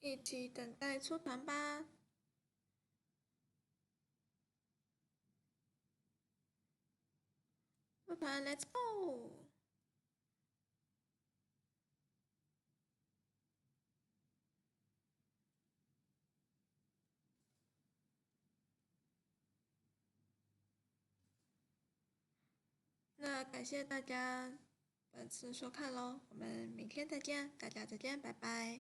一起等待出团吧。出团 ，Let's go！那感谢大家本次收看咯，我们明天再见，大家再见，拜拜。